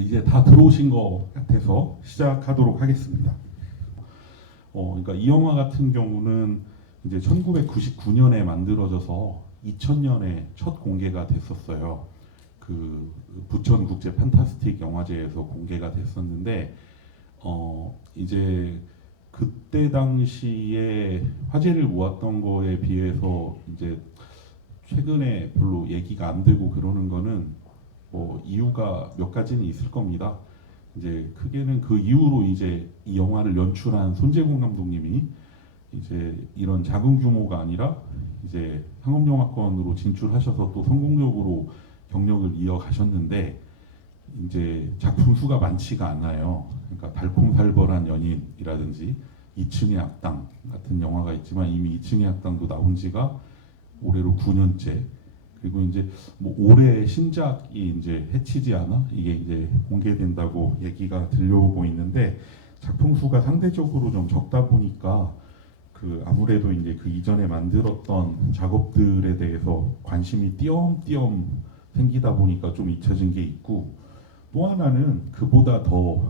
이제 다 들어오신 것 같아서 시작하도록 하겠습니다. 그러니까 이 영화 같은 경우는 이제 1999년에 만들어져서 2000년에 첫 공개가 됐었어요. 그 부천 국제 판타스틱 영화제에서 공개가 됐었는데 이제 그때 당시에 화제를 모았던 거에 비해서 이제 최근에 별로 얘기가 안 되고 그러는 거는 이유가 몇 가지는 있을 겁니다. 이제 크게는 그 이후로 이제 이 영화를 연출한 손재공 감독님이 이제 이런 작은 규모가 아니라 이제 상업영화권으로 진출하셔서 또 성공적으로 경력을 이어가셨는데 이제 작품 수가 많지가 않아요. 그러니까 달콤살벌한 연인이라든지 2층의 악당 같은 영화가 있지만 이미 2층의 악당도 나온 지가 올해로 9년째. 그리고 이제 뭐 올해 신작이 이제 해치지 않아 이게 이제 공개된다고 얘기가 들려오고 있는데 작품 수가 상대적으로 좀 적다 보니까 그 아무래도 이제 그 이전에 만들었던 작업들에 대해서 관심이 띄엄띄엄 생기다 보니까 좀 잊혀진 게 있고 또 하나는 그보다 더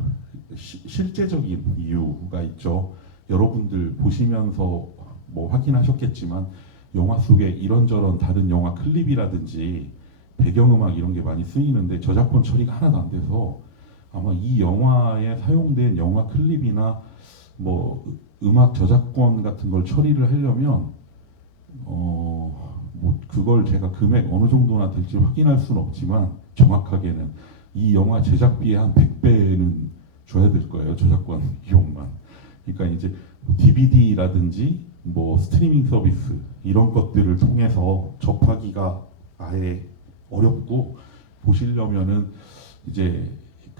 실제적인 이유가 있죠. 여러분들 보시면서 뭐 확인하셨겠지만 영화 속에 이런저런 다른 영화 클립이라든지 배경음악 이런 게 많이 쓰이는데 저작권 처리가 하나도 안 돼서 아마 이 영화에 사용된 영화 클립이나 뭐 음악 저작권 같은 걸 처리를 하려면 뭐 그걸 제가 금액 어느 정도나 될지 확인할 수는 없지만 정확하게는 이 영화 제작비의 한 100배는 줘야 될 거예요. 저작권 이용만. 그러니까 이제 DVD라든지 뭐 스트리밍 서비스 이런 것들을 통해서 접하기가 아예 어렵고 보시려면은 이제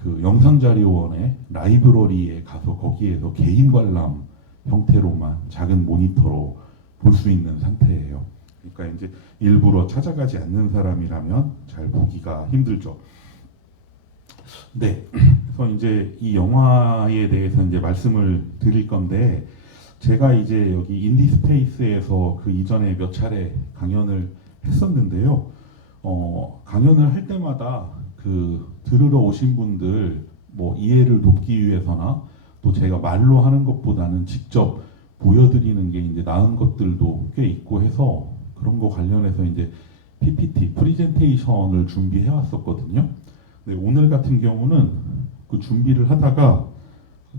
그 영상자료원의 라이브러리에 가서 거기에서 개인 관람 형태로만 작은 모니터로 볼 수 있는 상태예요. 그러니까 이제 일부러 찾아가지 않는 사람이라면 잘 보기가 힘들죠. 네, 그래서 이제 이 영화에 대해서 이제 말씀을 드릴 건데 제가 이제 여기 인디스페이스에서 그 이전에 몇 차례 강연을 했었는데요. 강연을 할 때마다 그 들으러 오신 분들 뭐 이해를 돕기 위해서나 또 제가 말로 하는 것보다는 직접 보여드리는 게 이제 나은 것들도 꽤 있고 해서 그런 거 관련해서 이제 PPT, 프리젠테이션을 준비해 왔었거든요. 근데 오늘 같은 경우는 그 준비를 하다가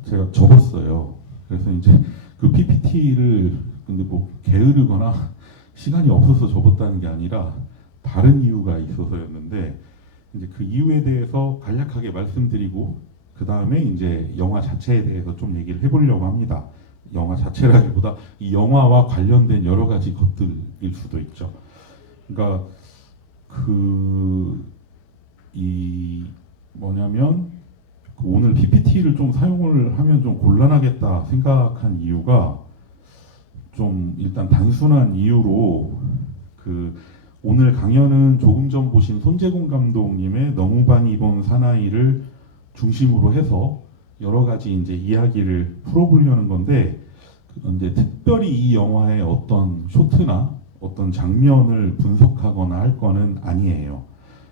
제가 접었어요. 그래서 이제 그 PPT를 근데 뭐 게으르거나 시간이 없어서 접었다는 게 아니라 다른 이유가 있어서였는데 이제 그 이유에 대해서 간략하게 말씀드리고 그 다음에 이제 영화 자체에 대해서 좀 얘기를 해보려고 합니다. 영화 자체라기보다 이 영화와 관련된 여러 가지 것들일 수도 있죠. 그러니까 이 뭐냐면 오늘 PPT를 좀 사용을 하면 좀 곤란하겠다 생각한 이유가 좀 일단 단순한 이유로 그 오늘 강연은 조금 전 보신 손재공 감독님의 너무 많이 본 사나이를 중심으로 해서 여러 가지 이제 이야기를 풀어보려는 건데 이제 특별히 이 영화의 어떤 쇼트나 어떤 장면을 분석하거나 할 거는 아니에요.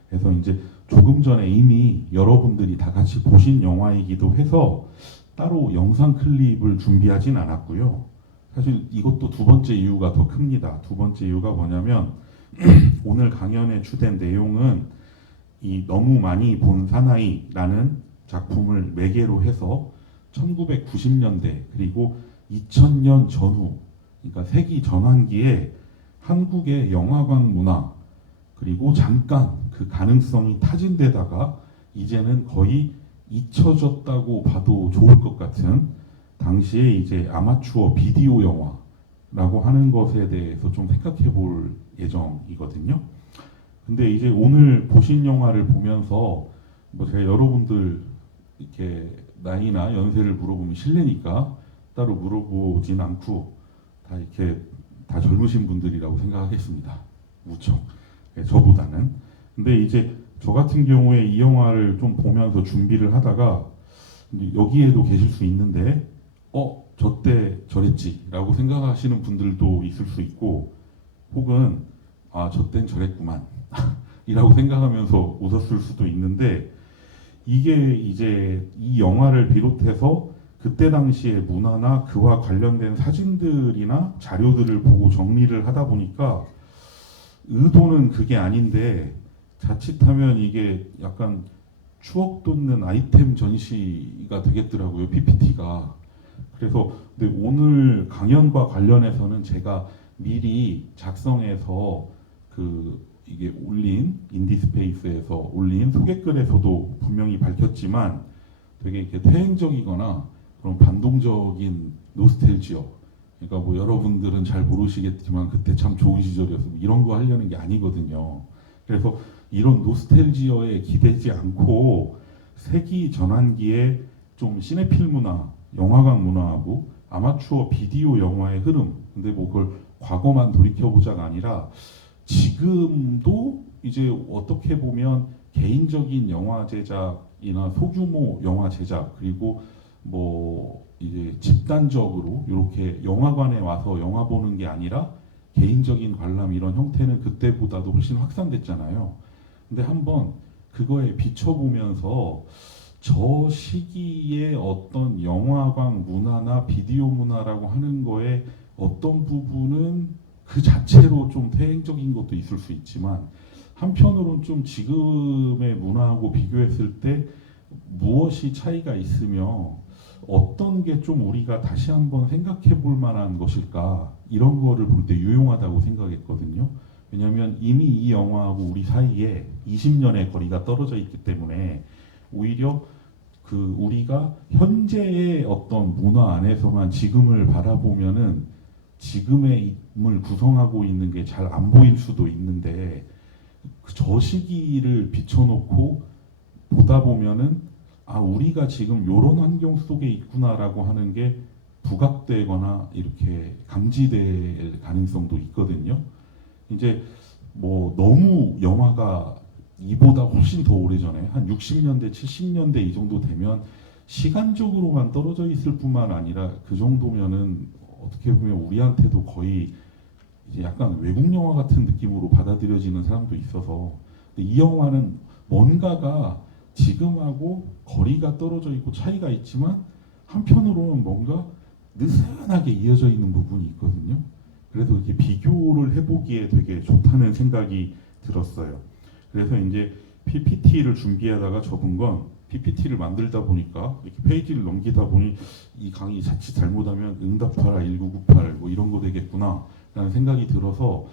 그래서 이제 조금 전에 이미 여러분들이 다 같이 보신 영화이기도 해서 따로 영상 클립을 준비하진 않았고요. 사실 이것도 두 번째 이유가 더 큽니다. 두 번째 이유가 뭐냐면 오늘 강연에 주된 내용은 이 너무 많이 본 사나이라는 작품을 매개로 해서 1990년대 그리고 2000년 전후 그러니까 세기 전환기에 한국의 영화관 문화 그리고 잠깐 그 가능성이 타진 데다가 이제는 거의 잊혀졌다고 봐도 좋을 것 같은 당시에 이제 아마추어 비디오 영화라고 하는 것에 대해서 좀 생각해 볼 예정이거든요. 근데 이제 오늘 보신 영화를 보면서 뭐 제가 여러분들 이렇게 나이나 연세를 물어보면 실례니까 따로 물어보진 않고 다 이렇게 다 젊으신 분들이라고 생각하겠습니다. 무척. 저보다는. 근데 이제 저 같은 경우에 이 영화를 좀 보면서 준비를 하다가 여기에도 계실 수 있는데 저 때 저랬지 라고 생각하시는 분들도 있을 수 있고 혹은 저 땐 저랬구만 이라고 생각하면서 웃었을 수도 있는데 이게 이제 이 영화를 비롯해서 그때 당시의 문화나 그와 관련된 사진들이나 자료들을 보고 정리를 하다 보니까 의도는 그게 아닌데 자칫하면 이게 약간 추억 돋는 아이템 전시가 되겠더라고요, PPT가. 그래서 근데 오늘 강연과 관련해서는 제가 미리 작성해서 그 이게 올린 인디스페이스에서 올린 소개글에서도 분명히 밝혔지만 되게 이렇게 퇴행적이거나 그런 반동적인 노스텔지어. 그러니까 뭐 여러분들은 잘 모르시겠지만 그때 참 좋은 시절이었어. 이런 거 하려는 게 아니거든요. 그래서 이런 노스텔지어에 기대지 않고 세기 전환기에 좀 시네필 문화, 영화관 문화하고 아마추어 비디오 영화의 흐름. 근데 뭐 그걸 과거만 돌이켜보자가 아니라 지금도 이제 어떻게 보면 개인적인 영화 제작이나 소규모 영화 제작 그리고 뭐 이제 집단적으로 이렇게 영화관에 와서 영화 보는 게 아니라 개인적인 관람 이런 형태는 그때보다도 훨씬 확산됐잖아요. 근데 한번 그거에 비춰보면서 저 시기에 어떤 영화관 문화나 비디오 문화라고 하는 거에 어떤 부분은 그 자체로 좀 퇴행적인 것도 있을 수 있지만 한편으로는 좀 지금의 문화하고 비교했을 때 무엇이 차이가 있으며 어떤 게 좀 우리가 다시 한번 생각해 볼 만한 것일까 이런 거를 볼 때 유용하다고 생각했거든요. 왜냐하면 이미 이 영화하고 우리 사이에 20년의 거리가 떨어져 있기 때문에 오히려 그 우리가 현재의 어떤 문화 안에서만 지금을 바라보면은 지금의 임을 구성하고 있는 게 잘 안 보일 수도 있는데 저 시기를 비춰놓고 보다 보면은 아 우리가 지금 이런 환경 속에 있구나라고 하는 게 부각되거나 이렇게 감지될 가능성도 있거든요. 이제 뭐 너무 영화가 이보다 훨씬 더 오래전에 한 60년대, 70년대 이 정도 되면 시간적으로만 떨어져 있을 뿐만 아니라 그 정도면은 어떻게 보면 우리한테도 거의 이제 약간 외국 영화 같은 느낌으로 받아들여지는 사람도 있어서 근데 이 영화는 뭔가가 지금하고 거리가 떨어져 있고 차이가 있지만 한편으로는 뭔가 느슨하게 이어져 있는 부분이 있거든요. 그래서 이렇게 비교를 해보기에 되게 좋다는 생각이 들었어요. 그래서 이제 PPT를 준비하다가 접은 건 PPT를 만들다 보니까 이렇게 페이지를 넘기다 보니 이 강의 자칫 잘못하면 응답하라 1998 뭐 이런 거 되겠구나 라는 생각이 들어서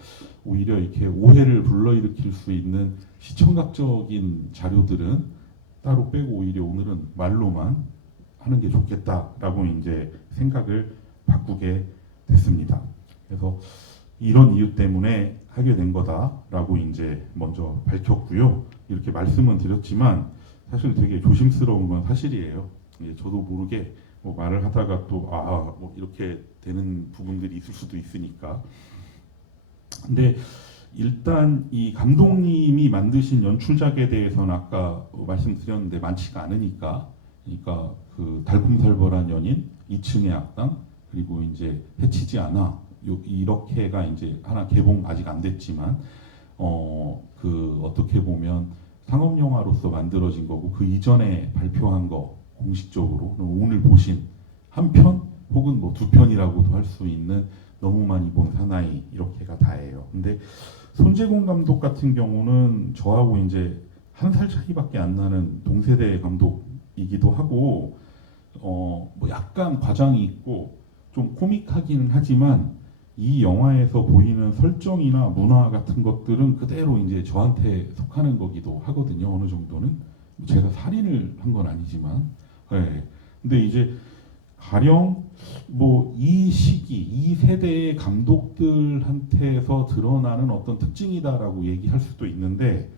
오히려 이렇게 오해를 불러일으킬 수 있는 시청각적인 자료들은 따로 빼고 오히려 오늘은 말로만 하는 게 좋겠다라고 이제 생각을 바꾸게 됐습니다. 그래서 이런 이유 때문에 하게 된 거다라고 이제 먼저 밝혔고요. 이렇게 말씀은 드렸지만 사실 되게 조심스러운 건 사실이에요. 저도 모르게 뭐 말을 하다가 또 뭐 이렇게 되는 부분들이 있을 수도 있으니까. 근데 일단 이 감독님이 만드신 연출작에 대해서는 아까 말씀드렸는데 많지가 않으니까, 그러니까 그 달콤살벌한 연인, 2층의 악당, 그리고 이제 해치지 않아 이렇게가 이제 하나 개봉 아직 안 됐지만 그 어떻게 보면 상업 영화로서 만들어진 거고 그 이전에 발표한 거 공식적으로 오늘 보신 한 편 혹은 뭐 두 편이라고도 할 수 있는 너무 많이 본 사나이 이렇게가 다예요. 근데 손재공 감독 같은 경우는 저하고 이제 한 살 차이밖에 안 나는 동세대 감독이기도 하고 뭐 약간 과장이 있고 좀 코믹하긴 하지만 이 영화에서 보이는 설정이나 문화 같은 것들은 그대로 이제 저한테 속하는 거기도 하거든요. 어느 정도는 제가 살인을 한 건 아니지만, 네. 근데 이제 가령 뭐 이 시기, 이 세대의 감독들한테서 드러나는 어떤 특징이다라고 얘기할 수도 있는데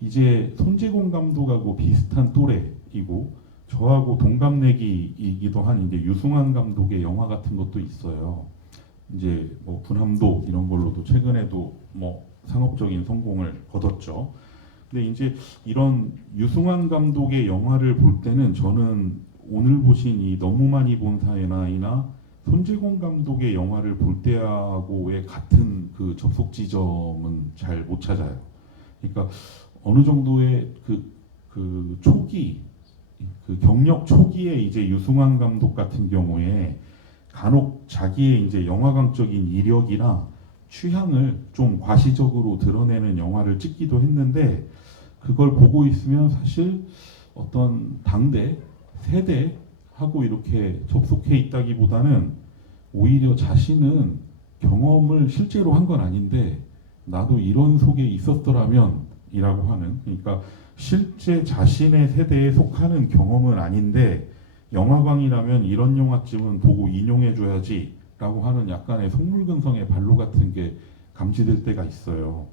이제 손재공 감독하고 비슷한 또래이고 저하고 동갑내기이기도 한 이제 유승환 감독의 영화 같은 것도 있어요. 이제 뭐 군함도 이런 걸로도 최근에도 뭐 상업적인 성공을 거뒀죠. 근데 이제 이런 유승환 감독의 영화를 볼 때는 저는 오늘 보신 이 너무 많이 본 사나이나 손재공 감독의 영화를 볼 때하고의 같은 그 접속 지점은 잘 못 찾아요. 그러니까 어느 정도의 그 초기 그 경력 초기에 이제 유승환 감독 같은 경우에 간혹 자기의 이제 영화광적인 이력이나 취향을 좀 과시적으로 드러내는 영화를 찍기도 했는데 그걸 보고 있으면 사실 어떤 당대 세대하고 이렇게 접속해 있다기보다는 오히려 자신은 경험을 실제로 한 건 아닌데 나도 이런 속에 있었더라면 이라고 하는, 그러니까 실제 자신의 세대에 속하는 경험은 아닌데 영화광이라면 이런 영화쯤은 보고 인용해줘야지 라고 하는 약간의 속물근성의 발로 같은 게 감지될 때가 있어요.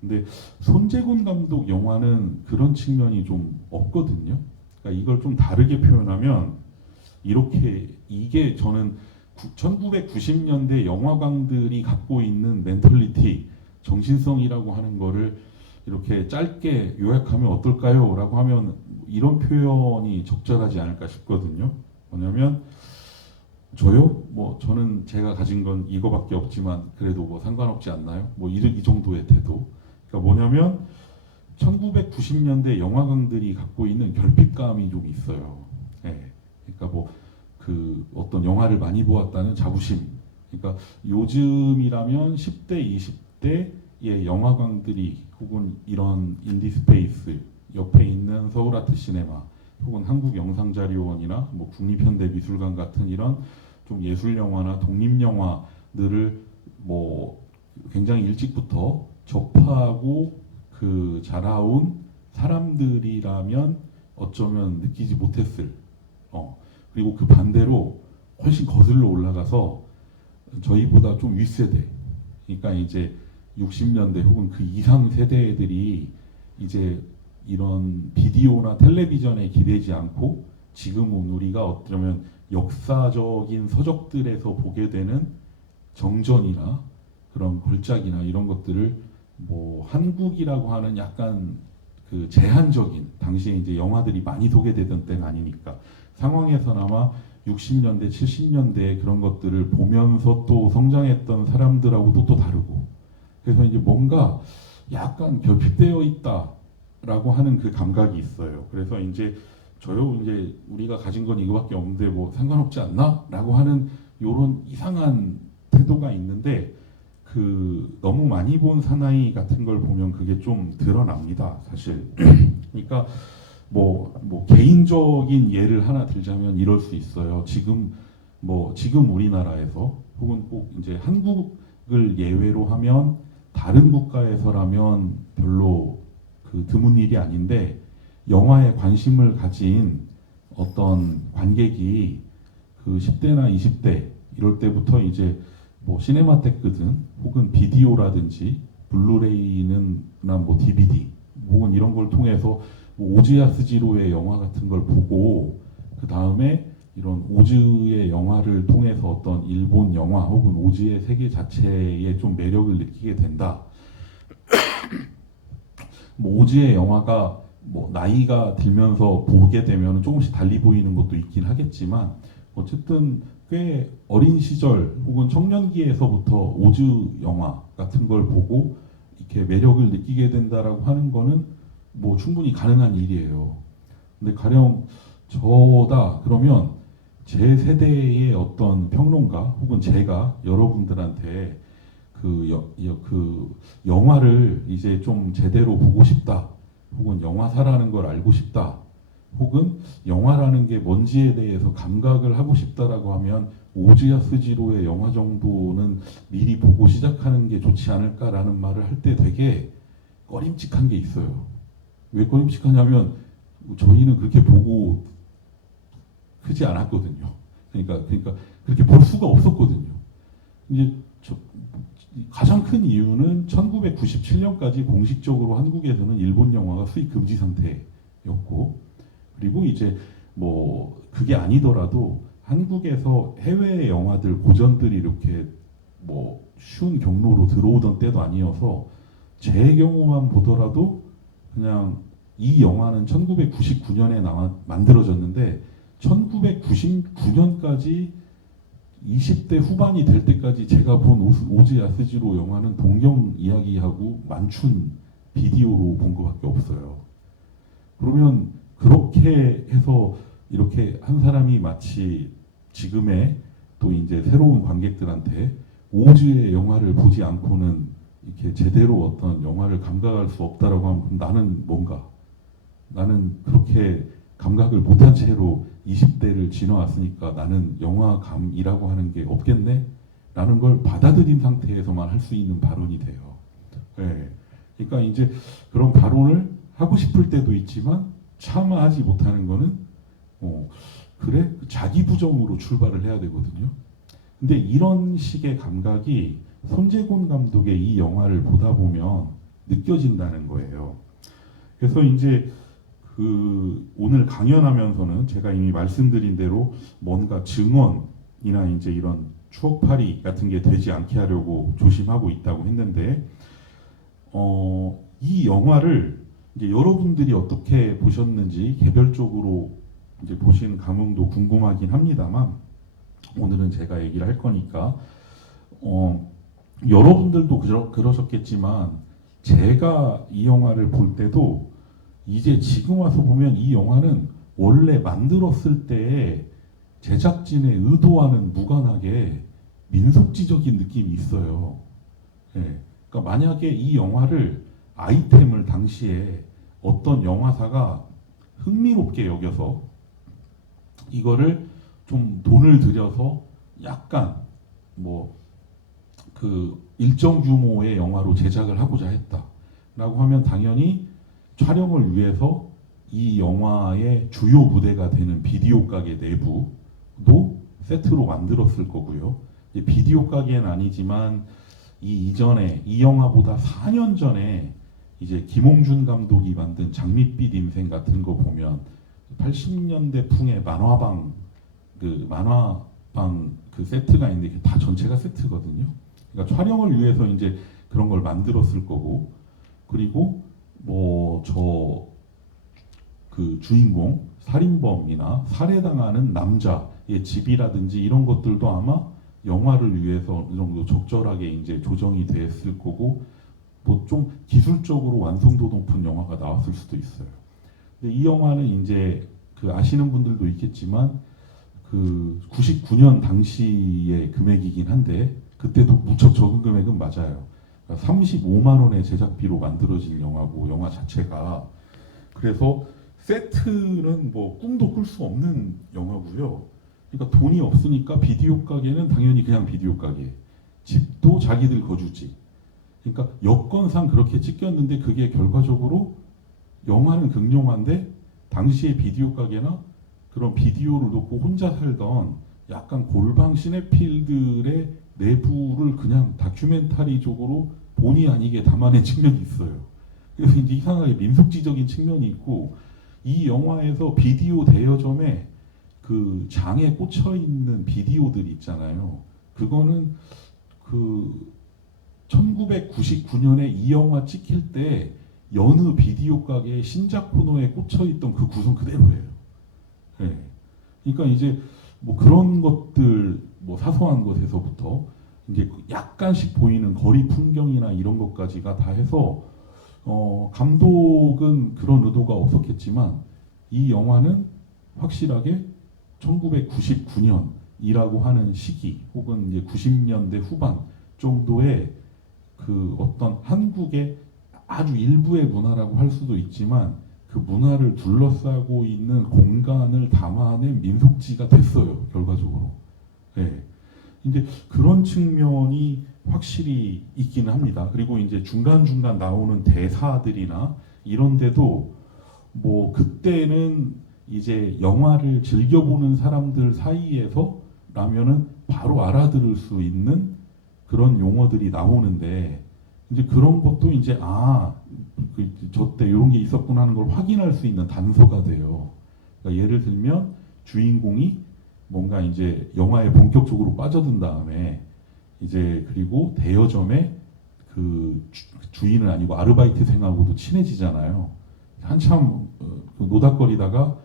근데 손재군 감독 영화는 그런 측면이 좀 없거든요. 그러니까 이걸 좀 다르게 표현하면 이렇게, 이게 저는 1990년대 영화광들이 갖고 있는 멘털리티, 정신성이라고 하는 거를 이렇게 짧게 요약하면 어떨까요? 라고 하면 이런 표현이 적절하지 않을까 싶거든요. 뭐냐면 저요? 뭐 저는 제가 가진 건 이거밖에 없지만 그래도 뭐 상관없지 않나요? 뭐 이 정도의 태도. 그러니까 뭐냐면 1990년대 영화광들이 갖고 있는 결핍감이 좀 있어요. 예. 그러니까 뭐 그 어떤 영화를 많이 보았다는 자부심. 그러니까 요즘이라면 10대, 20대의 영화광들이 혹은 이런 인디스페이스 옆에 있는 서울아트시네마 혹은 한국영상자료원이나 뭐 국립현대미술관 같은 이런 좀 예술영화나 독립영화들을 뭐 굉장히 일찍부터 접하고 그 자라온 사람들이라면 어쩌면 느끼지 못했을, 그리고 그 반대로 훨씬 거슬러 올라가서 저희보다 좀 윗세대, 그러니까 이제 60년대 혹은 그 이상 세대들이 이제 이런 비디오나 텔레비전에 기대지 않고 지금 우리가 어쩌면 역사적인 서적들에서 보게 되는 정전이나 그런 걸작이나 이런 것들을 뭐 한국이라고 하는 약간 그 제한적인, 당시에 이제 영화들이 많이 소개되던 때가 아니니까 상황에서나마 60년대, 70년대 그런 것들을 보면서 또 성장했던 사람들하고도 또 다르고, 그래서 이제 뭔가 약간 결핍되어 있다라고 하는 그 감각이 있어요. 그래서 이제 저요, 이제 우리가 가진 건 이거밖에 없는데 뭐 상관없지 않나?라고 하는 요런 이상한 태도가 있는데, 그 너무 많이 본 사나이 같은 걸 보면 그게 좀 드러납니다, 사실. 그러니까 뭐 개인적인 예를 하나 들자면 이럴 수 있어요. 지금 우리나라에서 혹은 꼭 이제 한국을 예외로 하면 다른 국가에서라면 별로 그 드문 일이 아닌데 영화에 관심을 가진 어떤 관객이 그 10대나 20대 이럴 때부터 이제 뭐 시네마테크든 혹은 비디오라든지 블루레이는나 뭐 DVD 혹은 이런 걸 통해서 뭐 오즈야스지로의 영화 같은 걸 보고 그 다음에 이런 오즈의 영화를 통해서 어떤 일본 영화 혹은 오즈의 세계 자체에 좀 매력을 느끼게 된다. 뭐 오즈의 영화가 뭐 나이가 들면서 보게 되면 조금씩 달리 보이는 것도 있긴 하겠지만 어쨌든 꽤 어린 시절 혹은 청년기에서부터 오즈 영화 같은 걸 보고 이렇게 매력을 느끼게 된다라고 하는 거는 뭐 충분히 가능한 일이에요. 근데 가령 저다 그러면 제 세대의 어떤 평론가 혹은 제가 여러분들한테 그 영화를 이제 좀 제대로 보고 싶다 혹은 영화사라는 걸 알고 싶다 혹은 영화라는 게 뭔지에 대해서 감각을 하고 싶다라고 하면 오즈야스지로의 영화 정도는 미리 보고 시작하는 게 좋지 않을까라는 말을 할 때 되게 꺼림칙한 게 있어요. 왜 꺼림칙하냐면 저희는 그렇게 보고 크지 않았거든요. 그러니까 그렇게 볼 수가 없었거든요. 이제 가장 큰 이유는 1997년까지 공식적으로 한국에서는 일본 영화가 수입 금지 상태였고, 그리고 이제 뭐 그게 아니더라도 한국에서 해외 영화들 고전들이 이렇게 뭐 쉬운 경로로 들어오던 때도 아니어서 제 경우만 보더라도 그냥 이 영화는 1999년에 만들어졌는데 1999년까지 20대 후반이 될 때까지 제가 본 오즈 야스지로 영화는 동경 이야기하고 만춘 비디오로 본 것밖에 없어요. 그러면 그렇게 해서 이렇게 한 사람이 마치 지금의 또 이제 새로운 관객들한테 오즈의 영화를 보지 않고는 이렇게 제대로 어떤 영화를 감각할 수 없다라고 하면 그럼 나는 뭔가 나는 그렇게 감각을 못한 채로 20대를 지나왔으니까 나는 영화감이라고 하는 게 없겠네? 라는 걸 받아들인 상태에서만 할 수 있는 발언이 돼요. 예. 그러니까 이제 그런 발언을 하고 싶을 때도 있지만 차마 하지 못하는 거는 그래? 자기 부정으로 출발을 해야 되거든요. 근데 이런 식의 감각이 손재곤 감독의 이 영화를 보다 보면 느껴진다는 거예요. 그래서 이제 오늘 강연하면서는 제가 이미 말씀드린 대로 뭔가 증언이나 이제 이런 추억팔이 같은 게 되지 않게 하려고 조심하고 있다고 했는데, 이 영화를 이제 여러분들이 어떻게 보셨는지 개별적으로 이제 보신 감흥도 궁금하긴 합니다만, 오늘은 제가 얘기를 할 거니까, 여러분들도 그러셨겠지만, 제가 이 영화를 볼 때도 이제 지금 와서 보면 이 영화는 원래 만들었을 때의 제작진의 의도와는 무관하게 민속지적인 느낌이 있어요. 예. 그러니까 만약에 이 영화를 아이템을 당시에 어떤 영화사가 흥미롭게 여겨서 이거를 좀 돈을 들여서 약간 뭐 일정 규모의 영화로 제작을 하고자 했다라고 하면 당연히 촬영을 위해서 이 영화의 주요 무대가 되는 비디오 가게 내부도 세트로 만들었을 거고요. 비디오 가게는 아니지만 이전에 이 영화보다 4년 전에 이제 김홍준 감독이 만든 장밋빛 인생 같은 거 보면 80년대 풍의 만화방 그 세트가 있는데 다 전체가 세트거든요. 그러니까 촬영을 위해서 이제 그런 걸 만들었을 거고, 그리고 그 주인공 살인범이나 살해당하는 남자의 집이라든지 이런 것들도 아마 영화를 위해서 어느 정도 적절하게 이제 조정이 됐을 거고, 뭐 좀 기술적으로 완성도 높은 영화가 나왔을 수도 있어요. 근데 이 영화는 이제 아시는 분들도 있겠지만 99년 당시의 금액이긴 한데 그때도 무척 적은 금액은 맞아요. 35만 원의 제작비로 만들어진 영화고, 영화 자체가. 그래서 세트는 뭐 꿈도 꿀 수 없는 영화고요. 그러니까 돈이 없으니까 비디오 가게는 당연히 그냥 비디오 가게, 집도 자기들 거주지. 그러니까 여건상 그렇게 찍혔는데 그게 결과적으로 영화는 극영화인데 당시의 비디오 가게나 그런 비디오를 놓고 혼자 살던 약간 골방 시네필들의 내부를 그냥 다큐멘터리적으로 본의 아니게 담아낸 측면이 있어요. 그래서 이제 이상하게 민속지적인 측면이 있고, 이 영화에서 비디오 대여점에 그 장에 꽂혀 있는 비디오들 있잖아요. 그거는 1999년에 이 영화 찍힐 때 여느 비디오 가게의 신작 코너에 꽂혀 있던 그 구성 그대로예요. 네. 그러니까 이제 뭐 그런 것들, 뭐 사소한 것에서부터 이제 약간씩 보이는 거리 풍경이나 이런 것까지가 다 해서 감독은 그런 의도가 없었겠지만 이 영화는 확실하게 1999년이라고 하는 시기 혹은 이제 90년대 후반 정도의 어떤 한국의 아주 일부의 문화라고 할 수도 있지만 그 문화를 둘러싸고 있는 공간을 담아낸 민속지가 됐어요, 결과적으로. 네. 이제 그런 측면이 확실히 있기는 합니다. 그리고 이제 중간중간 나오는 대사들이나 이런데도 뭐 그때는 이제 영화를 즐겨보는 사람들 사이에서라면은 바로 알아들을 수 있는 그런 용어들이 나오는데, 이제 그런 것도 이제 저때 이런 게 있었구나 하는 걸 확인할 수 있는 단서가 돼요. 그러니까 예를 들면 주인공이 뭔가 이제 영화에 본격적으로 빠져든 다음에 이제 그리고 대여점에 주인은 아니고 아르바이트생하고도 친해지잖아요. 한참 노닥거리다가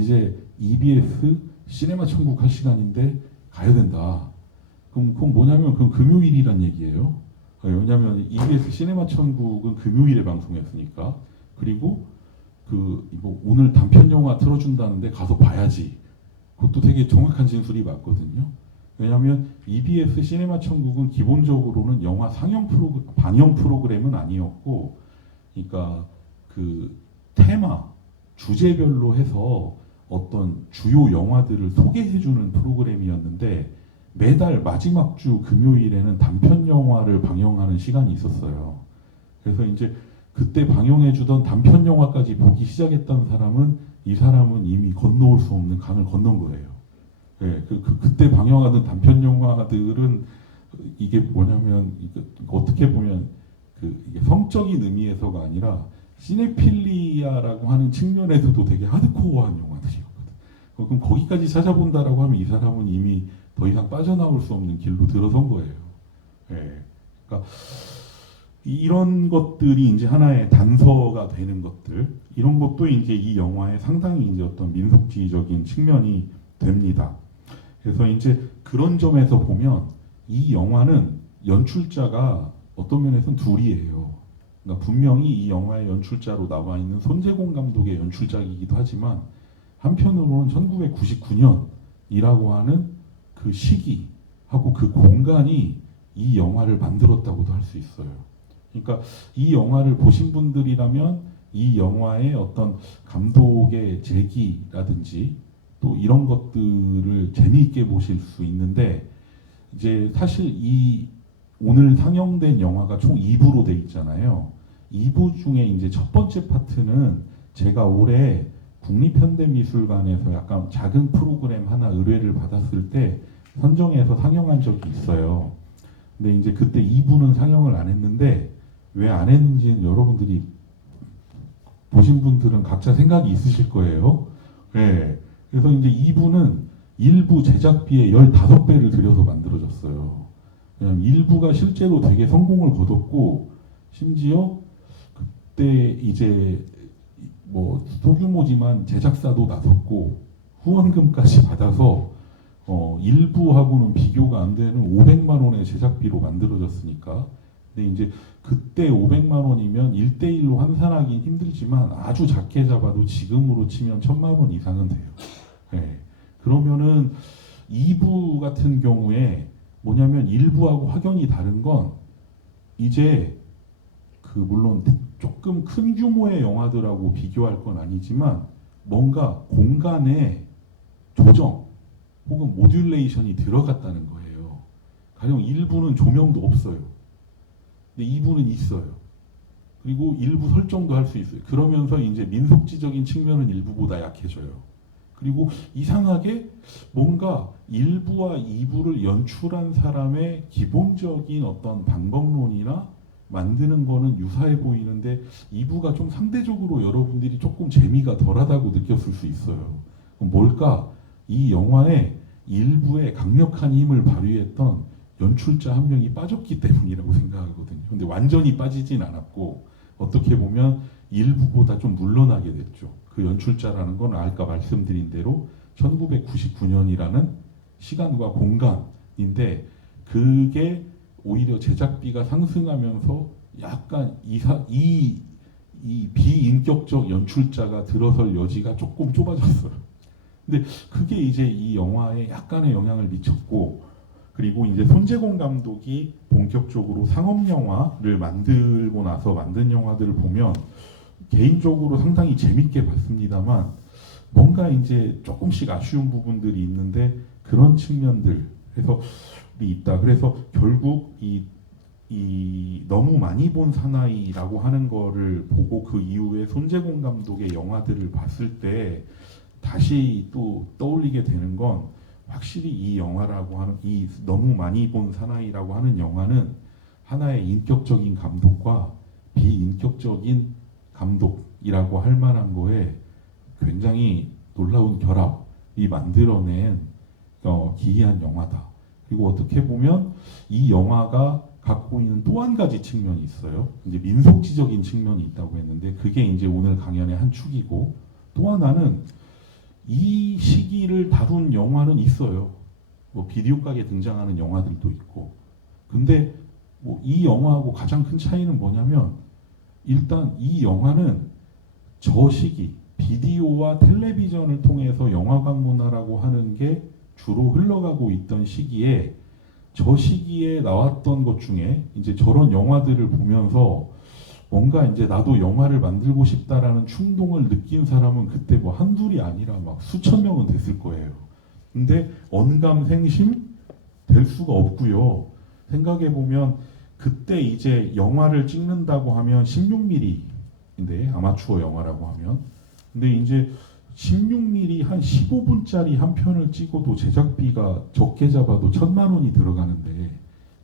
이제 EBS 시네마 천국 할 시간인데 가야 된다. 그건 뭐냐면 그건 금요일이란 얘기예요. 왜냐하면 EBS 시네마 천국은 금요일에 방송했으니까. 그리고 뭐 오늘 단편 영화 틀어준다는데 가서 봐야지. 그것도 되게 정확한 진술이 맞거든요. 왜냐하면 EBS 시네마 천국은 기본적으로는 영화 방영 프로그램은 아니었고, 그러니까 그 테마 주제별로 해서 어떤 주요 영화들을 소개해주는 프로그램이었는데, 매달 마지막 주 금요일에는 단편 영화를 방영하는 시간이 있었어요. 그래서 이제 그때 방영해주던 단편 영화까지 보기 시작했던 사람은, 이 사람은 이미 건너올 수 없는 강을 건넌 거예요. 예, 그때 방영하던 단편 영화들은 이게 뭐냐면, 어떻게 보면 이게 성적인 의미에서가 아니라 시네필리아라고 하는 측면에서도 되게 하드코어한 영화들이었거든. 그럼 거기까지 찾아본다라고 하면 이 사람은 이미 더 이상 빠져나올 수 없는 길로 들어선 거예요. 예, 그러니까 이런 것들이 이제 하나의 단서가 되는 것들, 이런 것도 이제 이 영화의 상당히 이제 어떤 민속주의적인 측면이 됩니다. 그래서 이제 그런 점에서 보면 이 영화는 연출자가 어떤 면에서는 둘이에요. 그러니까 분명히 이 영화의 연출자로 나와 있는 손재공 감독의 연출작이기도 하지만, 한편으로는 1999년이라고 하는 그 시기하고 그 공간이 이 영화를 만들었다고도 할 수 있어요. 그러니까 이 영화를 보신 분들이라면 이 영화의 어떤 감독의 재기라든지 또 이런 것들을 재미있게 보실 수 있는데, 이제 사실 이 오늘 상영된 영화가 총 2부로 돼 있잖아요. 2부 중에 이제 첫 번째 파트는 제가 올해 국립현대미술관에서 약간 작은 프로그램 하나 의뢰를 받았을 때 선정해서 상영한 적이 있어요. 근데 이제 그때 2부는 상영을 안 했는데, 왜 안 했는지는 여러분들이 보신 분들은 각자 생각이 있으실 거예요. 네. 그래서 이제 2부는 1부 제작비의 15배를 들여서 만들어졌어요. 왜냐면 1부가 실제로 되게 성공을 거뒀고, 심지어 그때 이제 뭐 소규모지만 제작사도 나섰고 후원금까지 받아서 1부하고는 비교가 안 되는 500만 원의 제작비로 만들어졌으니까. 근데 이제 그때 500만 원이면 1대1로 환산하기 힘들지만 아주 작게 잡아도 지금으로 치면 1000만 원 이상은 돼요. 네. 그러면은 2부 같은 경우에 뭐냐면 1부하고 확연히 다른 건, 이제 물론 조금 큰 규모의 영화들하고 비교할 건 아니지만 뭔가 공간에 조정 혹은 모듈레이션이 들어갔다는 거예요. 가령 1부는 조명도 없어요. 근데 2부는 있어요. 그리고 일부 설정도 할 수 있어요. 그러면서 이제 민속지적인 측면은 1부보다 약해져요. 그리고 이상하게 뭔가 1부와 2부를 연출한 사람의 기본적인 어떤 방법론이나 만드는 거는 유사해 보이는데 2부가 좀 상대적으로 여러분들이 조금 재미가 덜하다고 느꼈을 수 있어요. 그럼 뭘까? 이 영화에 1부에 강력한 힘을 발휘했던 연출자 한 명이 빠졌기 때문이라고 생각하거든요. 근데 완전히 빠지진 않았고, 어떻게 보면 1부보다 좀 물러나게 됐죠. 그 연출자라는 건 아까 말씀드린 대로 1999년이라는 시간과 공간인데, 그게 오히려 제작비가 상승하면서 약간 이 비인격적 연출자가 들어설 여지가 조금 좁아졌어요. 근데 그게 이제 이 영화에 약간의 영향을 미쳤고, 그리고 이제 손재공 감독이 본격적으로 상업 영화를 만들고 나서 만든 영화들을 보면 개인적으로 상당히 재밌게 봤습니다만, 뭔가 이제 조금씩 아쉬운 부분들이 있는데, 그런 측면들에서 있다. 그래서 결국 이 너무 많이 본 사나이라고 하는 거를 보고 그 이후에 손재공 감독의 영화들을 봤을 때 다시 또 떠올리게 되는 건, 확실히 이 영화라고 하는, 이 너무 많이 본 사나이라고 하는 영화는 하나의 인격적인 감독과 비인격적인 감독이라고 할 만한 거에 굉장히 놀라운 결합이 만들어낸 기이한 영화다. 그리고 어떻게 보면 이 영화가 갖고 있는 또 한 가지 측면이 있어요. 이제 민속지적인 측면이 있다고 했는데, 그게 이제 오늘 강연의 한 축이고, 또 하나는 이 시기를 다룬 영화는 있어요. 뭐 비디오 가게 등장하는 영화들도 있고. 근데 뭐 이 영화하고 가장 큰 차이는 뭐냐면, 일단 이 영화는 저 시기 비디오와 텔레비전을 통해서 영화관 문화라고 하는 게 주로 흘러가고 있던 시기에 저 시기에 나왔던 것 중에 이제 저런 영화들을 보면서 뭔가 이제 나도 영화를 만들고 싶다라는 충동을 느낀 사람은 그때 뭐 한둘이 아니라 막 수천 명은 됐을 거예요. 근데 언감생심 될 수가 없고요. 생각해 보면 그때 이제 영화를 찍는다고 하면 16mm인데 아마추어 영화라고 하면 근데 이제 16mm 한 15분짜리 한 편을 찍어도 제작비가 적게 잡아도 1,000만 원이 들어가는데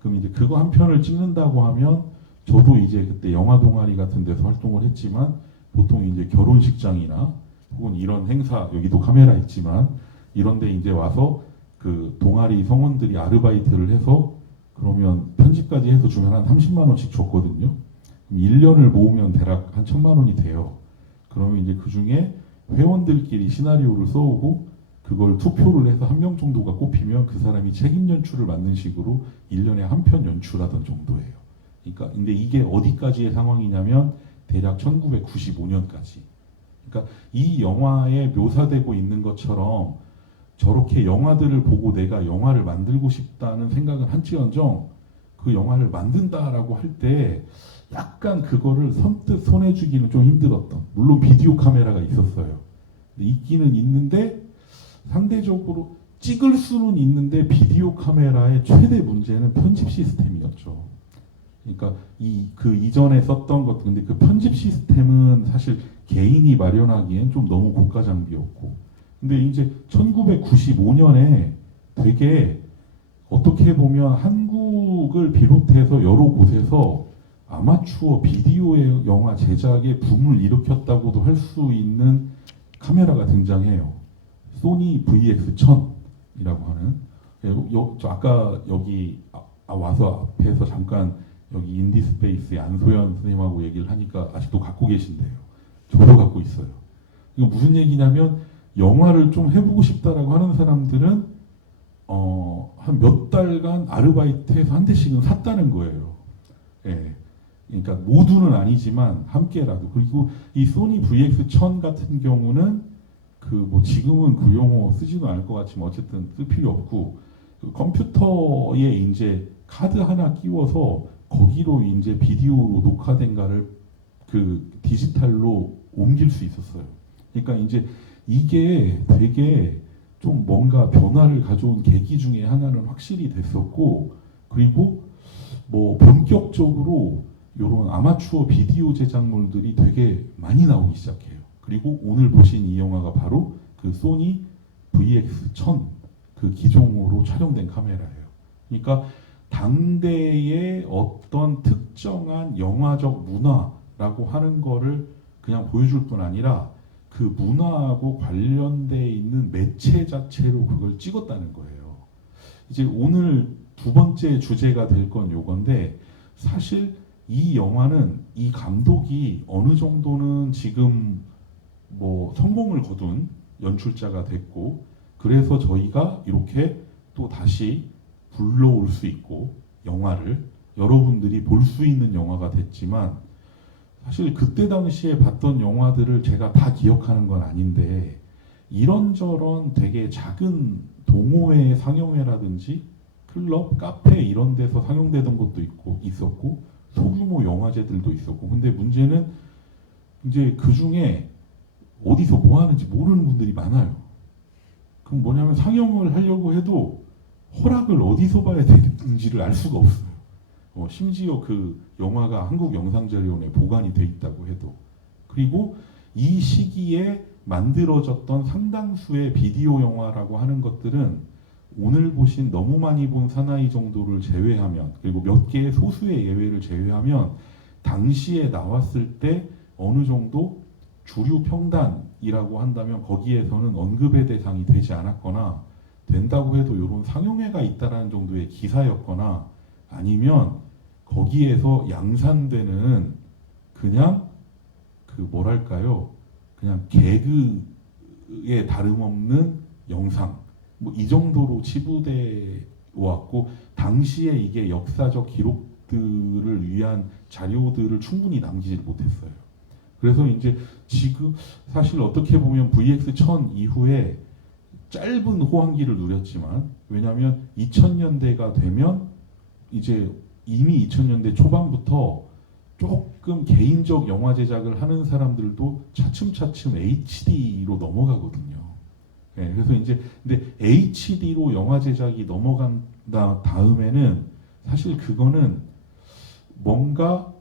그럼 이제 그거 한 편을 찍는다고 하면 저도 이제 그때 영화 동아리 같은 데서 활동을 했지만 보통 이제 결혼식장이나 혹은 이런 행사 여기도 카메라 있지만 이런 데 이제 와서 그 동아리 성원들이 아르바이트를 해서 그러면 편집까지 해서 주면 한 30만 원씩 줬거든요. 그럼 1년을 모으면 대략 한 1,000만 원이 돼요. 그러면 이제 그 중에 회원들끼리 시나리오를 써오고 그걸 투표를 해서 한 명 정도가 꼽히면 그 사람이 책임 연출을 맡는 식으로 1년에 한 편 연출하던 정도예요. 그러니까 근데 이게 어디까지의 상황이냐면 대략 1995년까지. 그러니까 이 영화에 묘사되고 있는 것처럼 저렇게 영화들을 보고 내가 영화를 만들고 싶다는 생각은 한지언정 그 영화를 만든다라고 할 때 약간 그거를 선뜻 손에 쥐기는 좀 힘들었던. 물론 비디오 카메라가 있었어요. 있기는 있는데 상대적으로 찍을 수는 있는데 비디오 카메라의 최대 문제는 편집 시스템이었죠. 그러니까 그 이전에 썼던 것 근데 그 편집 시스템은 사실 개인이 마련하기엔 좀 너무 고가 장비였고 근데 이제 1995년에 되게 어떻게 보면 한국을 비롯해서 여러 곳에서 아마추어 비디오 영화 제작의 붐을 일으켰다고도 할 수 있는 카메라가 등장해요. 소니 VX1000이라고 하는 저 아까 여기 와서 앞에서 잠깐 여기 인디스페이스의 안소연 선생님하고 얘기를 하니까 아직도 갖고 계신데요. 저도 갖고 있어요. 이거 무슨 얘기냐면 영화를 좀 해보고 싶다라고 하는 사람들은 한 몇 달간 아르바이트해서 한 대씩은 샀다는 거예요. 예. 그러니까 모두는 아니지만 함께라도 그리고 이 소니 VX1000 같은 경우는 그 뭐 지금은 그 용어 쓰지도 않을 것 같지만 어쨌든 쓸 필요 없고 그 컴퓨터에 이제 카드 하나 끼워서 거기로 이제 비디오로 녹화된 거를 그 디지털로 옮길 수 있었어요. 그러니까 이제 이게 되게 좀 뭔가 변화를 가져온 계기 중에 하나는 확실히 됐었고 그리고 뭐 본격적으로 이런 아마추어 비디오 제작물들이 되게 많이 나오기 시작해요. 그리고 오늘 보신 이 영화가 바로 그 소니 VX1000 그 기종으로 촬영된 카메라예요. 그러니까 당대의 어떤 특정한 영화적 문화라고 하는 거를 그냥 보여줄 뿐 아니라 그 문화하고 관련돼 있는 매체 자체로 그걸 찍었다는 거예요. 이제 오늘 두 번째 주제가 될 건 요건데 사실 이 영화는 이 감독이 어느 정도는 지금 뭐 성공을 거둔 연출자가 됐고 그래서 저희가 이렇게 또 다시 불러올 수 있고 영화를 여러분들이 볼 수 있는 영화가 됐지만 사실 그때 당시에 봤던 영화들을 제가 다 기억하는 건 아닌데 이런저런 되게 작은 동호회 상영회라든지 클럽, 카페 이런 데서 상영되던 것도 있었고 소규모 영화제들도 있었고 근데 문제는 이제 그 중에 어디서 뭐 하는지 모르는 분들이 많아요. 그럼 뭐냐면 상영을 하려고 해도 허락을 어디서 봐야 되는지를 알 수가 없어요. 심지어 그 영화가 한국영상자료원에 보관이 돼 있다고 해도 그리고 이 시기에 만들어졌던 상당수의 비디오 영화라고 하는 것들은 오늘 보신 너무 많이 본 사나이 정도를 제외하면 그리고 몇 개의 소수의 예외를 제외하면 당시에 나왔을 때 어느 정도 주류 평단이라고 한다면 거기에서는 언급의 대상이 되지 않았거나 된다고 해도 이런 상영회가 있다라는 정도의 기사였거나 아니면 거기에서 양산되는 그냥 그 뭐랄까요 그냥 개그에 다름없는 영상 뭐 이 정도로 치부돼 왔고 당시에 이게 역사적 기록들을 위한 자료들을 충분히 남기지 못했어요. 그래서 이제 지금 사실 어떻게 보면 VX1000 이후에 짧은 호황기를 누렸지만, 왜냐하면 2000년대가 되면 이제 이미 2000년대 초반부터 조금 개인적 영화 제작을 하는 사람들도 차츰차츰 HD로 넘어가거든요. 네, 그래서 이제 근데 HD로 영화 제작이 넘어간 다음에는 사실 그거는 뭔가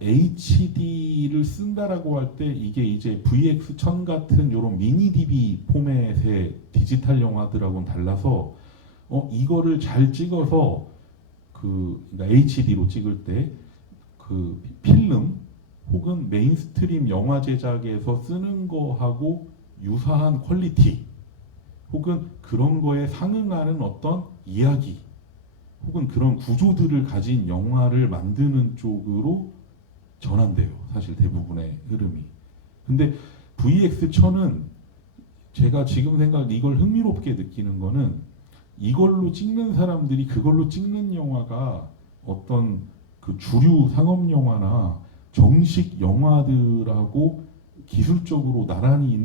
HD를 쓴다라고 할 때 이게 이제 VX1000 같은 이런 미니 DB 포맷의 디지털 영화들하고는 달라서 이거를 잘 찍어서 그러니까 HD로 찍을 때 그 필름 혹은 메인스트림 영화 제작에서 쓰는 거하고 유사한 퀄리티 혹은 그런 거에 상응하는 어떤 이야기 혹은 그런 구조들을 가진 영화를 만드는 쪽으로 전환돼요. 사실 대부분의 흐름이. 근데 VX1000은 제가 지금 이걸 흥미롭게 느끼는 거는 이걸로 찍는 사람들이 그걸로 찍는 영화가 어떤 그 주류 상업 영화나 정식 영화들하고 기술적으로 나란히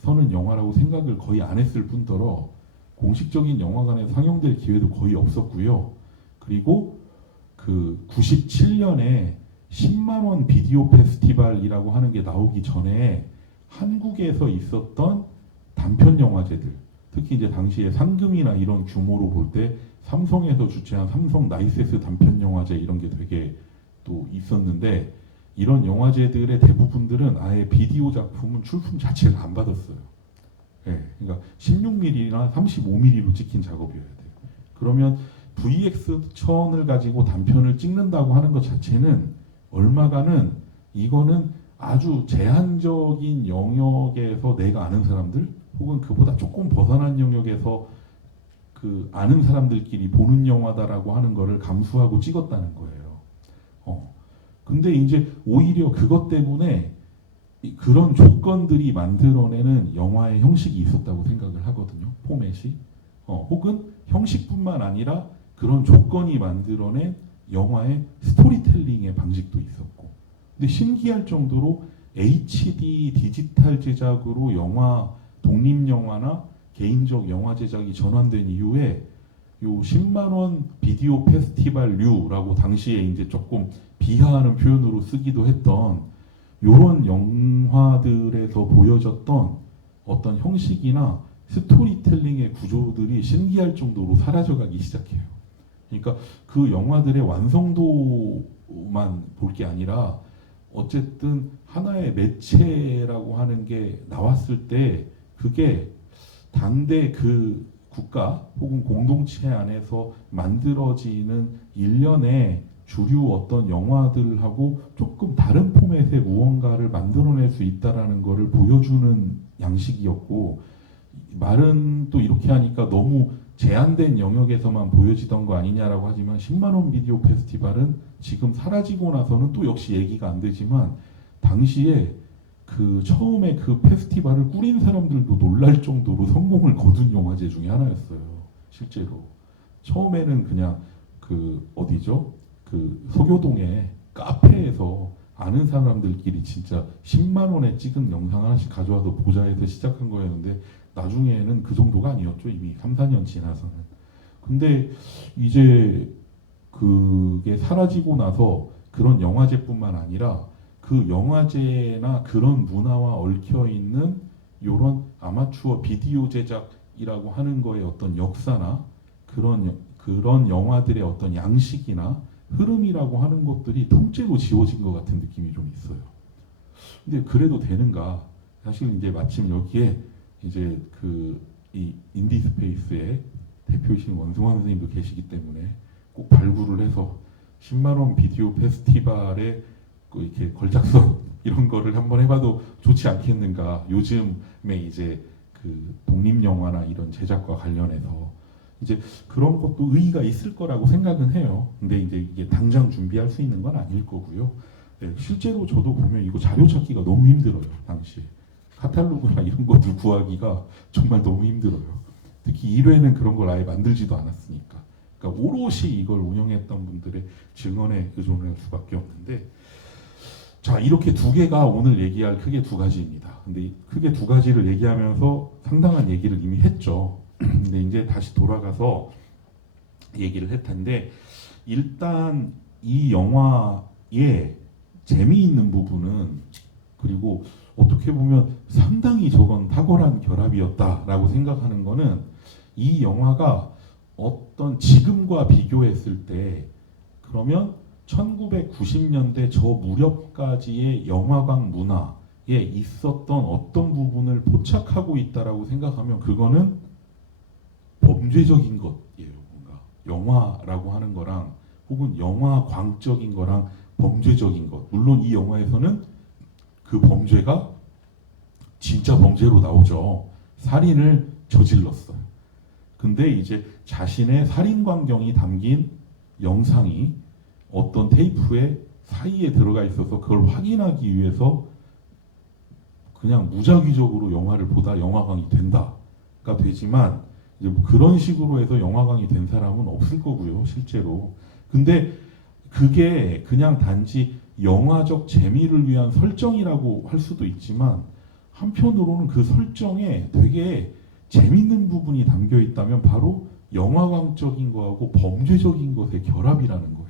서는 영화라고 생각을 거의 안 했을 뿐더러 공식적인 영화관에 상영될 기회도 거의 없었고요. 그리고 그 97년에 10만 원 비디오 페스티벌이라고 하는 게 나오기 전에 한국에서 있었던 단편 영화제들, 특히 이제 당시에 상금이나 이런 규모로 볼 때 삼성에서 주최한 삼성 나이세스 단편 영화제 이런 게 되게 또 있었는데, 이런 영화제들의 대부분들은 아예 비디오 작품은 출품 자체를 안 받았어요. 예, 그러니까 16mm나 35mm로 찍힌 작업이어야 돼요. 그러면 VX1000을 가지고 단편을 찍는다고 하는 것 자체는 얼마간은 이거는 아주 제한적인 영역에서 내가 아는 사람들 혹은 그보다 조금 벗어난 영역에서 그 아는 사람들끼리 보는 영화다라고 하는 거를 감수하고 찍었다는 거예요. 근데 이제 오히려 그것 때문에 그런 조건들이 만들어내는 영화의 형식이 있었다고 생각을 하거든요. 포맷이. 혹은 형식뿐만 아니라 그런 조건이 만들어낸 영화의 스토리텔링의 방식도 있었고. 근데 신기할 정도로 HD 디지털 제작으로 영화, 독립영화나 개인적 영화 제작이 전환된 이후에 요 10만 원 비디오 페스티벌류라고 당시에 이제 조금 비하하는 표현으로 쓰기도 했던 요런 영화들에서 보여졌던 어떤 형식이나 스토리텔링의 구조들이 신기할 정도로 사라져가기 시작해요. 그러니까 그 영화들의 완성도만 볼 게 아니라 어쨌든 하나의 매체라고 하는 게 나왔을 때 그게 당대 그 국가 혹은 공동체 안에서 만들어지는 일련의 주류 어떤 영화들하고 조금 다른 포맷의 무언가를 만들어낼 수 있다라는 것을 보여주는 양식이었고, 말은 또 이렇게 하니까 너무 제한된 영역에서만 보여지던 거 아니냐라고 하지만 10만 원 비디오 페스티벌은 지금 사라지고 나서는 또 역시 얘기가 안 되지만 당시에 그 처음에 그 페스티벌을 꾸린 사람들도 놀랄 정도로 성공을 거둔 영화제 중에 하나였어요. 실제로 처음에는 그냥 그 어디죠? 그 서교동의 카페에서 아는 사람들끼리 진짜 10만 원에 찍은 영상 하나씩 가져와서 보자 해서 시작한 거였는데 나중에는 그 정도가 아니었죠. 이미 3, 4년 지나서는. 근데 이제 그게 사라지고 나서 그런 영화제뿐만 아니라 그 영화제나 그런 문화와 얽혀 있는 이런 아마추어 비디오 제작이라고 하는 거의 어떤 역사나 그런 영화들의 어떤 양식이나 흐름이라고 하는 것들이 통째로 지워진 것 같은 느낌이 좀 있어요. 근데 그래도 되는가? 사실 이제 마침 여기에 이제 이 인디스페이스의 대표이신 원승환 선생님도 계시기 때문에 꼭 발굴을 해서 10만 원 비디오 페스티벌에 이렇게 걸작선 이런 거를 한번 해봐도 좋지 않겠는가. 요즘에 이제 그 독립 영화나 이런 제작과 관련해서 이제 그런 것도 의의가 있을 거라고 생각은 해요. 근데 이제 이게 당장 준비할 수 있는 건 아닐 거고요. 네, 실제로 저도 보면 이거 자료 찾기가 너무 힘들어요. 당시 카탈로그나 이런 것들 구하기가 정말 너무 힘들어요. 특히 1회는 그런 걸 아예 만들지도 않았으니까. 그러니까 오롯이 이걸 운영했던 분들의 증언에 의존할 수밖에 없는데, 자, 이렇게 두 개가 오늘 얘기할 크게 두 가지입니다. 근데 크게 두 가지를 얘기하면서 상당한 얘기를 이미 했죠. 근데 이제 다시 돌아가서 얘기를 할 텐데, 일단 이 영화의 재미있는 부분은, 그리고 어떻게 보면 상당히 저건 탁월한 결합이었다라고 생각하는 거는, 이 영화가 어떤 지금과 비교했을 때, 그러면 1990년대 저 무렵까지의 영화관 문화에 있었던 어떤 부분을 포착하고 있다라고 생각하면, 그거는 범죄적인 것이에요. 뭔가 영화라고 하는 거랑 혹은 영화광적인 거랑 범죄적인 것. 물론 이 영화에서는 그 범죄가 진짜 범죄로 나오죠. 살인을 저질렀어요. 근데 이제 자신의 살인 광경이 담긴 영상이 어떤 테이프의 사이에 들어가 있어서 그걸 확인하기 위해서 그냥 무작위적으로 영화를 보다 영화광이 된다가 되지만, 이제 뭐 그런 식으로 해서 영화광이 된 사람은 없을 거고요, 실제로. 근데 그게 그냥 단지 영화적 재미를 위한 설정이라고 할 수도 있지만, 한편으로는 그 설정에 되게 재밌는 부분이 담겨 있다면 바로 영화광적인 거하고 범죄적인 것의 결합이라는 거예요.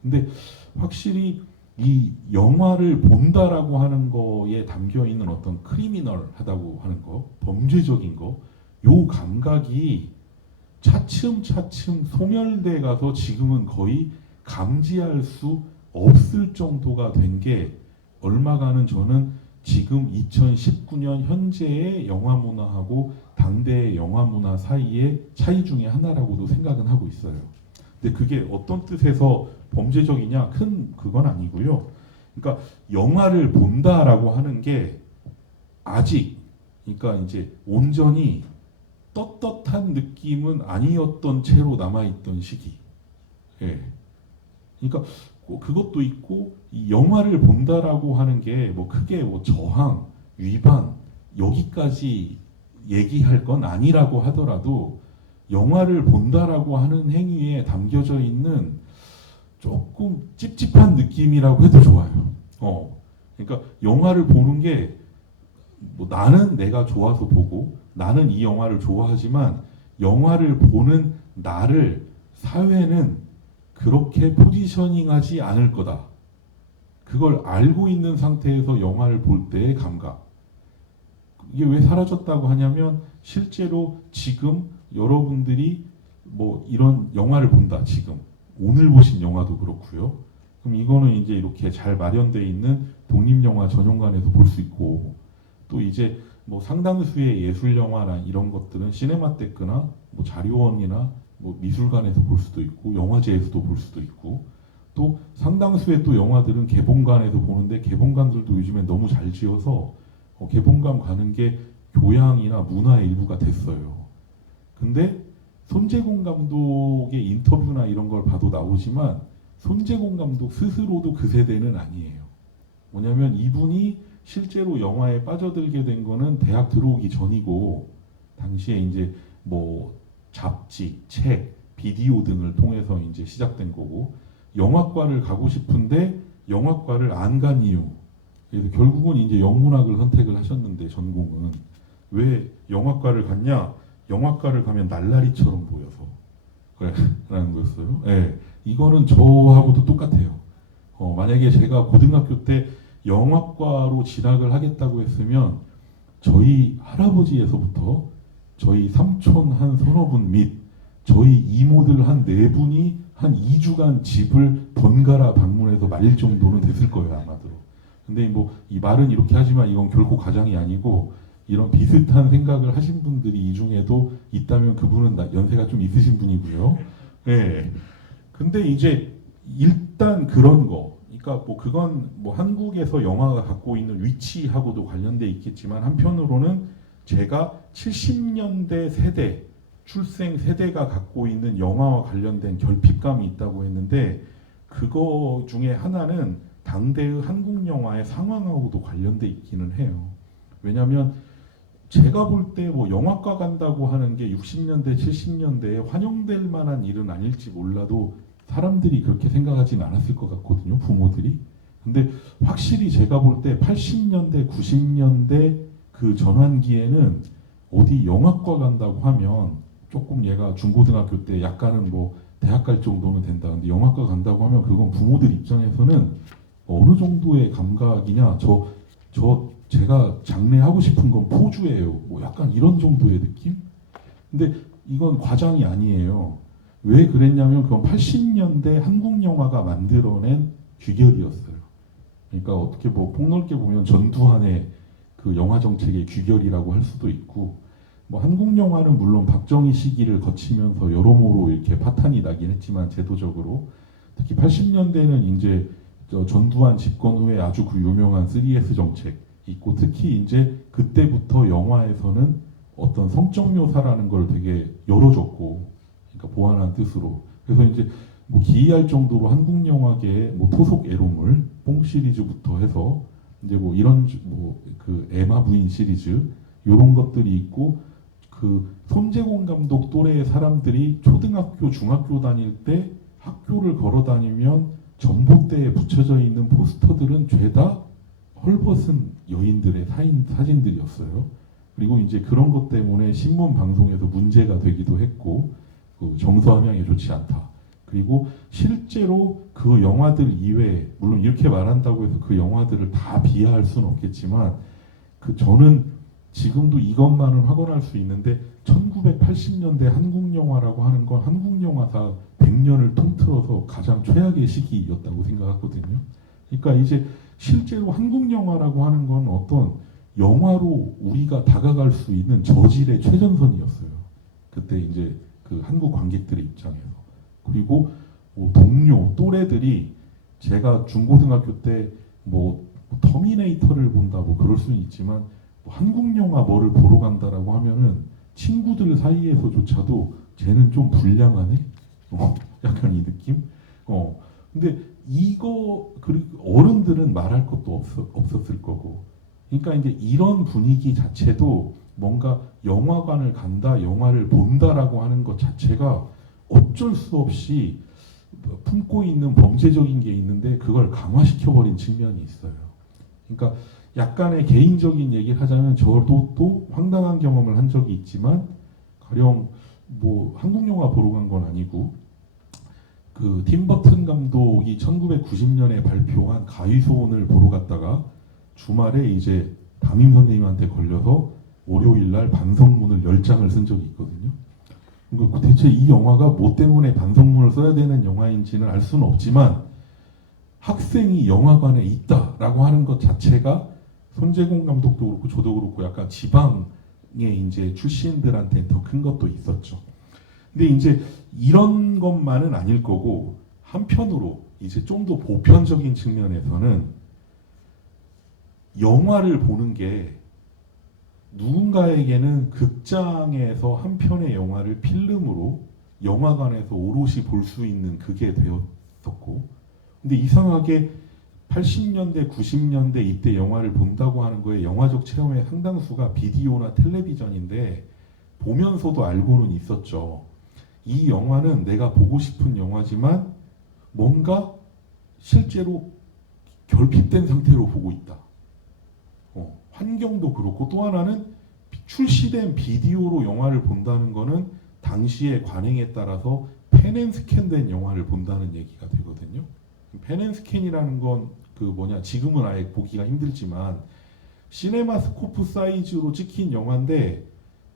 근데 확실히 이 영화를 본다라고 하는 거에 담겨 있는 어떤 크리미널하다고 하는 거, 범죄적인 거, 요 감각이 차츰차츰 소멸돼 가서 지금은 거의 감지할 수 없을 정도가 된 게, 얼마가는 저는 지금 2019년 현재의 영화 문화하고 당대의 영화 문화 사이의 차이 중에 하나라고도 생각은 하고 있어요. 근데 그게 어떤 뜻에서 범죄적이냐, 큰 그건 아니고요. 그러니까 영화를 본다라고 하는 게 아직, 그러니까 이제 온전히 떳떳한 느낌은 아니었던 채로 남아있던 시기. 예. 그러니까 그것도 있고, 이 영화를 본다라고 하는 게 뭐 크게 뭐 저항, 위반, 여기까지 얘기할 건 아니라고 하더라도, 영화를 본다라고 하는 행위에 담겨져 있는 조금 찝찝한 느낌이라고 해도 좋아요. 그러니까 영화를 보는 게, 뭐 나는 내가 좋아서 보고 나는 이 영화를 좋아하지만, 영화를 보는 나를 사회는 그렇게 포지셔닝하지 않을 거다. 그걸 알고 있는 상태에서 영화를 볼 때의 감각. 이게 왜 사라졌다고 하냐면, 실제로 지금 여러분들이 뭐 이런 영화를 본다, 지금 오늘 보신 영화도 그렇고요. 그럼 이거는 이제 이렇게 잘 마련되어 있는 독립영화 전용관에서 볼 수 있고, 또 이제 뭐 상당수의 예술 영화나 이런 것들은 시네마테크나 뭐 자료원이나 뭐 미술관에서 볼 수도 있고, 영화제에서도 볼 수도 있고, 또 상당수의 또 영화들은 개봉관에서 보는데, 개봉관들도 요즘에 너무 잘 지어서 개봉관 가는 게 교양이나 문화의 일부가 됐어요. 근데 손재공 감독의 인터뷰나 이런 걸 봐도 나오지만, 손재공 감독 스스로도 그 세대는 아니에요. 뭐냐면 이분이 실제로 영화에 빠져들게 된 거는 대학 들어오기 전이고, 당시에 이제 뭐 잡지, 책, 비디오 등을 통해서 이제 시작된 거고, 영화과를 가고 싶은데 영화과를 안 간 이유. 그래서 결국은 이제 영문학을 선택을 하셨는데, 전공은 왜 영화과를 갔냐? 영화과를 가면 날라리처럼 보여서 그래라는 거였어요. 예, 이거는 저하고도 똑같아요. 만약에 제가 고등학교 때 영화과로 진학을 하겠다고 했으면, 저희 할아버지에서부터 저희 삼촌 한 서너 분 및 저희 이모들 한 네 분이 한 2주간 집을 번갈아 방문해서 말릴 정도는 됐을 거예요, 아마도. 근데 뭐 이 말은 이렇게 하지만 이건 결코 가장이 아니고, 이런 비슷한 생각을 하신 분들이 이 중에도 있다면 그분은 연세가 좀 있으신 분이고요. 네. 근데 이제 일단 그런 거, 그러니까 뭐 그건 뭐 한국에서 영화가 갖고 있는 위치하고도 관련돼 있겠지만, 한편으로는 제가 70년대 세대, 출생 세대가 갖고 있는 영화와 관련된 결핍감이 있다고 했는데, 그거 중에 하나는 당대의 한국 영화의 상황하고도 관련돼 있기는 해요. 왜냐하면 제가 볼 때 뭐 영화과 간다고 하는 게 60년대, 70년대에 환영될 만한 일은 아닐지 몰라도, 사람들이 그렇게 생각하진 않았을 것 같거든요, 부모들이. 근데 확실히 제가 볼 때 80년대, 90년대 그 전환기에는 어디 영화과 간다고 하면 조금 얘가 중고등학교 때 약간은 뭐 대학 갈 정도는 된다. 근데 영화과 간다고 하면 그건 부모들 입장에서는 어느 정도의 감각이냐. 제가 장래 하고 싶은 건 포주예요. 뭐 약간 이런 정도의 느낌? 근데 이건 과장이 아니에요. 왜 그랬냐면 그건 80년대 한국 영화가 만들어낸 귀결이었어요. 그러니까 어떻게 뭐 폭넓게 보면 전두환의 그 영화 정책의 귀결이라고 할 수도 있고, 뭐 한국 영화는 물론 박정희 시기를 거치면서 여러모로 이렇게 파탄이 나긴 했지만 제도적으로 특히 80년대는 이제 전두환 집권 후에 아주 그 유명한 3S 정책 있고, 특히 이제 그때부터 영화에서는 어떤 성적 묘사라는 걸 되게 열어줬고, 그러니까 보완한 뜻으로. 그래서 이제 뭐 기이할 정도로 한국 영화계의 뭐 토속 에로물, 뽕 시리즈부터 해서 이제 뭐 이런 뭐 그 에마 부인 시리즈 이런 것들이 있고, 그 손재공 감독 또래의 사람들이 초등학교, 중학교 다닐 때 학교를 걸어 다니면 전봇대에 붙여져 있는 포스터들은 죄다 헐벗은 여인들의 사진들이었어요. 그리고 이제 그런 것 때문에 신문 방송에서 문제가 되기도 했고, 그 정서 함양에 좋지 않다. 그리고 실제로 그 영화들 이외에, 물론 이렇게 말한다고 해서 그 영화들을 다 비하할 수는 없겠지만, 저는 지금도 이것만은 확언할 수 있는데 1980년대 한국 영화라고 하는 건 한국 영화사 100년을 통틀어서 가장 최악의 시기였다고 생각하거든요. 그러니까 이제 실제로 한국 영화라고 하는 건 어떤 영화로 우리가 다가갈 수 있는 저질의 최전선이었어요. 그때 이제 그 한국 관객들의 입장에서. 그리고 뭐 동료, 또래들이 제가 중고등학교 때 뭐 터미네이터를 본다 뭐 그럴 수는 있지만 뭐 한국 영화 뭐를 보러 간다라고 하면은 친구들 사이에서조차도 쟤는 좀 불량하네? 약간 이 느낌? 근데 이거 그리고 어른들은 말할 것도 없었을 거고. 그러니까 이제 이런 분위기 자체도 뭔가 영화관을 간다, 영화를 본다라고 하는 것 자체가 어쩔 수 없이 품고 있는 범죄적인 게 있는데 그걸 강화시켜버린 측면이 있어요. 그러니까 약간의 개인적인 얘기를 하자면 저도 또 황당한 경험을 한 적이 있지만, 가령 뭐 한국 영화 보러 간 건 아니고 그 팀 버튼 감독이 1990년에 발표한 가위소원을 보러 갔다가 주말에 이제 담임 선생님한테 걸려서 월요일 날 반성문을 10장을 쓴 적이 있거든요. 그러니까 대체 이 영화가 뭐 때문에 반성문을 써야 되는 영화인지는 알 수는 없지만 학생이 영화관에 있다라고 하는 것 자체가 손재공 감독도 그렇고 저도 그렇고 약간 지방의 이제 출신들한테 더 큰 것도 있었죠. 근데 이제 이런 것만은 아닐 거고, 한편으로 이제 좀 더 보편적인 측면에서는 영화를 보는 게 누군가에게는 극장에서 한 편의 영화를 필름으로 영화관에서 오롯이 볼 수 있는 그게 되었었고, 근데 이상하게 80년대, 90년대 이때 영화를 본다고 하는 거에 영화적 체험의 상당수가 비디오나 텔레비전인데 보면서도 알고는 있었죠. 이 영화는 내가 보고 싶은 영화지만 뭔가 실제로 결핍된 상태로 보고 있다. 환경도 그렇고, 또 하나는 출시된 비디오로 영화를 본다는 거는 당시의 관행에 따라서 펜앤스캔된 영화를 본다는 얘기가 되거든요. 펜앤스캔이라는 건 지금은 아예 보기가 힘들지만 시네마스코프 사이즈로 찍힌 영화인데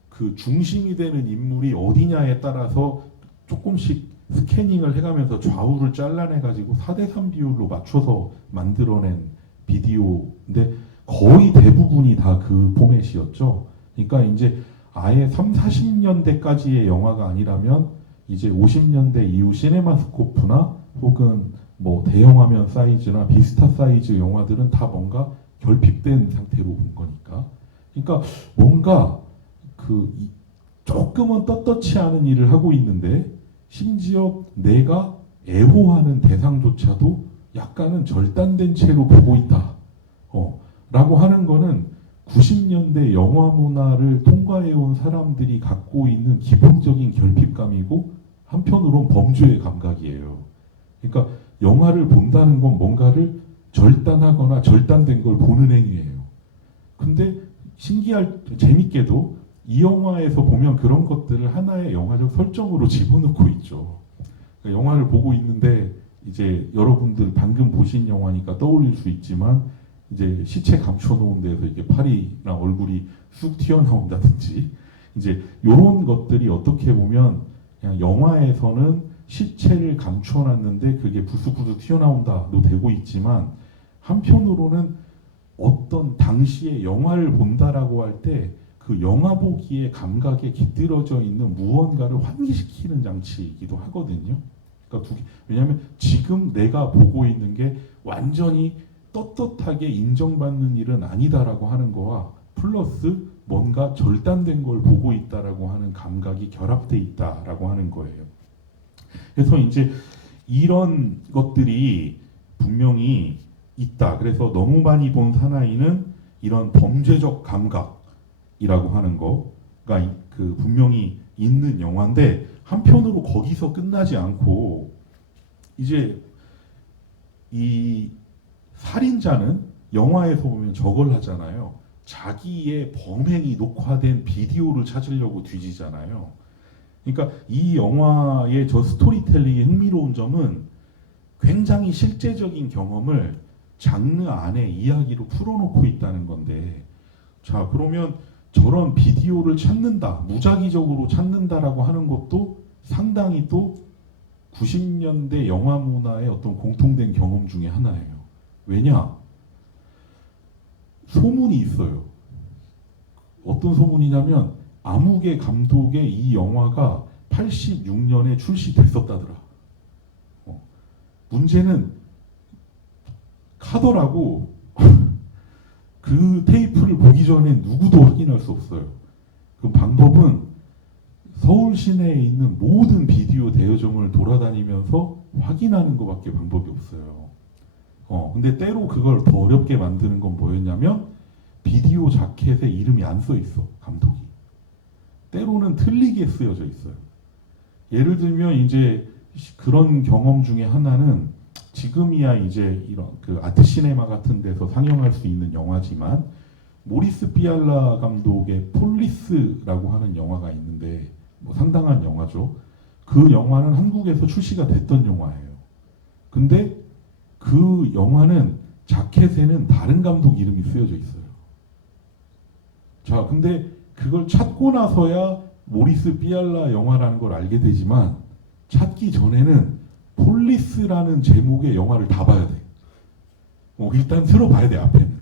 그 중심이 되는 인물이 어디냐에 따라서 조금씩 스캐닝을 해가면서 좌우를 잘라내가지고 4:3 비율로 맞춰서 만들어낸 비디오인데 거의 대부분이 다 그 포맷이었죠. 그러니까 이제 아예 3, 40년대까지의 영화가 아니라면 이제 50년대 이후 시네마스코프나 혹은 뭐 대형화면 사이즈나 비스타 사이즈 영화들은 다 뭔가 결핍된 상태로 본 거니까. 그러니까 뭔가 조금은 떳떳치 않은 일을 하고 있는데 심지어 내가 애호하는 대상조차도 약간은 절단된 채로 보고 있다. 라고 하는 거는 90년대 영화 문화를 통과해온 사람들이 갖고 있는 기본적인 결핍감이고, 한편으론 범죄의 감각이에요. 그러니까 영화를 본다는 건 뭔가를 절단하거나 절단된 걸 보는 행위예요. 근데 재밌게도 이 영화에서 보면 그런 것들을 하나의 영화적 설정으로 집어넣고 있죠. 그러니까 영화를 보고 있는데 이제 여러분들 방금 보신 영화니까 떠올릴 수 있지만 이제 시체 감춰놓은 데서 이게 팔이랑 얼굴이 쑥 튀어나온다든지 이제 이런 것들이 어떻게 보면 그냥 영화에서는 시체를 감춰놨는데 그게 부스부스 튀어나온다도 되고 있지만 한편으로는 어떤 당시에 영화를 본다라고 할 때 그 영화 보기의 감각에 깃들어져 있는 무언가를 환기시키는 장치이기도 하거든요. 그러니까 왜냐하면 지금 내가 보고 있는 게 완전히 떳떳하게 인정받는 일은 아니다라고 하는 거와 플러스 뭔가 절단된 걸 보고 있다라고 하는 감각이 결합돼 있다라고 하는 거예요. 그래서 이제 이런 것들이 분명히 있다. 그래서 너무 많이 본 사나이는 이런 범죄적 감각이라고 하는 거가 그 분명히 있는 영화인데 한편으로 거기서 끝나지 않고 이제 이 살인자는 영화에서 보면 저걸 하잖아요. 자기의 범행이 녹화된 비디오를 찾으려고 뒤지잖아요. 그러니까 이 영화의 저 스토리텔링의 흥미로운 점은 굉장히 실제적인 경험을 장르 안에 이야기로 풀어놓고 있다는 건데, 자 그러면 저런 비디오를 찾는다, 무작위적으로 찾는다라고 하는 것도 상당히 또 90년대 영화 문화의 어떤 공통된 경험 중에 하나예요. 왜냐? 소문이 있어요. 어떤 소문이냐면 아무개 감독의 이 영화가 86년에 출시됐었다더라. 문제는 카더라고 그 테이프를 보기 전에 누구도 확인할 수 없어요. 그 방법은 서울 시내에 있는 모든 비디오 대여점을 돌아다니면서 확인하는 것밖에 방법이 없어요. 근데 때로 그걸 더 어렵게 만드는 건 뭐였냐면 비디오 자켓에 이름이 안 써 있어, 감독이. 때로는 틀리게 쓰여져 있어요. 예를 들면 이제 그런 경험 중에 하나는 지금이야 이제 이런 그 아트 시네마 같은 데서 상영할 수 있는 영화지만 모리스 피알라 감독의 폴리스라고 하는 영화가 있는데 뭐 상당한 영화죠. 그 영화는 한국에서 출시가 됐던 영화예요. 근데 그 영화는 자켓에는 다른 감독 이름이 쓰여져 있어요. 자, 근데 그걸 찾고 나서야 모리스 피알라 영화라는 걸 알게 되지만 찾기 전에는 폴리스라는 제목의 영화를 다 봐야 돼. 일단 들어봐야 돼, 앞에는.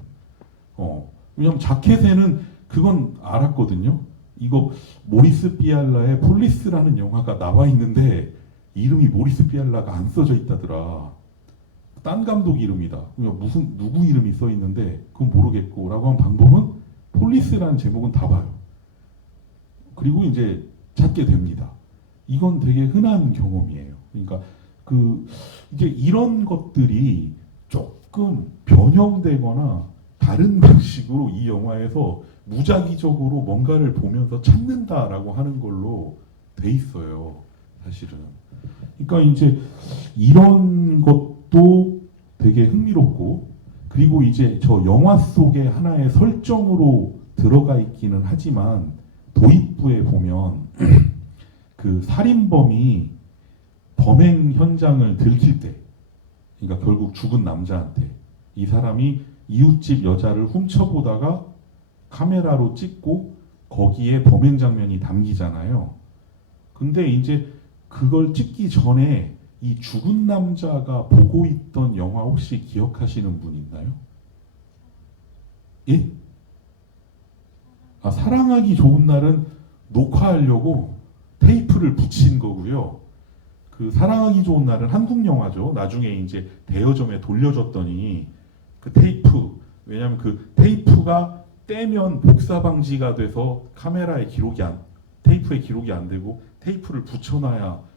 왜냐면 자켓에는 그건 알았거든요. 이거 모리스 피알라의 폴리스라는 영화가 나와 있는데 이름이 모리스 피알라가 안 써져 있다더라. 딴 감독 이름이다. 무슨 누구 이름이 써 있는데 그건 모르겠고 라고 한 방법은 폴리스라는 제목은 다 봐요. 그리고 이제 찾게 됩니다. 이건 되게 흔한 경험이에요. 그러니까 이제 이런 것들이 조금 변형되거나 다른 방식으로 이 영화에서 무작위적으로 뭔가를 보면서 찾는다라고 하는 걸로 돼 있어요. 사실은. 그러니까 이제 이런 것도 되게 흥미롭고, 그리고 이제 저 영화 속에 하나의 설정으로 들어가 있기는 하지만 도입부에 보면 그 살인범이 범행 현장을 들킬 때, 그러니까 결국 죽은 남자한테 이 사람이 이웃집 여자를 훔쳐보다가 카메라로 찍고 거기에 범행 장면이 담기잖아요. 근데 이제 그걸 찍기 전에 이 죽은 남자가 보고 있던 영화 혹시 기억하시는 분 있나요? 예? 사랑하기 좋은 날은 녹화하려고 테이프를 붙인 거고요. 그 사랑하기 좋은 날은 한국 영화죠. 나중에 이제 대여점에 돌려줬더니 그 테이프, 왜냐하면 그 테이프가 떼면 복사 방지가 돼서 카메라에 테이프에 기록이 안 되고 테이프를 붙여놔야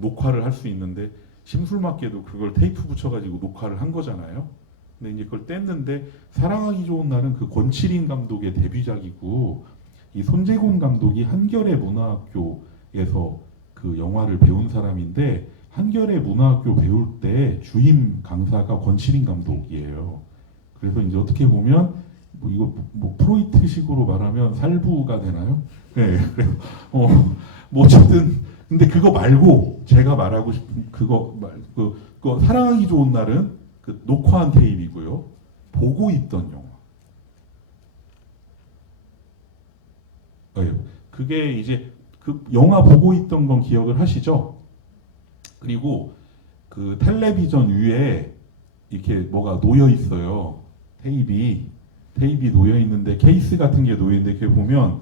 녹화를 할 수 있는데 심술맞게도 그걸 테이프 붙여가지고 녹화를 한 거잖아요. 근데 이제 그걸 뗐는데 사랑하기 좋은 날은 그 권칠인 감독의 데뷔작이고 이 손재곤 감독이 한겨레 문화학교에서 그 영화를 배운 사람인데 한겨레 문화학교 배울 때 주임 강사가 권칠인 감독이에요. 그래서 이제 어떻게 보면 뭐 이거 뭐 프로이트식으로 말하면 살부가 되나요? 네, 그래서 뭐 어쨌든 근데 그거 말고 제가 말하고 싶은 그거 사랑하기 좋은 날은 그 녹화한 테이프이고요. 보고 있던 영화. 네, 그게 이제 그 영화 보고 있던 건 기억을 하시죠? 그리고 그 텔레비전 위에 이렇게 뭐가 놓여 있어요. 테이프 놓여 있는데 케이스 같은 게 놓여 있는데 그게 보면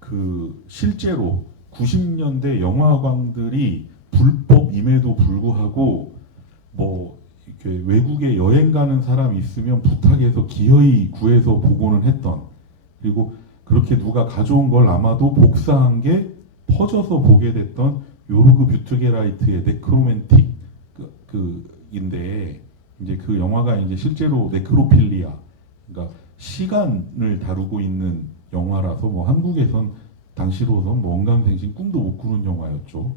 그 실제로 90년대 영화광들이 불법임에도 불구하고 뭐 이렇게 외국에 여행 가는 사람 있으면 부탁해서 기어이 구해서 보고는 했던, 그리고 그렇게 누가 가져온 걸 아마도 복사한 게 퍼져서 보게 됐던 요르그 뷰트게라이트의 네크로맨틱 그인데 이제 그 영화가 이제 실제로 네크로필리아, 그러니까 시간을 다루고 있는 영화라서 뭐 한국에선 당시로선 뭐 언감생심 꿈도 못 꾸는 영화였죠.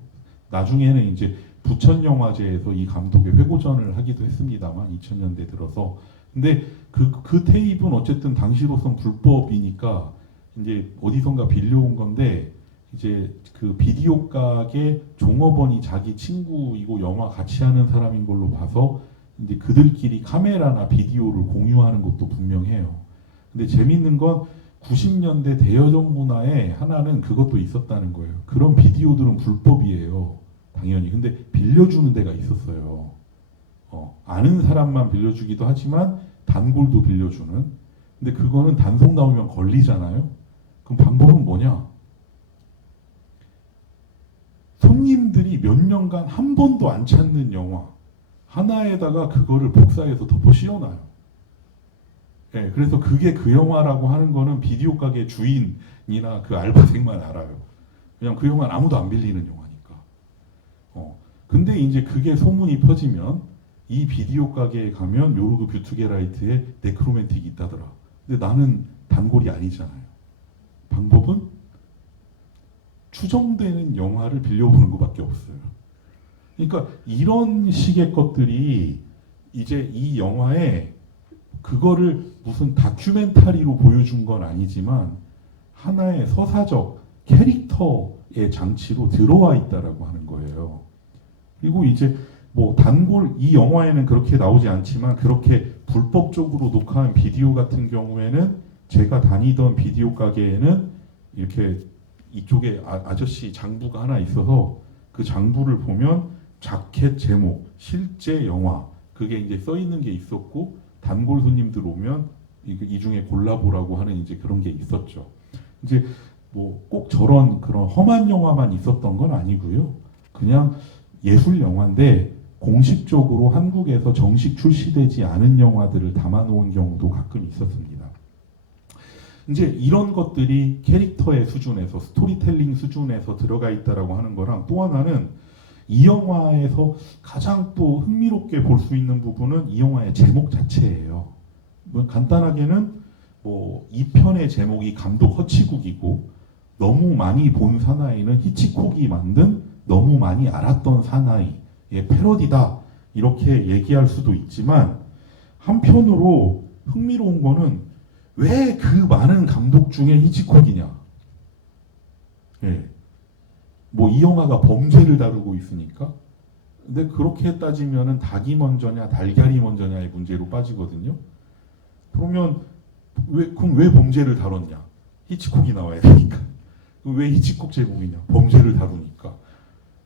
나중에는 이제 부천영화제에서 이 감독의 회고전을 하기도 했습니다만 2000년대 들어서. 근데 그 테이프는 어쨌든 당시로선 불법이니까 이제 어디선가 빌려온 건데 이제 그 비디오 가게 종업원이 자기 친구이고 영화 같이 하는 사람인 걸로 봐서 이제 그들끼리 카메라나 비디오를 공유하는 것도 분명해요. 근데 재밌는 건 90년대 대여정 문화에 하나는 그것도 있었다는 거예요. 그런 비디오들은 불법이에요. 당연히. 근데 빌려주는 데가 있었어요. 아는 사람만 빌려주기도 하지만 단골도 빌려주는. 근데 그거는 단속 나오면 걸리잖아요. 그럼 방법은 뭐냐? 손님들이 몇 년간 한 번도 안 찾는 영화 하나에다가 그거를 복사해서 덮어 씌워놔요. 네, 그래서 그게 그 영화라고 하는 거는 비디오 가게 주인이나 그 알바생만 알아요. 그냥 그 영화는 아무도 안 빌리는 영화니까. 근데 이제 그게 소문이 퍼지면 이 비디오 가게에 가면 요르그 뷰트게라이트의 네크로맨틱이 있다더라. 근데 나는 단골이 아니잖아요. 방법은 추정되는 영화를 빌려보는 것밖에 없어요. 그러니까 이런 식의 것들이 이제 이 영화에 그거를 무슨 다큐멘터리로 보여준 건 아니지만 하나의 서사적 캐릭터의 장치로 들어와 있다라고 하는 거예요. 그리고 이제 뭐 단골, 이 영화에는 그렇게 나오지 않지만 그렇게 불법적으로 녹화한 비디오 같은 경우에는 제가 다니던 비디오 가게에는 이렇게 이쪽에 아저씨 장부가 하나 있어서 그 장부를 보면 자켓 제목, 실제 영화, 그게 이제 써 있는 게 있었고 단골 손님들 오면 이 중에 골라보라고 하는 이제 그런 게 있었죠. 이제 뭐 꼭 저런 그런 험한 영화만 있었던 건 아니고요. 그냥 예술 영화인데 공식적으로 한국에서 정식 출시되지 않은 영화들을 담아놓은 경우도 가끔 있었습니다. 이제 이런 것들이 캐릭터의 수준에서 스토리텔링 수준에서 들어가 있다라고 하는 거랑 또 하나는 이 영화에서 가장 또 흥미롭게 볼 수 있는 부분은 이 영화의 제목 자체예요. 뭐 간단하게는 뭐 이 편의 제목이 감독 허치국이고 너무 많이 본 사나이는 히치콕이 만든 너무 많이 알았던 사나이의 패러디다 이렇게 얘기할 수도 있지만 한편으로 흥미로운 거는 왜 그 많은 감독 중에 히치콕이냐? 예. 뭐 이 영화가 범죄를 다루고 있으니까. 근데 그렇게 따지면은 닭이 먼저냐 달걀이 먼저냐의 문제로 빠지거든요. 그러면 그럼 왜 범죄를 다뤘냐? 히치콕이 나와야 되니까. 왜 히치콕 제목이냐? 범죄를 다루니까.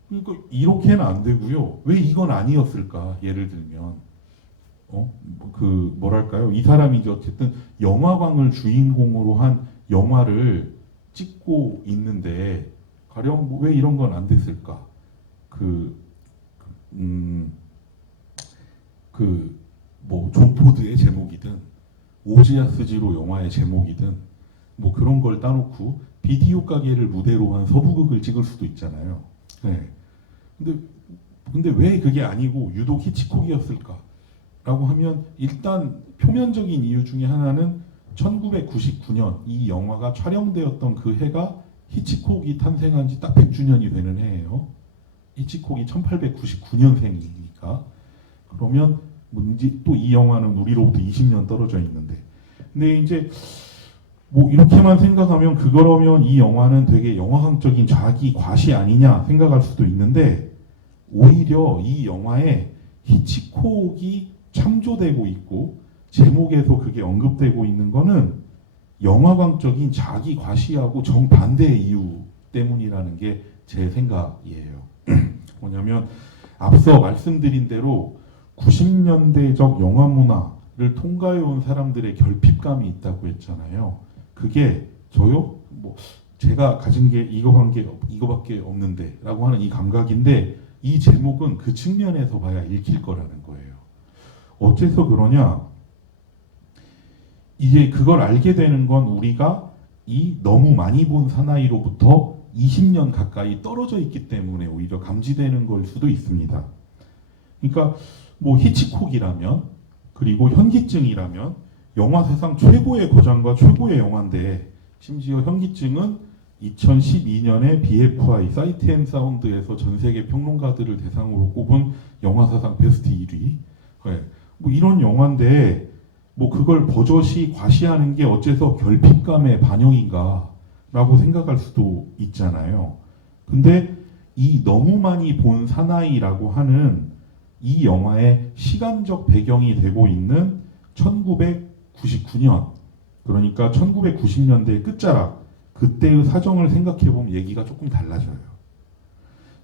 그러니까 이렇게는 안 되고요. 왜 이건 아니었을까? 예를 들면 그 뭐랄까요? 이 사람이 이제 어쨌든 영화광을 주인공으로 한 영화를 찍고 있는데 가령 왜 이런 건 안 됐을까? 뭐 존 포드의 제목이든 오지아스지로 영화의 제목이든 뭐 그런 걸 따놓고 비디오 가게를 무대로 한 서부극을 찍을 수도 있잖아요. 네. 근데 왜 그게 아니고 유독 히치콕이었을까? 라고 하면 일단 표면적인 이유 중에 하나는 1999년 이 영화가 촬영되었던 그 해가 히치콕이 탄생한 지 딱 100주년이 되는 해예요. 히치콕이 1899년생이니까 그러면 또 이 영화는 우리로부터 20년 떨어져 있는데 근데 이제 뭐 이렇게만 생각하면 그러면 이 영화는 되게 영화학적인 자기 과시 아니냐 생각할 수도 있는데 오히려 이 영화에 히치콕이 창조되고 있고 제목에서 그게 언급되고 있는 거는 영화광적인 자기 과시하고 정반대의 이유 때문이라는 게 제 생각이에요. 뭐냐면 앞서 말씀드린 대로 90년대적 영화 문화를 통과해온 사람들의 결핍감이 있다고 했잖아요. 그게 저요? 뭐 제가 가진 게 이거밖에 없는데라고 하는 이 감각인데 이 제목은 그 측면에서 봐야 읽힐 거라는 거예요. 어째서 그러냐? 이제 그걸 알게 되는 건 우리가 이 너무 많이 본 사나이로부터 20년 가까이 떨어져 있기 때문에 오히려 감지되는 걸 수도 있습니다. 그러니까 뭐 히치콕이라면 그리고 현기증이라면 영화 세상 최고의 거장과 최고의 영화인데 심지어 현기증은 2012년에 BFI 사이트 앤 사운드에서 전 세계 평론가들을 대상으로 꼽은 영화 사상 베스트 1위. 네. 뭐 이런 영화인데 뭐 그걸 버젓이 과시하는 게 어째서 결핍감의 반영인가? 라고 생각할 수도 있잖아요. 근데 이 너무 많이 본 사나이라고 하는 이 영화의 시간적 배경이 되고 있는 1999년, 그러니까 1990년대 끝자락, 그때의 사정을 생각해보면 얘기가 조금 달라져요.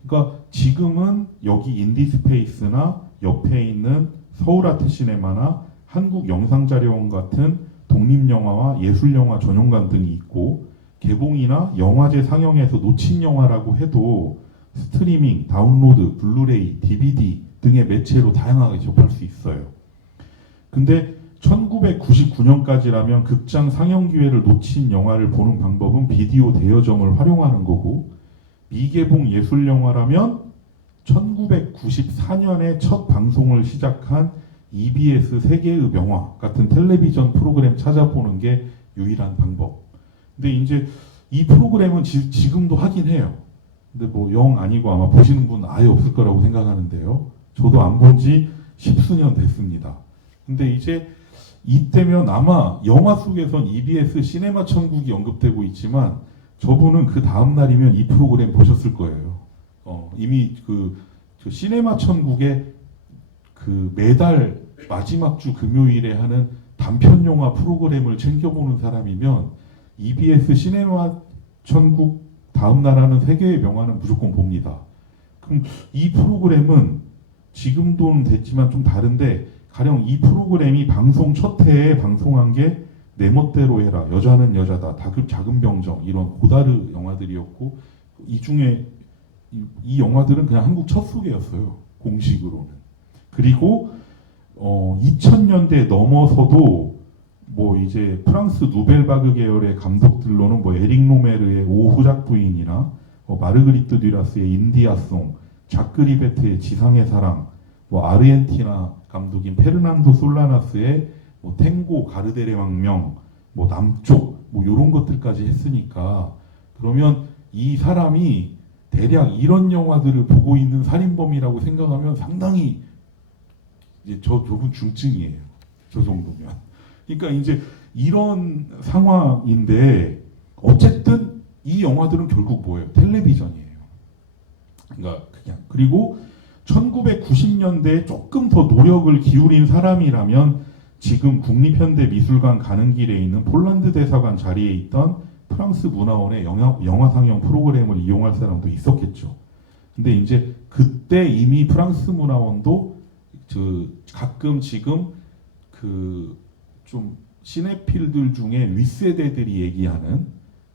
그러니까 지금은 여기 인디스페이스나 옆에 있는 서울아트시네마나 한국영상자료원 같은 독립영화와 예술영화 전용관 등이 있고 개봉이나 영화제 상영에서 놓친 영화라고 해도 스트리밍, 다운로드, 블루레이, DVD 등의 매체로 다양하게 접할 수 있어요. 근데 1999년까지라면 극장 상영 기회를 놓친 영화를 보는 방법은 비디오 대여점을 활용하는 거고 미개봉 예술 영화라면 1994년에 첫 방송을 시작한 EBS 세계의 명화 같은 텔레비전 프로그램 찾아보는 게 유일한 방법. 근데 이제 이 프로그램은 지금도 하긴 해요. 근데 뭐 영 아니고 아마 보시는 분 아예 없을 거라고 생각하는데요. 저도 안 본 지 십수년 됐습니다. 근데 이제 이때면 아마 영화 속에선 EBS 시네마 천국이 언급되고 있지만 저분은 그 다음 날이면 이 프로그램 보셨을 거예요. 이미 그 시네마 천국에 그 매달 마지막 주 금요일에 하는 단편 영화 프로그램을 챙겨보는 사람이면 EBS 시네마 천국 다음 날 하는 세계의 명화는 무조건 봅니다. 그럼 이 프로그램은 지금도 됐지만 좀 다른데 가령 이 프로그램이 방송 첫 해에 방송한 게 내 멋대로 해라, 여자는 여자다, 다급 작은 병정 이런 고다르 영화들이었고 이 중에 이 영화들은 그냥 한국 첫 소개였어요. 공식으로는. 그리고 2000년대 넘어서도 뭐 이제 프랑스 누벨바그 계열의 감독들로는 뭐 에릭 로메르의 오후작 부인이나 마르그리트 듀라스의 인디아송, 자크 리베트의 지상의 사랑, 뭐 아르헨티나 감독인 페르난도 솔라나스의 뭐 탱고 가르데레 망명, 뭐 남쪽 뭐 이런 것들까지 했으니까 그러면 이 사람이 대략 이런 영화들을 보고 있는 살인범이라고 생각하면 상당히 이제 저분 중증이에요. 저 정도면. 그러니까 이제 이런 상황인데 어쨌든 이 영화들은 결국 뭐예요? 텔레비전이에요. 그러니까 그냥 그리고 1990년대에 조금 더 노력을 기울인 사람이라면 지금 국립현대미술관 가는 길에 있는 폴란드 대사관 자리에 있던 프랑스 문화원의 영화 상영 프로그램을 이용할 사람도 있었겠죠. 근데 이제 그때 이미 프랑스 문화원도 가끔 지금 좀 시네필들 중에 윗세대들이 얘기하는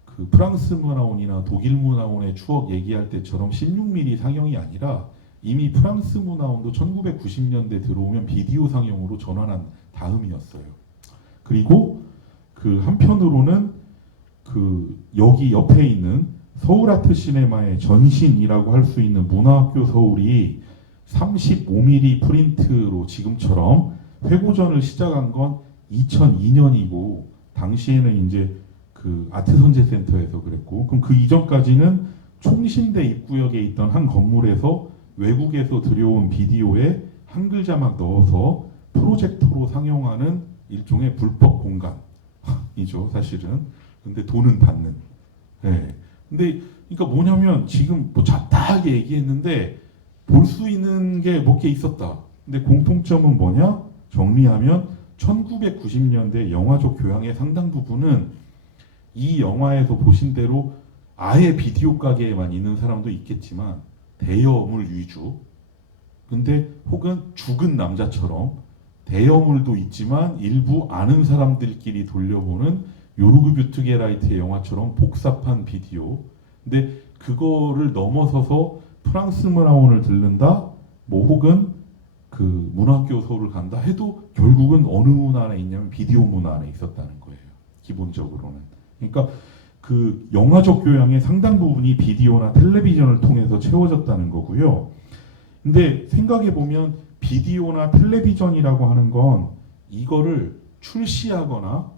그 프랑스 문화원이나 독일 문화원의 추억 얘기할 때처럼 16mm 상영이 아니라 이미 프랑스 문화원도 1990년대 들어오면 비디오 상영으로 전환한 다음이었어요. 그리고 그 한편으로는 그 여기 옆에 있는 서울아트시네마의 전신이라고 할 수 있는 문화학교 서울이 35mm 프린트로 지금처럼 회고전을 시작한 건 2002년이고 당시에는 이제 그 아트선재센터에서 그랬고 그럼 그 이전까지는 총신대 입구역에 있던 한 건물에서 외국에서 들여온 비디오에 한글 자막 넣어서 프로젝터로 상영하는 일종의 불법 공간이죠, 사실은. 근데 돈은 받는. 네. 근데 그러니까 뭐냐면 지금 뭐 잡다하게 얘기했는데 볼 수 있는 게 몇 개 있었다. 근데 공통점은 뭐냐? 정리하면 1990년대 영화적 교양의 상당 부분은 이 영화에서 보신 대로 아예 비디오 가게에만 있는 사람도 있겠지만 대여물 위주. 근데 혹은 죽은 남자처럼 대여물도 있지만 일부 아는 사람들끼리 돌려보는 요르그 뷰트게라이트의 영화처럼 복잡한 비디오. 근데 그거를 넘어서서 프랑스 문화원을 들른다, 뭐 혹은 그 문학교 서울을 간다 해도 결국은 어느 문화 안에 있냐면 비디오 문화 안에 있었다는 거예요. 기본적으로는. 그러니까 그 영화적 교양의 상당 부분이 비디오나 텔레비전을 통해서 채워졌다는 거고요. 근데 생각해 보면 비디오나 텔레비전이라고 하는 건 이거를 출시하거나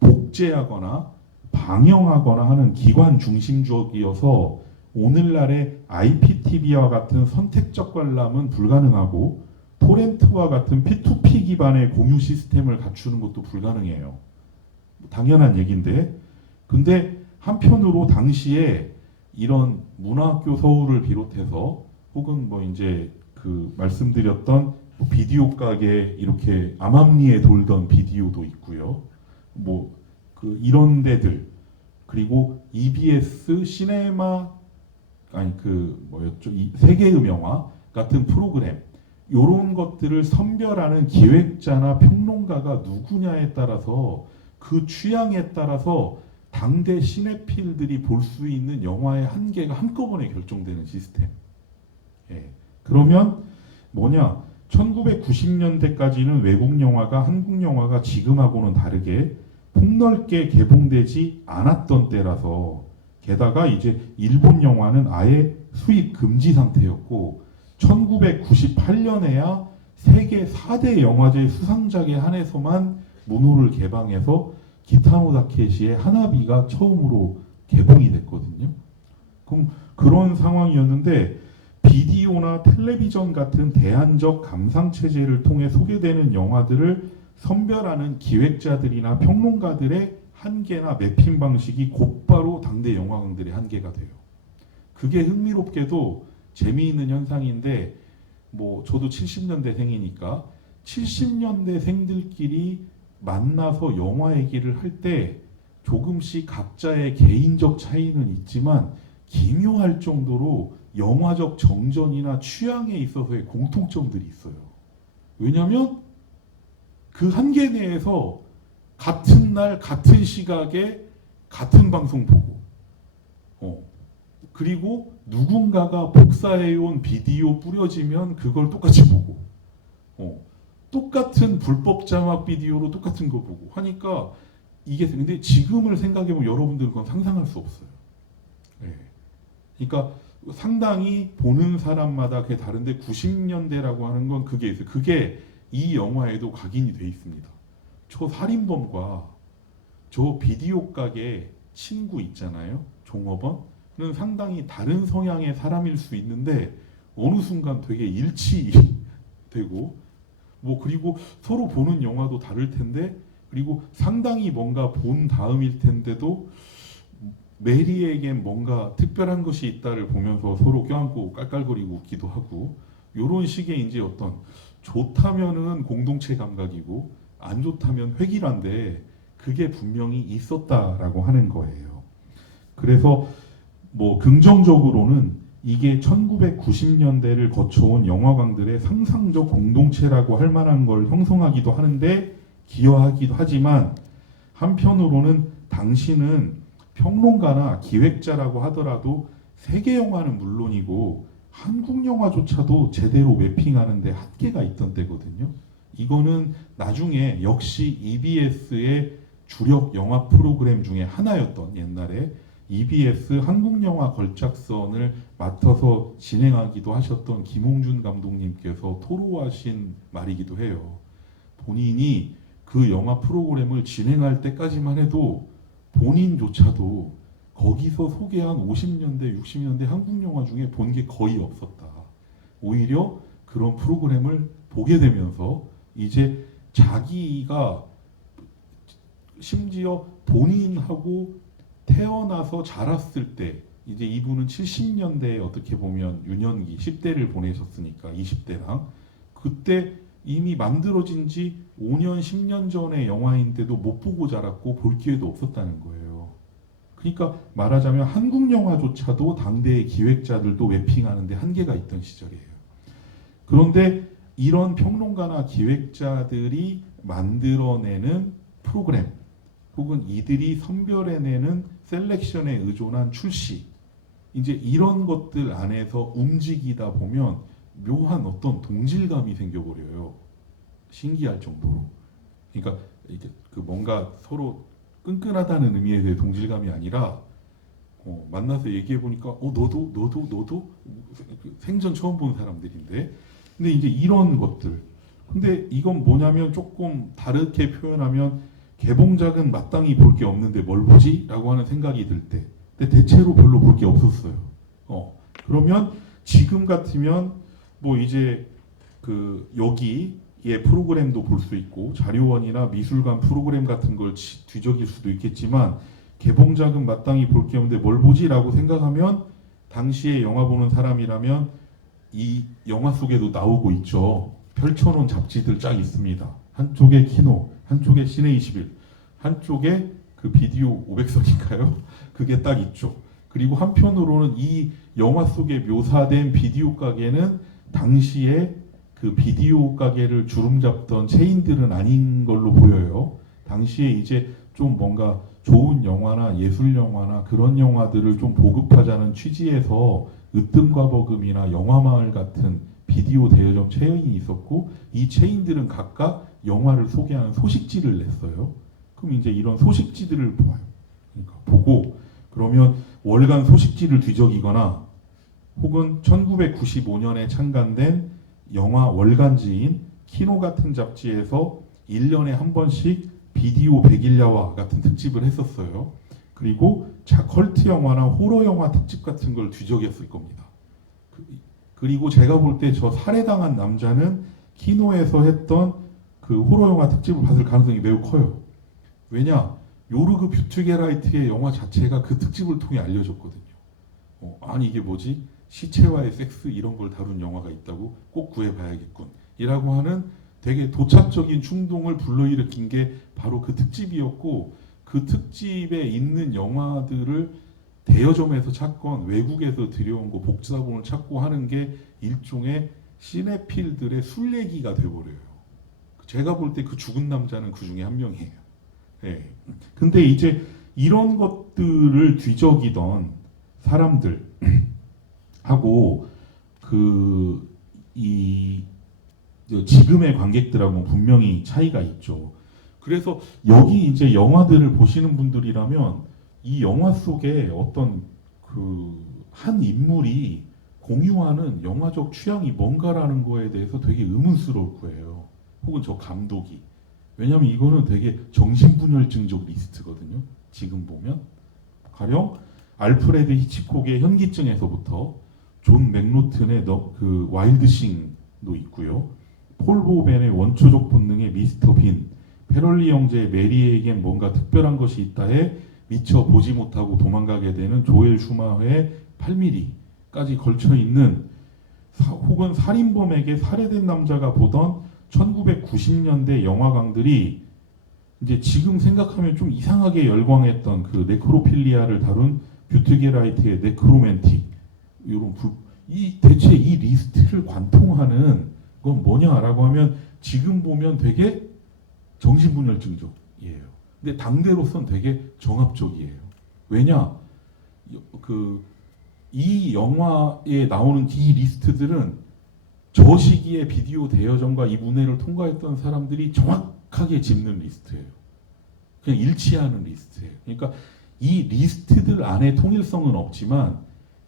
복제하거나 방영하거나 하는 기관 중심적이어서 오늘날의 IPTV와 같은 선택적 관람은 불가능하고 토렌트와 같은 P2P 기반의 공유 시스템을 갖추는 것도 불가능해요. 당연한 얘기인데, 근데 한편으로 당시에 이런 문화학교 서울을 비롯해서 혹은 뭐 이제 그 말씀드렸던 뭐 비디오 가게 이렇게 암암리에 돌던 비디오도 있고요. 뭐 그 이런 데들, 그리고 EBS 시네마, 아니 그 뭐였죠, 이 세계음영화 같은 프로그램, 요런 것들을 선별하는 기획자나 평론가가 누구냐에 따라서 그 취향에 따라서 당대 시네필들이 볼 수 있는 영화의 한계가 한꺼번에 결정되는 시스템. 예. 그러면 뭐냐? 1990년대까지는 외국 영화가 한국 영화가 지금하고는 다르게 폭넓게 개봉되지 않았던 때라서, 게다가 이제 일본 영화는 아예 수입 금지 상태였고 1998년에야 세계 4대 영화제 수상작에 한해서만 문호를 개방해서 기타노 다케시의 하나비가 처음으로 개봉이 됐거든요. 그럼 그런 상황이었는데 비디오나 텔레비전 같은 대안적 감상 체제를 통해 소개되는 영화들을 선별하는 기획자들이나 평론가들의 한계나 매핑 방식이 곧바로 당대 영화관들의 한계가 돼요. 그게 흥미롭게도 재미있는 현상인데, 뭐 저도 70년대생이니까 70년대생들끼리 만나서 영화 얘기를 할 때 조금씩 각자의 개인적 차이는 있지만 기묘할 정도로 영화적 정전이나 취향에 있어서의 공통점들이 있어요. 왜냐하면 그 한계 내에서 같은 날 같은 시각에 같은 방송 보고, 그리고 누군가가 복사해온 비디오 뿌려지면 그걸 똑같이 보고, 똑같은 불법 자막 비디오로 똑같은 거 보고 하니까 이게, 근데 지금을 생각해보면 여러분들 그건 상상할 수 없어요. 네. 그러니까 상당히 보는 사람마다 그게 다른데 90년대라고 하는 건 그게 있어요. 그게 이 영화에도 각인이 돼 있습니다. 저 살인범과 저 비디오 가게 친구 있잖아요. 종업원은 상당히 다른 성향의 사람일 수 있는데 어느 순간 되게 일치되고, 뭐 그리고 서로 보는 영화도 다를 텐데, 그리고 상당히 뭔가 본 다음일 텐데도 메리에겐 뭔가 특별한 것이 있다를 보면서 서로 껴안고 깔깔거리고 웃기도 하고, 이런 식의 이제 어떤 좋다면은 공동체 감각이고 안 좋다면 획일한데 그게 분명히 있었다라고 하는 거예요. 그래서 뭐 긍정적으로는 이게 1990년대를 거쳐온 영화광들의 상상적 공동체라고 할 만한 걸 형성하기도 하는데 기여하기도 하지만, 한편으로는 당시는 평론가나 기획자라고 하더라도 세계 영화는 물론이고 한국 영화조차도 제대로 매핑하는데 한계가 있던 때거든요. 이거는 나중에 역시 EBS의 주력 영화 프로그램 중에 하나였던, 옛날에 EBS 한국 영화 걸작선을 맡아서 진행하기도 하셨던 김홍준 감독님께서 토로하신 말이기도 해요. 본인이 그 영화 프로그램을 진행할 때까지만 해도 본인조차도 거기서 소개한 50년대, 60년대 한국 영화 중에 본 게 거의 없었다. 오히려 그런 프로그램을 보게 되면서 이제 자기가 심지어 본인하고 태어나서 자랐을 때 이제 이분은 70년대에 어떻게 보면 유년기 10대를 보내셨으니까 20대랑 그때 이미 만들어진 지 5년, 10년 전의 영화인데도 못 보고 자랐고 볼 기회도 없었다는 거예요. 그러니까 말하자면 한국 영화조차도 당대의 기획자들도 맵핑하는데 한계가 있던 시절이에요. 그런데 이런 평론가나 기획자들이 만들어내는 프로그램 혹은 이들이 선별해내는 셀렉션에 의존한 출시 이제 이런 것들 안에서 움직이다 보면 묘한 어떤 동질감이 생겨버려요. 신기할 정도로. 그러니까 이게 그 뭔가 서로 끈끈하다는 의미에서의 동질감이 아니라 만나서 얘기해 보니까 너도 생전 처음 본 사람들인데 근데 이제 이런 것들 근데 이건 뭐냐면 조금 다르게 표현하면 개봉작은 마땅히 볼 게 없는데 뭘 보지? 라고 하는 생각이 들 때 근데 대체로 별로 볼 게 없었어요. 그러면 지금 같으면 뭐 이제 그 여기의 프로그램도 볼 수 있고 자료원이나 미술관 프로그램 같은 걸 뒤적일 수도 있겠지만 개봉작은 마땅히 볼 게 없는데 뭘 보지? 라고 생각하면 당시에 영화 보는 사람이라면 이 영화 속에도 나오고 있죠. 펼쳐놓은 잡지들 쫙 있습니다. 한쪽에 키노, 한쪽에 시네21, 한쪽에 그 비디오 500선인가요? 그게 딱 있죠. 그리고 한편으로는 이 영화 속에 묘사된 비디오 가게는 당시에 그 비디오 가게를 주름잡던 체인들은 아닌 걸로 보여요. 당시에 이제 좀 뭔가 좋은 영화나 예술 영화나 그런 영화들을 좀 보급하자는 취지에서 으뜸과버금이나 영화마을 같은 비디오 대여점 체인이 있었고 이 체인들은 각각 영화를 소개하는 소식지를 냈어요. 그럼 이제 이런 소식지들을 보아요. 그러니까 보고 그러면 월간 소식지를 뒤적이거나 혹은 1995년에 창간된 영화 월간지인 키노 같은 잡지에서 1년에 한 번씩 비디오 100일야와 같은 특집을 했었어요. 그리고 컬트 영화나 호러 영화 특집 같은 걸 뒤적였을 겁니다. 그리고 제가 볼 때 저 살해당한 남자는 키노에서 했던 그 호러 영화 특집을 봤을 가능성이 매우 커요. 왜냐? 요르그 뷰트게라이트의 영화 자체가 그 특집을 통해 알려졌거든요. 아니 이게 뭐지? 시체와의 섹스 이런 걸 다룬 영화가 있다고 꼭 구해봐야겠군. 이라고 하는 되게 도착적인 충동을 불러일으킨 게 바로 그 특집이었고 그 특집에 있는 영화들을 대여점에서 찾건 외국에서 들여온 거 복사본을 찾고 하는 게 일종의 시네필들의 순례기가 돼버려요. 제가 볼 때 그 죽은 남자는 그 중에 한 명이에요. 네. 근데 이제 이런 것들을 뒤적이던 사람들 하고 이 지금의 관객들하고는 분명히 차이가 있죠. 그래서 여기 이제 영화들을 보시는 분들이라면 이 영화 속에 어떤 그 한 인물이 공유하는 영화적 취향이 뭔가라는 거에 대해서 되게 의문스러울 거예요. 혹은 저 감독이. 왜냐하면 이거는 되게 정신분열증적 리스트거든요. 지금 보면 가령 알프레드 히치콕의 현기증에서부터 존 맥노튼의 그 와일드싱도 있고요. 폴 보벤의 원초적 본능의 미스터 빈, 페럴리 형제의 메리에겐 뭔가 특별한 것이 있다에 미처 보지 못하고 도망가게 되는 조엘 슈마의 8mm까지 걸쳐 있는 혹은 살인범에게 살해된 남자가 보던 1990년대 영화광들이 이제 지금 생각하면 좀 이상하게 열광했던 그 네크로필리아를 다룬 뷰트게라이트의 네크로맨틱 이런 대체 이 리스트를 관통하는 건 뭐냐라고 하면 지금 보면 되게 정신분열증적이에요. 근데 당대로선 되게 정합적이에요. 왜냐? 이 영화에 나오는 이 리스트들은 저 시기에 비디오 대여점과 이 문해를 통과했던 사람들이 정확하게 짚는 리스트예요. 그냥 일치하는 리스트예요. 그러니까 이 리스트들 안에 통일성은 없지만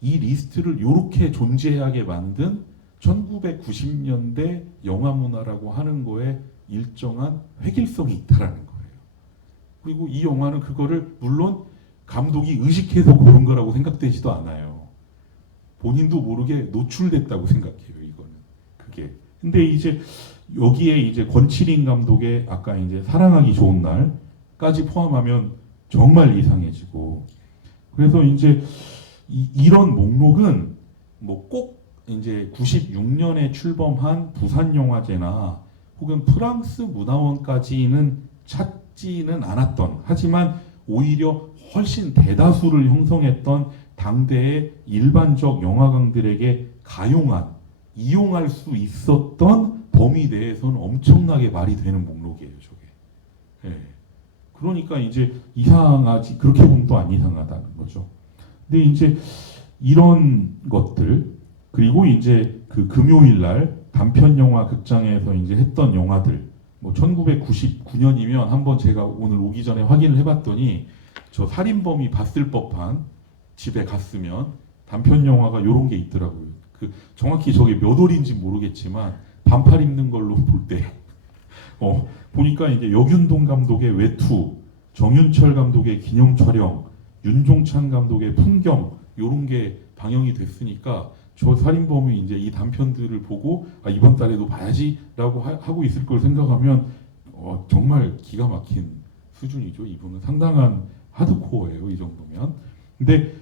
이 리스트를 이렇게 존재하게 만든 1990년대 영화 문화라고 하는 거에 일정한 획일성이 있다라는 거예요. 그리고 이 영화는 그거를 물론 감독이 의식해서 고른 거라고 생각되지도 않아요. 본인도 모르게 노출됐다고 생각해요, 이거는. 그게. 근데 이제 여기에 이제 권칠인 감독의 아까 이제 사랑하기 좋은 날까지 포함하면 정말 이상해지고. 그래서 이제 이런 목록은 뭐 꼭 이제 96년에 출범한 부산영화제나 혹은 프랑스 문화원까지는 찾지는 않았던, 하지만 오히려 훨씬 대다수를 형성했던 당대의 일반적 영화광들에게 가용한, 이용할 수 있었던 범위 내에서는 엄청나게 말이 되는 목록이에요, 저게. 예. 그러니까 이제 이상하지, 그렇게 보면 또 안 이상하다는 거죠. 근데 이제 이런 것들, 그리고 이제 그 금요일 날 단편 영화 극장에서 이제 했던 영화들, 뭐 1999년이면 한번 제가 오늘 오기 전에 확인을 해봤더니 저 살인범이 봤을 법한 집에 갔으면 단편 영화가 요런 게 있더라고요. 그 정확히 저게 몇 월인지 모르겠지만 반팔 입는 걸로 볼 때 보니까 이제 여균동 감독의 외투, 정윤철 감독의 기념 촬영, 윤종찬 감독의 풍경 요런 게 방영이 됐으니까 저 살인범이 이제 이 단편들을 보고 아, 이번 달에도 봐야지라고 하고 있을 걸 생각하면 정말 기가 막힌 수준이죠. 이분은 상당한 하드코어예요, 이 정도면. 근데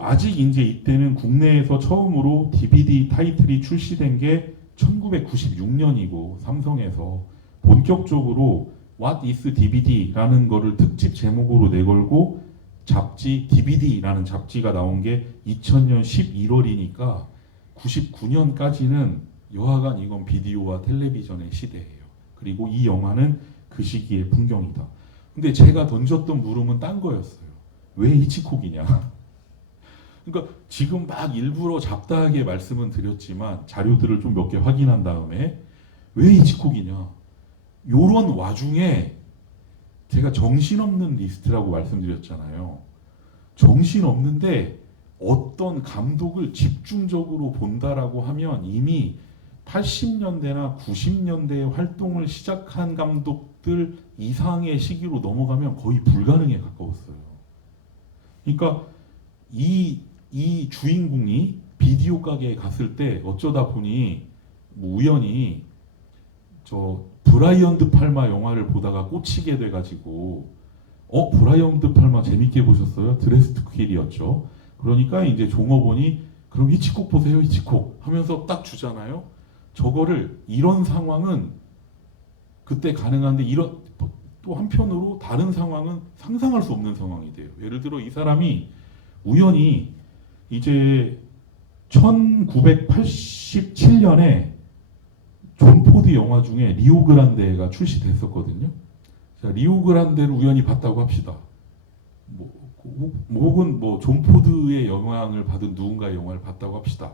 아직 이제 이때는 국내에서 처음으로 DVD 타이틀이 출시된 게 1996년이고 삼성에서 본격적으로 What is DVD라는 거를 특집 제목으로 내걸고 잡지 DVD라는 잡지가 나온 게 2000년 11월이니까 99년까지는 여하간 이건 비디오와 텔레비전의 시대예요. 그리고 이 영화는 그 시기의 풍경이다. 근데 제가 던졌던 물음은 딴 거였어요. 왜 히치콕이냐? 그러니까 지금 막 일부러 잡다하게 말씀은 드렸지만 자료들을 좀 몇 개 확인한 다음에 왜 히치콕이냐? 요런 와중에 제가 정신없는 리스트라고 말씀드렸잖아요. 정신없는데 어떤 감독을 집중적으로 본다라고 하면 이미 80년대나 90년대에 활동을 시작한 감독들 이상의 시기로 넘어가면 거의 불가능에 가까웠어요. 그러니까 이 주인공이 비디오 가게에 갔을 때 어쩌다 보니 뭐 우연히 저 브라이언 드 팔마 영화를 보다가 꽂히게 돼가지고 브라이언 드 팔마 재밌게 보셨어요? 드레스드 퀼이었죠. 그러니까 이제 종업원이 그럼 히치콕 보세요, 히치콕 하면서 딱 주잖아요. 저거를 이런 상황은 그때 가능한데 이런 또 한편으로 다른 상황은 상상할 수 없는 상황이 돼요. 예를 들어 이 사람이 우연히 이제 1987년에 존 포드 영화 중에 리오 그란데가 출시됐었거든요. 자, 리오 그란데를 우연히 봤다고 합시다. 혹은 존 포드의 영향을 받은 누군가의 영화를 봤다고 합시다.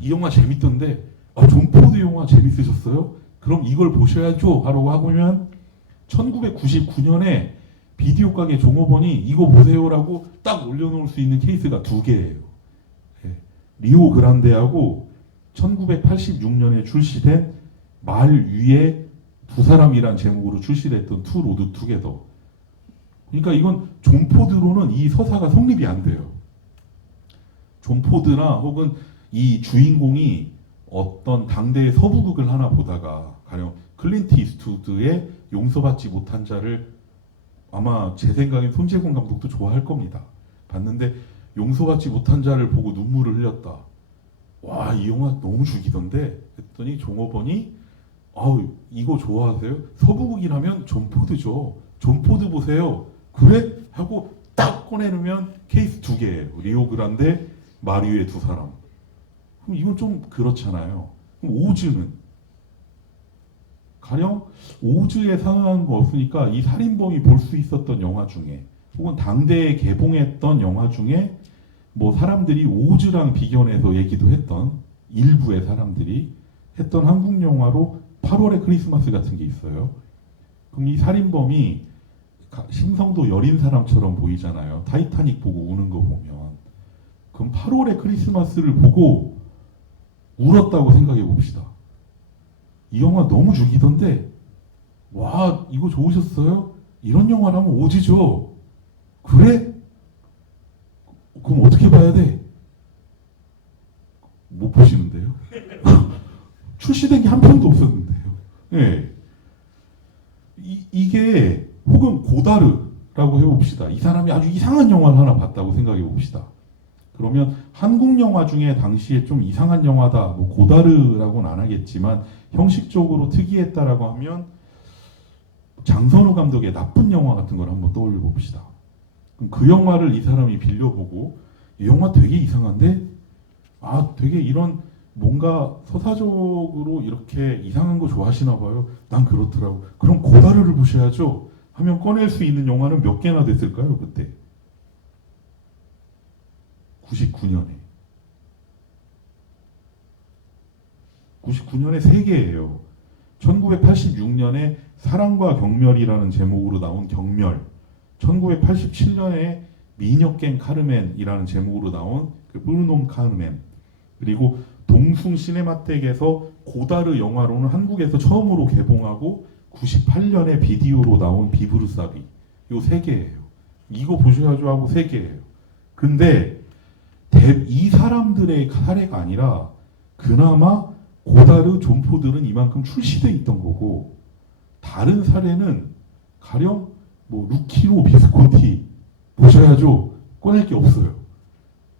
이 영화 재밌던데 존 포드 영화 재밌으셨어요? 그럼 이걸 보셔야죠 하라고 하면 1999년에 비디오 가게 종업원이 이거 보세요라고 딱 올려놓을 수 있는 케이스가 두 개예요. 네. 리오 그란데하고 1986년에 출시된 말 위에 두 사람이란 제목으로 출시됐던 투 로드 투게더. 그러니까 이건 존 포드로는 이 서사가 성립이 안 돼요. 존 포드나 혹은 이 주인공이 어떤 당대의 서부극을 하나 보다가 가령 클린트 이스트우드의 용서받지 못한 자를 아마 제 생각엔 손재gun 감독도 좋아할 겁니다. 봤는데 용서받지 못한 자를 보고 눈물을 흘렸다. 와, 이 영화 너무 죽이던데 했더니 종업원이 이거 좋아하세요? 서부극이라면 존 포드죠. 존 포드 보세요. 그래? 하고 딱 꺼내놓으면 케이스 두 개예요. 리오 그란데, 마리오의 두 사람. 그럼 이건 좀 그렇잖아요. 그럼 오즈는? 가령 오즈에 상응하는 거 없으니까 이 살인범이 볼 수 있었던 영화 중에 혹은 당대에 개봉했던 영화 중에 뭐 사람들이 오즈랑 비견해서 얘기도 했던 일부의 사람들이 했던 한국 영화로 8월의 크리스마스 같은 게 있어요. 그럼 이 살인범이 심성도 여린 사람처럼 보이잖아요. 타이타닉 보고 우는 거 보면. 그럼 8월의 크리스마스를 보고 울었다고 생각해 봅시다. 이 영화 너무 죽이던데 와 이거 좋으셨어요? 이런 영화라면 오지죠. 그래? 그럼 어떻게 봐야 돼? 못 보시는데요? 출시된 게 한 편도 없었는데요. 예. 이게 혹은 고다르라고 해봅시다. 이 사람이 아주 이상한 영화를 하나 봤다고 생각해 봅시다. 그러면 한국 영화 중에 당시에 좀 이상한 영화다, 뭐 고다르라고는 안 하겠지만 형식적으로 특이했다라고 하면 장선우 감독의 나쁜 영화 같은 걸 한번 떠올려 봅시다. 그럼 그 영화를 이 사람이 빌려보고 이 영화 되게 이상한데 아 되게 이런 뭔가 서사적으로 이렇게 이상한 거 좋아하시나 봐요. 난 그렇더라고. 그럼 고다르를 보셔야죠. 하면 꺼낼 수 있는 영화는 몇 개나 됐을까요 그때? 99년에 99년에 3개예요. 1986년에 사랑과 경멸이라는 제목으로 나온 경멸, 1987년에 미녀갱 카르멘이라는 제목으로 나온 그 뿔놈 카르멘, 그리고 동숭 시네마텍에서 고다르 영화로는 한국에서 처음으로 개봉하고 98년에 비디오로 나온 비브루사비, 요 3개예요. 이거 보셔야죠 하고 3개예요. 근데 이 사람들의 사례가 아니라 그나마 고다르 존포들은 이만큼 출시돼 있던 거고, 다른 사례는 가령 뭐 루키노 비스코티 보셔야죠. 꺼낼 게 없어요.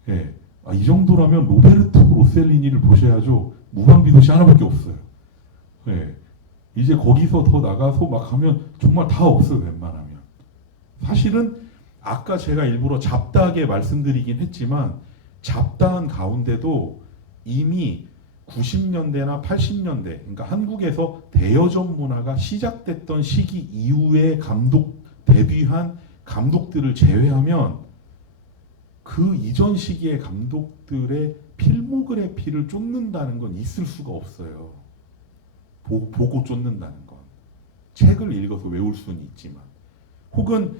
예. 이 정도라면 로베르토 로셀리니를 보셔야죠. 무방비도시 하나밖에 없어요. 예. 이제 거기서 더 나가서 막 하면 정말 다 없어요. 웬만하면. 사실은 아까 제가 일부러 잡다하게 말씀드리긴 했지만 잡다한 가운데도 이미 90년대나 80년대, 그러니까 한국에서 대여점 문화가 시작됐던 시기 이후에 데뷔한 감독들을 제외하면 그 이전 시기의 감독들의 필모그래피를 쫓는다는 건 있을 수가 없어요. 보고 쫓는다는 건. 책을 읽어서 외울 수는 있지만. 혹은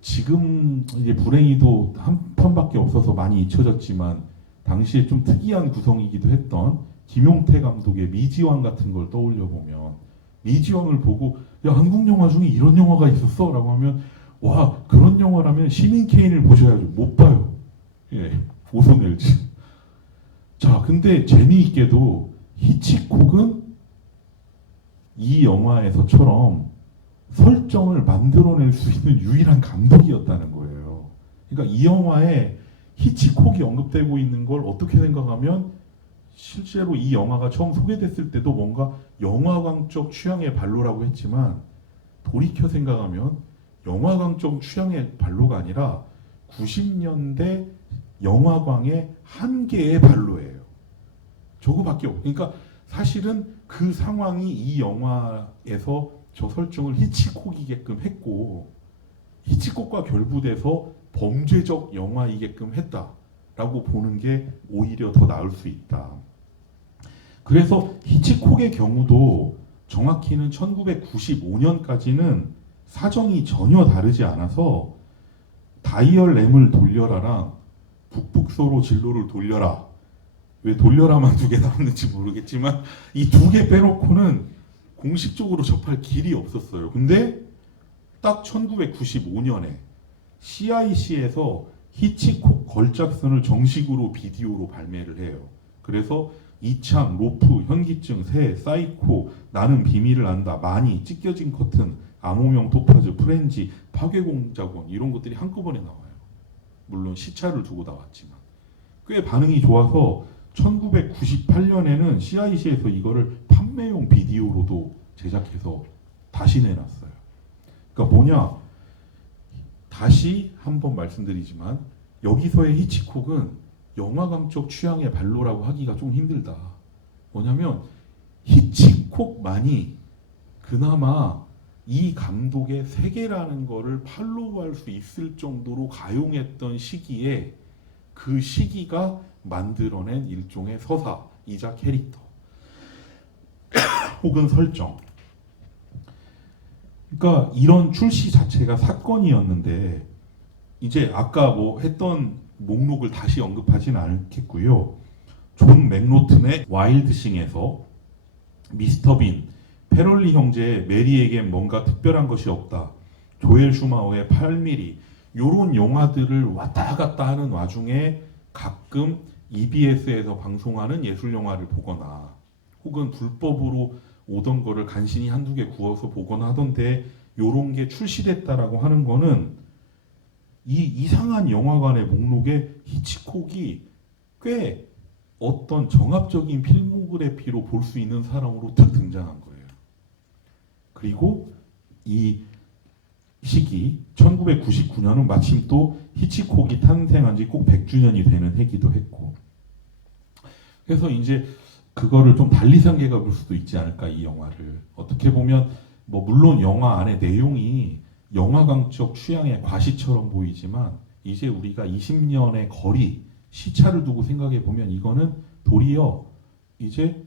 지금 이제 불행히도 한 편밖에 없어서 많이 잊혀졌지만 당시에 좀 특이한 구성이기도 했던 김용태 감독의 미지왕 같은 걸 떠올려 보면, 미지왕을 보고 야 한국 영화 중에 이런 영화가 있었어? 라고 하면 와 그런 영화라면 시민 케인을 보셔야죠. 못 봐요. 예, 오손 웰즈. 자 근데 재미있게도 히치콕은 이 영화에서처럼 설정을 만들어낼 수 있는 유일한 감독이었다는 거예요. 그러니까 이 영화에 히치콕이 언급되고 있는 걸 어떻게 생각하면 실제로 이 영화가 처음 소개됐을 때도 뭔가 영화광적 취향의 발로라고 했지만 돌이켜 생각하면 영화광적 취향의 발로가 아니라 90년대 영화광의 한계의 발로예요. 저거밖에 없. 그러니까 사실은 그 상황이 이 영화에서 저 설정을 히치콕이게끔 했고 히치콕과 결부돼서 범죄적 영화이게끔 했다라고 보는 게 오히려 더 나을 수 있다. 그래서 히치콕의 경우도 정확히는 1995년까지는 사정이 전혀 다르지 않아서 다이얼 램을 돌려라랑 북북서로 진로를 돌려라, 왜 돌려라만 2개 나왔는지 모르겠지만 이 2개 빼놓고는 공식적으로 접할 길이 없었어요. 근데 딱 1995년에 CIC에서 히치콕 걸작선을 정식으로 비디오로 발매를 해요. 그래서 이창, 로프, 현기증, 새, 사이코, 나는 비밀을 안다, 많이, 찢겨진 커튼, 암호명 토파즈, 프렌지, 파괴공작원 이런 것들이 한꺼번에 나와요. 물론 시차를 두고 나왔지만 꽤 반응이 좋아서 1998년에는 CIC에서 이거를 판매용 비디오로도 제작해서 다시 내놨어요. 그러니까 뭐냐, 다시 한번 말씀드리지만 여기서의 히치콕은 영화광적 취향의 발로라고 하기가 좀 힘들다. 뭐냐면 히치콕만이 그나마 이 감독의 세계라는 거를 팔로우할 수 있을 정도로 가용했던 시기에 그 시기가 만들어낸 일종의 서사이자 캐릭터 혹은 설정. 그러니까 이런 출시 자체가 사건이었는데 이제 아까 했던 목록을 다시 언급하지는 않겠고요. 존 맥노튼의 와일드싱에서 미스터 빈, 패럴리 형제의 메리에겐 뭔가 특별한 것이 없다, 조엘 슈마어의 8mm 요런 영화들을 왔다 갔다 하는 와중에 가끔 EBS에서 방송하는 예술 영화를 보거나 혹은 불법으로 오던 거를 간신히 한두 개 구워서 보거나 하던데 요런 게 출시됐다라고 하는 거는 이 이상한 영화관의 목록에 히치콕이 꽤 어떤 정합적인 필모그래피로 볼 수 있는 사람으로 딱 등장한 거예요. 그리고 이 시기 1999년은 마침 또 히치콕이 탄생한 지 꼭 100주년이 되는 해기도 했고, 그래서 이제 그거를 좀 달리 생각해 볼 수도 있지 않을까, 이 영화를. 어떻게 보면 뭐 물론 영화 안에 내용이 영화광적 취향의 과시처럼 보이지만 이제 우리가 20년의 거리 시차를 두고 생각해 보면 이거는 도리어 이제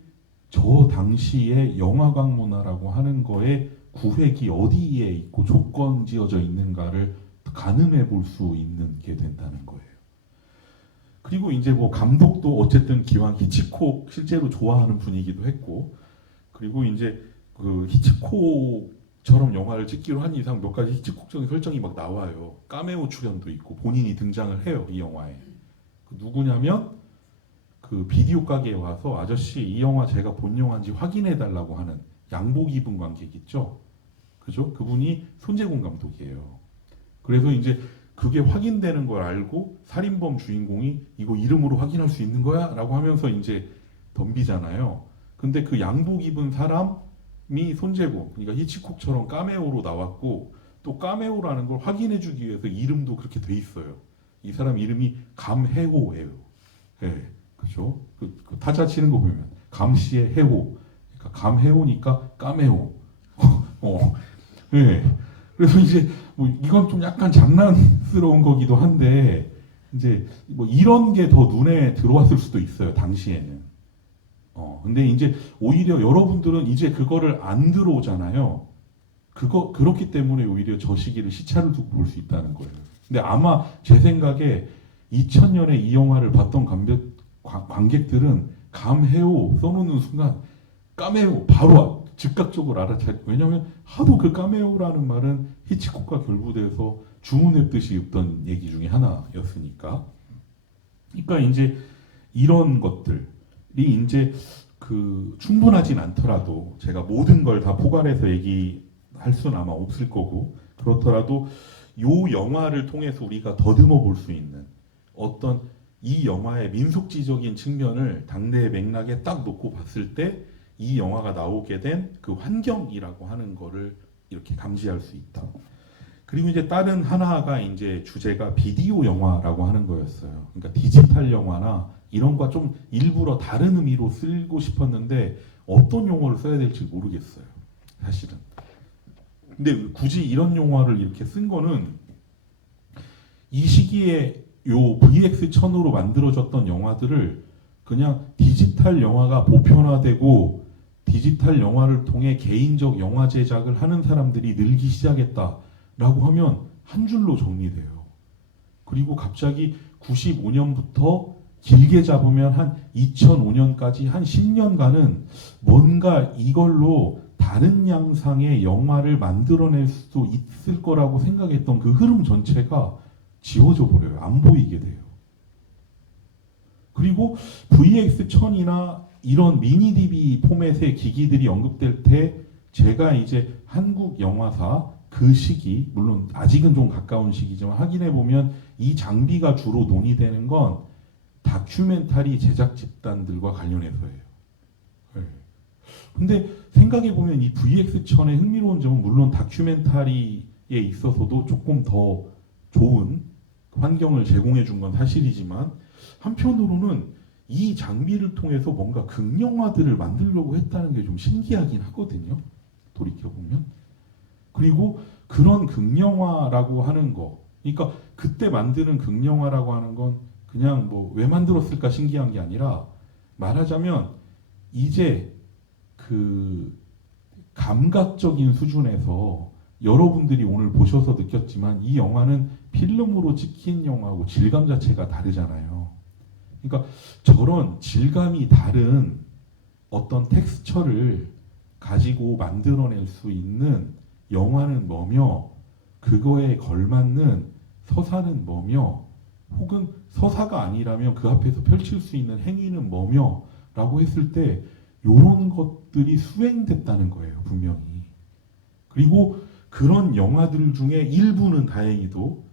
저 당시의 영화관 문화라고 하는 거에 구획이 어디에 있고 조건지어져 있는가를 가늠해 볼 수 있는 게 된다는 거예요. 그리고 이제 뭐 감독도 어쨌든 기왕 히치콕 실제로 좋아하는 분이기도 했고, 그리고 이제 그 히치콕처럼 영화를 찍기로 한 이상 몇 가지 히치콕적인 설정이 막 나와요. 카메오 출연도 있고 본인이 등장을 해요, 이 영화에. 그 누구냐면 그 비디오 가게에 와서 아저씨 이 영화 제가 본 영화인지 확인해 달라고 하는 양복 입은 관객 있죠? 그죠? 그분이 손재공 감독이에요. 그래서 이제 그게 확인되는 걸 알고 살인범 주인공이 이거 이름으로 확인할 수 있는 거야? 라고 하면서 이제 덤비잖아요. 근데 그 양복 입은 사람이 손재공, 그러니까 히치콕처럼 카메오로 나왔고, 또 카메오라는 걸 확인해 주기 위해서 이름도 그렇게 돼 있어요. 이 사람 이름이 감해호예요. 네, 그죠? 그 타자 치는 거 보면 감시의 해호, 그러니까 감해호니까 까메오. 네. 그래서 이제 뭐 이건 좀 약간 장난스러운 거기도 한데 이제 뭐 이런 게 더 눈에 들어왔을 수도 있어요, 당시에는. 근데 이제 오히려 여러분들은 이제 그거를 안 들어오잖아요. 그렇기 때문에 오히려 저 시기를 시차를 두고 볼 수 있다는 거예요. 근데 아마 제 생각에 2000년에 이 영화를 봤던 관객들은 감해오 써놓는 순간 까메오 바로 즉각적으로 알아차려. 왜냐하면 하도 그 까메오라는 말은 히치콕과 결부돼서 주문했듯이 읊던 얘기 중에 하나였으니까. 그러니까 이제 이런 것들이 이제 그 충분하진 않더라도 제가 모든 걸 다 포괄해서 얘기할 수는 아마 없을 거고, 그렇더라도 요 영화를 통해서 우리가 더듬어 볼 수 있는 어떤 이 영화의 민속지적인 측면을 당대의 맥락에 딱 놓고 봤을 때 이 영화가 나오게 된 그 환경이라고 하는 거를 이렇게 감지할 수 있다. 그리고 이제 다른 하나가 이제 주제가 비디오 영화라고 하는 거였어요. 그러니까 디지털 영화나 이런 거 좀 일부러 다른 의미로 쓰고 싶었는데 어떤 용어를 써야 될지 모르겠어요, 사실은. 근데 굳이 이런 용어를 이렇게 쓴 거는 이 시기에 요 VX1000으로 만들어졌던 영화들을 그냥 디지털 영화가 보편화되고 디지털 영화를 통해 개인적 영화 제작을 하는 사람들이 늘기 시작했다라고 하면 한 줄로 정리돼요. 그리고 갑자기 95년부터 길게 잡으면 한 2005년까지 한 10년간은 뭔가 이걸로 다른 양상의 영화를 만들어낼 수도 있을 거라고 생각했던 그 흐름 전체가 지워져 버려요. 안 보이게 돼요. 그리고 VX1000이나 이런 미니 DV 포맷의 기기들이 언급될 때 제가 이제 한국 영화사 그 시기, 물론 아직은 좀 가까운 시기지만 확인해 보면 이 장비가 주로 논의되는 건 다큐멘터리 제작 집단들과 관련해서예요. 네. 근데 생각해 보면 이 VX1000의 흥미로운 점은 물론 다큐멘터리에 있어서도 조금 더 좋은 환경을 제공해 준 건 사실이지만, 한편으로는 이 장비를 통해서 뭔가 극영화들을 만들려고 했다는 게 좀 신기하긴 하거든요, 돌이켜보면. 그리고 그런 극영화라고 하는 거, 그러니까 그때 만드는 극영화라고 하는 건 그냥 뭐 왜 만들었을까 신기한 게 아니라, 말하자면 이제 그 감각적인 수준에서 여러분들이 오늘 보셔서 느꼈지만 이 영화는 필름으로 찍힌 영화하고 질감 자체가 다르잖아요. 그러니까 저런 질감이 다른 어떤 텍스처를 가지고 만들어낼 수 있는 영화는 뭐며, 그거에 걸맞는 서사는 뭐며, 혹은 서사가 아니라면 그 앞에서 펼칠 수 있는 행위는 뭐며 라고 했을 때 이런 것들이 수행됐다는 거예요, 분명히. 그리고 그런 영화들 중에 일부는 다행히도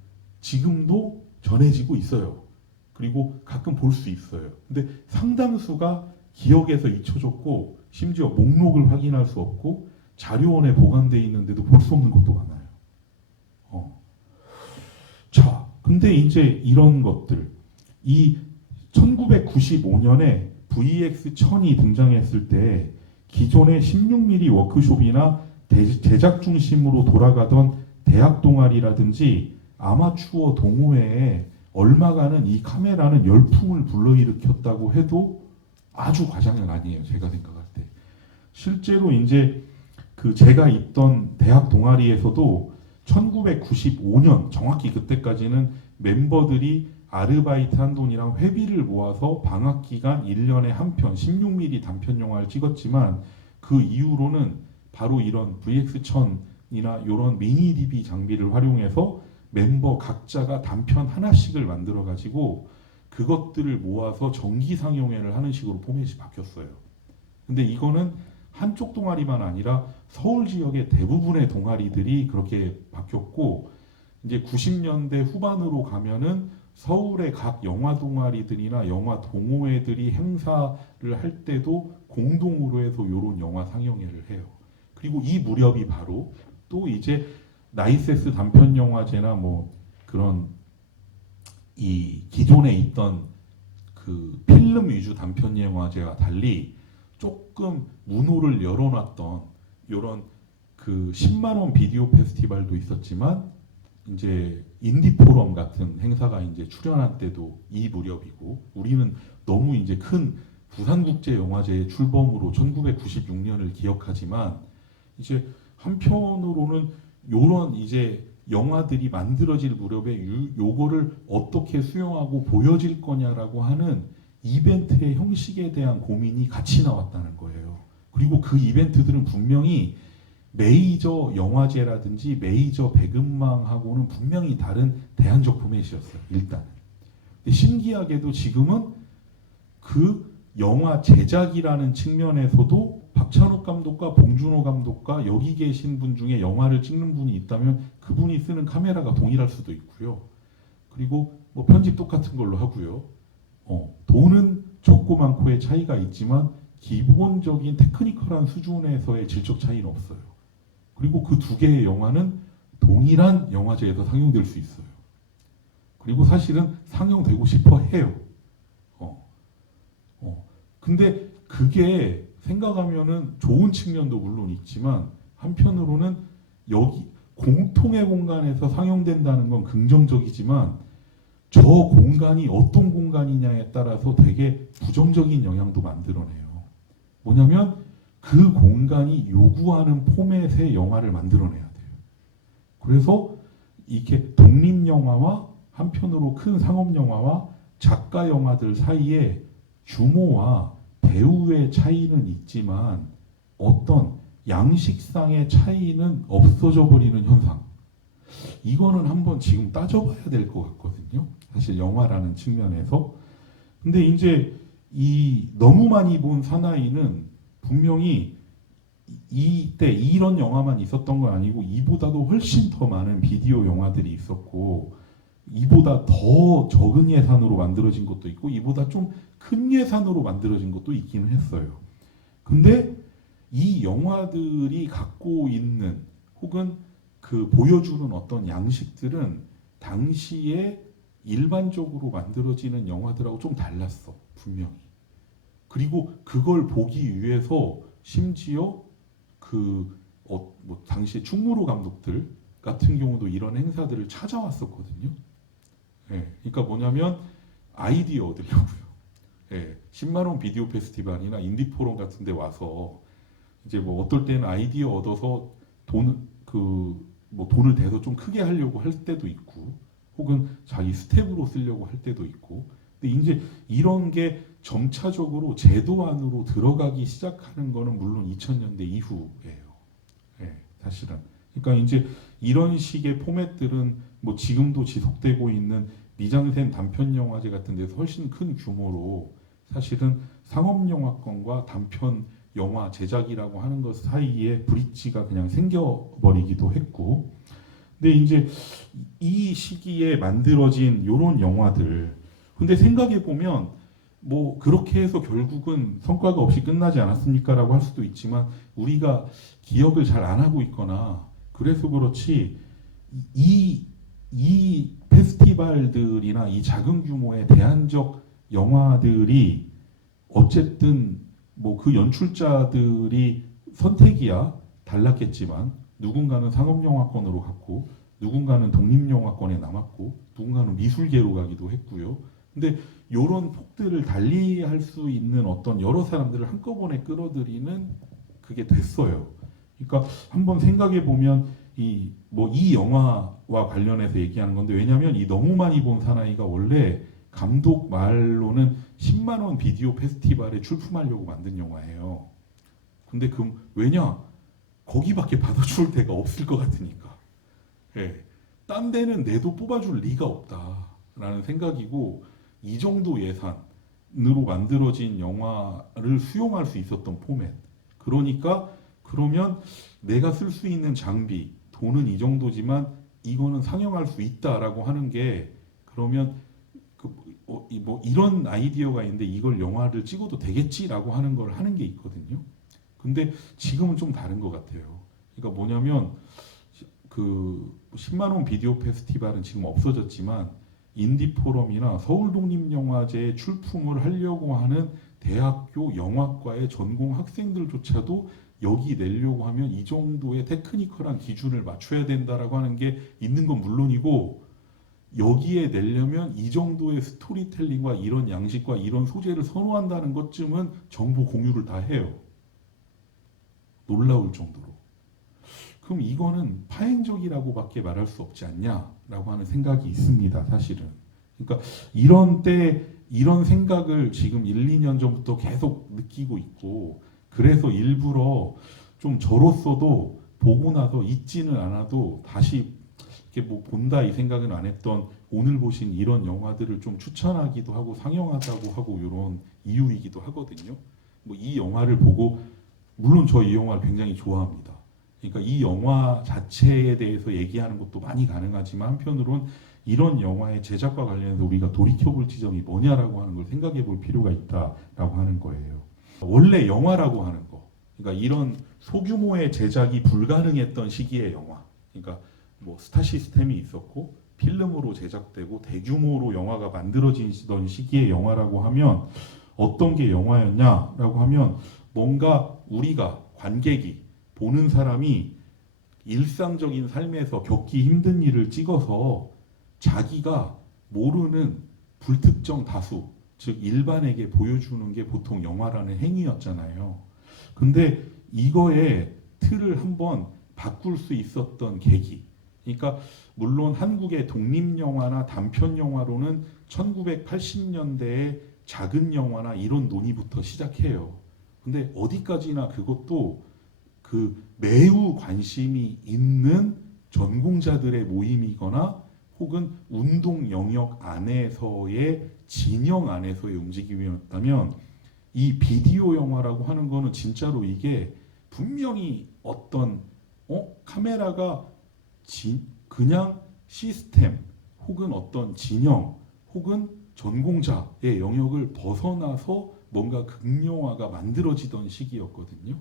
지금도 전해지고 있어요. 그리고 가끔 볼 수 있어요. 근데 상당수가 기억에서 잊혀졌고, 심지어 목록을 확인할 수 없고 자료원에 보관되어 있는데도 볼 수 없는 것도 많아요. 자, 근데 이제 이런 것들, 이 1995년에 VX1000이 등장했을 때 기존의 16mm 워크숍이나 제작 중심으로 돌아가던 대학 동아리라든지 아마추어 동호회에 얼마간은 이 카메라는 열풍을 불러일으켰다고 해도 아주 과장은 아니에요. 제가 생각할 때. 실제로 이제 그 제가 있던 대학 동아리에서도 1995년 정확히 그때까지는 멤버들이 아르바이트 한 돈이랑 회비를 모아서 방학 기간 1년에 한 편 16mm 단편 영화를 찍었지만, 그 이후로는 바로 이런 VX1000이나 이런 미니 DV 장비를 활용해서 멤버 각자가 단편 하나씩을 만들어 가지고 그것들을 모아서 정기 상영회를 하는 식으로 포맷이 바뀌었어요. 근데 이거는 한쪽 동아리만 아니라 서울 지역의 대부분의 동아리들이 그렇게 바뀌었고, 이제 90년대 후반으로 가면은 서울의 각 영화 동아리들이나 영화 동호회들이 행사를 할 때도 공동으로 해서 이런 영화 상영회를 해요. 그리고 이 무렵이 바로 또 이제 나이세스 단편 영화제나 뭐 그런 이 기존에 있던 그 필름 위주 단편 영화제와 달리 조금 문호를 열어놨던 이런 그 10만 원 비디오 페스티벌도 있었지만, 이제 인디 포럼 같은 행사가 이제 출연한 때도 이 무렵이고, 우리는 너무 이제 큰 부산국제영화제의 출범으로 1996년을 기억하지만, 이제 한편으로는 요런 이제 영화들이 만들어질 무렵에 요거를 어떻게 수용하고 보여질 거냐라고 하는 이벤트의 형식에 대한 고민이 같이 나왔다는 거예요. 그리고 그 이벤트들은 분명히 메이저 영화제라든지 메이저 배급망하고는 분명히 다른 대안적 포맷이었어요. 일단. 근데 신기하게도 지금은 그 영화 제작이라는 측면에서도 박찬욱 감독과 봉준호 감독과 여기 계신 분 중에 영화를 찍는 분이 있다면 그분이 쓰는 카메라가 동일할 수도 있고요. 그리고 뭐 편집 똑같은 걸로 하고요. 돈은 적고 많고의 차이가 있지만 기본적인 테크니컬한 수준에서의 질적 차이는 없어요. 그리고 그 두 개의 영화는 동일한 영화제에서 상영될 수 있어요. 그리고 사실은 상영되고 싶어 해요. 근데 그게 생각하면은 좋은 측면도 물론 있지만, 한편으로는 여기 공통의 공간에서 상영된다는 건 긍정적이지만, 저 공간이 어떤 공간이냐에 따라서 되게 부정적인 영향도 만들어내요. 뭐냐면 그 공간이 요구하는 포맷의 영화를 만들어내야 돼요. 그래서 이렇게 독립영화와 한편으로 큰 상업영화와 작가 영화들 사이에 규모와 배우의 차이는 있지만 어떤 양식상의 차이는 없어져 버리는 현상. 이거는 한번 지금 따져봐야 될 것 같거든요. 사실 영화라는 측면에서. 근데 이제 이 너무 많이 본 사나이는 분명히 이때 이런 영화만 있었던 건 아니고 이보다도 훨씬 더 많은 비디오 영화들이 있었고, 이보다 더 적은 예산으로 만들어진 것도 있고 이보다 좀 큰 예산으로 만들어진 것도 있기는 했어요. 근데 이 영화들이 갖고 있는 혹은 그 보여주는 어떤 양식들은 당시에 일반적으로 만들어지는 영화들하고 좀 달랐어, 분명히. 그리고 그걸 보기 위해서 심지어 뭐 당시에 충무로 감독들 같은 경우도 이런 행사들을 찾아왔었거든요. 그러니까 뭐냐면 아이디어 얻으려고요. 10만 원 비디오 페스티벌이나 인디 포럼 같은 데 와서 이제 뭐 어떨 때는 아이디어 얻어서 돈을 대서 좀 크게 하려고 할 때도 있고, 혹은 자기 스텝으로 쓰려고 할 때도 있고. 근데 이제 이런 게 점차적으로 제도 안으로 들어가기 시작하는 거는 물론 2000년대 이후예요. 사실은. 그러니까 이제 이런 식의 포맷들은 뭐 지금도 지속되고 있는 미장센 단편 영화제 같은 데서 훨씬 큰 규모로 사실은 상업영화권과 단편 영화 제작이라고 하는 것 사이에 브릿지가 그냥 생겨버리기도 했고, 근데 이제 이 시기에 만들어진 이런 영화들, 근데 생각해 보면 뭐 그렇게 해서 결국은 성과가 없이 끝나지 않았습니까라고 할 수도 있지만, 우리가 기억을 잘 안 하고 있거나 그래서 그렇지, 이 페스티벌들이나 이 작은 규모의 대안적 영화들이 어쨌든 뭐 그 연출자들이 선택이야 달랐겠지만, 누군가는 상업영화권으로 갔고, 누군가는 독립영화권에 남았고, 누군가는 미술계로 가기도 했고요. 근데 이런 폭들을 달리할 수 있는 어떤 여러 사람들을 한꺼번에 끌어들이는 그게 됐어요. 그러니까 한번 생각해 보면 이 영화와 관련해서 얘기하는 건데, 왜냐하면 이 너무 많이 본 사나이가 원래 감독 말로는 10만 원 비디오 페스티벌에 출품하려고 만든 영화예요. 근데 왜냐? 거기밖에 받아줄 데가 없을 것 같으니까. 예. 딴 데는 내도 뽑아줄 리가 없다라는 생각이고, 이 정도 예산으로 만들어진 영화를 수용할 수 있었던 포맷. 그러니까 그러면 내가 쓸 수 있는 장비, 돈은 이 정도지만 이거는 상영할 수 있다라고 하는 게, 그러면 뭐 이런 아이디어가 있는데 이걸 영화를 찍어도 되겠지라고 하는 걸 하는 게 있거든요. 근데 지금은 좀 다른 것 같아요. 그러니까 뭐냐면 그 10만 원 비디오 페스티벌은 지금 없어졌지만, 인디 포럼이나 서울 독립영화제에 출품을 하려고 하는 대학교 영화과의 전공 학생들조차도 여기 내려고 하면 이 정도의 테크니컬한 기준을 맞춰야 된다라고 하는 게 있는 건 물론이고, 여기에 내려면 이 정도의 스토리텔링과 이런 양식과 이런 소재를 선호한다는 것쯤은 정보 공유를 다 해요. 놀라울 정도로. 그럼 이거는 파행적이라고밖에 말할 수 없지 않냐라고 하는 생각이 있습니다, 사실은. 그러니까 이런 생각을 지금 1, 2년 전부터 계속 느끼고 있고, 그래서 일부러 좀 저로서도 보고 나서 잊지는 않아도 다시 이렇게 뭐 본다 이 생각은 안 했던, 오늘 보신 이런 영화들을 좀 추천하기도 하고 상영하자고 하고 이런 이유이기도 하거든요. 뭐 이 영화를 보고, 물론 저 이 영화를 굉장히 좋아합니다. 그러니까 이 영화 자체에 대해서 얘기하는 것도 많이 가능하지만, 한편으론 이런 영화의 제작과 관련해서 우리가 돌이켜볼 지점이 뭐냐라고 하는 걸 생각해 볼 필요가 있다라고 하는 거예요. 원래 영화라고 하는 거, 그러니까 이런 소규모의 제작이 불가능했던 시기의 영화, 그러니까 뭐 스타 시스템이 있었고 필름으로 제작되고 대규모로 영화가 만들어지던 시기의 영화라고 하면 어떤 게 영화였냐라고 하면, 뭔가 우리가 관객이 보는 사람이 일상적인 삶에서 겪기 힘든 일을 찍어서 자기가 모르는 불특정 다수, 즉 일반에게 보여주는 게 보통 영화라는 행위였잖아요. 근데 이거의 틀을 한번 바꿀 수 있었던 계기, 그러니까 물론 한국의 독립영화나 단편영화로는 1980년대에 작은 영화나 이런 논의부터 시작해요. 근데 어디까지나 그것도 그 매우 관심이 있는 전공자들의 모임이거나 혹은 운동 영역 안에서의 진영 안에서의 움직임이었다면, 이 비디오 영화라고 하는 거는 진짜로 이게 분명히 어떤 카메라가 그냥 시스템 혹은 어떤 진영 혹은 전공자의 영역을 벗어나서 뭔가 극영화가 만들어지던 시기였거든요.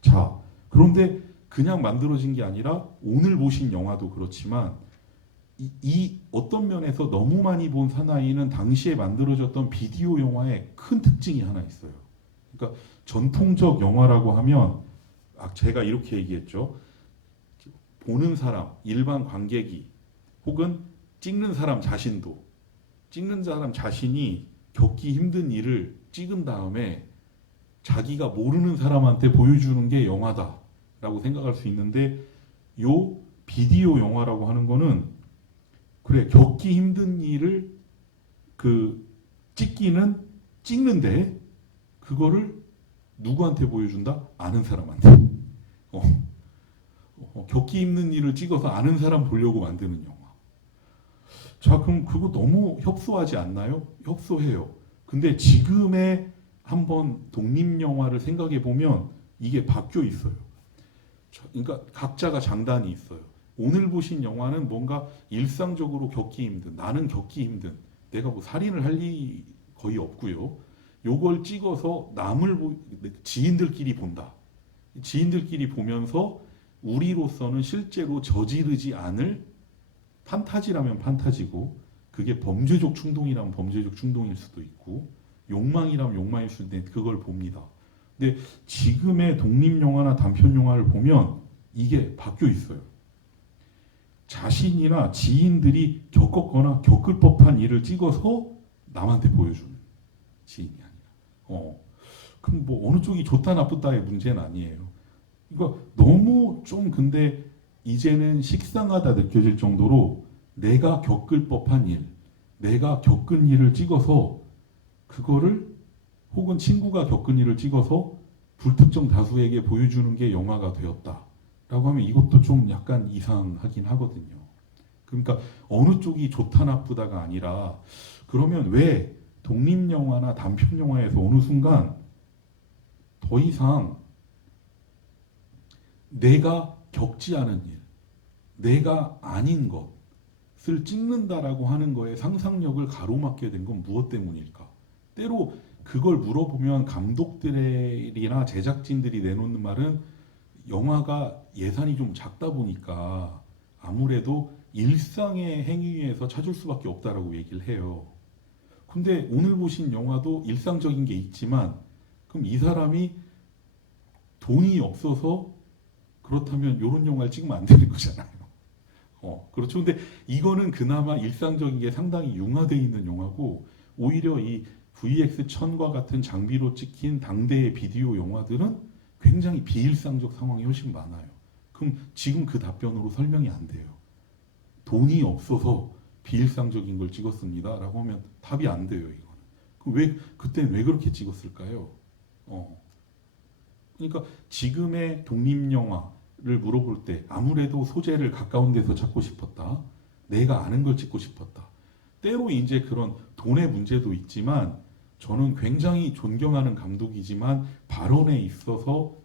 자, 그런데 그냥 만들어진 게 아니라 오늘 보신 영화도 그렇지만, 이 어떤 면에서 너무 많이 본 사나이는 당시에 만들어졌던 비디오 영화의 큰 특징이 하나 있어요. 그러니까 전통적 영화라고 하면 제가 이렇게 얘기했죠. 보는 사람, 일반 관객이 혹은 찍는 사람 자신도, 찍는 사람 자신이 겪기 힘든 일을 찍은 다음에 자기가 모르는 사람한테 보여주는 게 영화다라고 생각할 수 있는데, 요 비디오 영화라고 하는 거는 그래, 겪기 힘든 일을 찍는데 그거를 누구한테 보여준다? 아는 사람한테. 겪기 힘든 일을 찍어서 아는 사람 보려고 만드는 영화. 자, 그럼 그거 너무 협소하지 않나요? 협소해요. 근데 지금의 한번 독립영화를 생각해 보면 이게 바뀌어 있어요. 그러니까 각자가 장단이 있어요. 오늘 보신 영화는 뭔가 일상적으로 겪기 힘든, 나는 겪기 힘든, 내가 뭐 살인을 할 일이 거의 없고요. 요걸 찍어서 지인들끼리 본다. 지인들끼리 보면서 우리로서는 실제로 저지르지 않을, 판타지라면 판타지고, 그게 범죄적 충동이라면 범죄적 충동일 수도 있고, 욕망이라면 욕망일 수도 있는데 그걸 봅니다. 근데 지금의 독립영화나 단편영화를 보면 이게 바뀌어 있어요. 자신이나 지인들이 겪었거나 겪을 법한 일을 찍어서 남한테 보여주는, 지인이 아니라. 그럼 뭐 어느 쪽이 좋다 나쁘다의 문제는 아니에요. 그러니까 너무 좀, 근데 이제는 식상하다 느껴질 정도로 내가 겪을 법한 일, 내가 겪은 일을 찍어서 그거를, 혹은 친구가 겪은 일을 찍어서 불특정 다수에게 보여주는 게 영화가 되었다라고 하면 이것도 좀 약간 이상하긴 하거든요. 그러니까 어느 쪽이 좋다 나쁘다가 아니라, 그러면 왜 독립영화나 단편영화에서 어느 순간 더 이상 내가 겪지 않은 일, 내가 아닌 것을 찍는다라고 하는 거에 상상력을 가로막게 된 건 무엇 때문일까? 때로 그걸 물어보면 감독들이나 제작진들이 내놓는 말은 영화가 예산이 좀 작다 보니까 아무래도 일상의 행위에서 찾을 수밖에 없다라고 얘기를 해요. 근데 오늘 보신 영화도 일상적인 게 있지만, 그럼 이 사람이 돈이 없어서 그렇다면 이런 영화를 찍으면 안 되는 거잖아요. 그렇죠. 근데 이거는 그나마 일상적인 게 상당히 융화되어 있는 영화고, 오히려 이 VX1000과 같은 장비로 찍힌 당대의 비디오 영화들은 굉장히 비일상적 상황이 훨씬 많아요. 그럼 지금 그 답변으로 설명이 안 돼요. 돈이 없어서 비일상적인 걸 찍었습니다 라고 하면 답이 안 돼요. 이거는. 그럼 그때는 왜 그렇게 찍었을까요? 그러니까 지금의 독립영화를 물어볼 때 아무래도 소재를 가까운 데서 찾고 싶었다. 내가 아는 걸 찍고 싶었다. 때로 이제 그런 돈의 문제도 있지만, 저는 굉장히 존경하는 감독이지만 발언에 있어서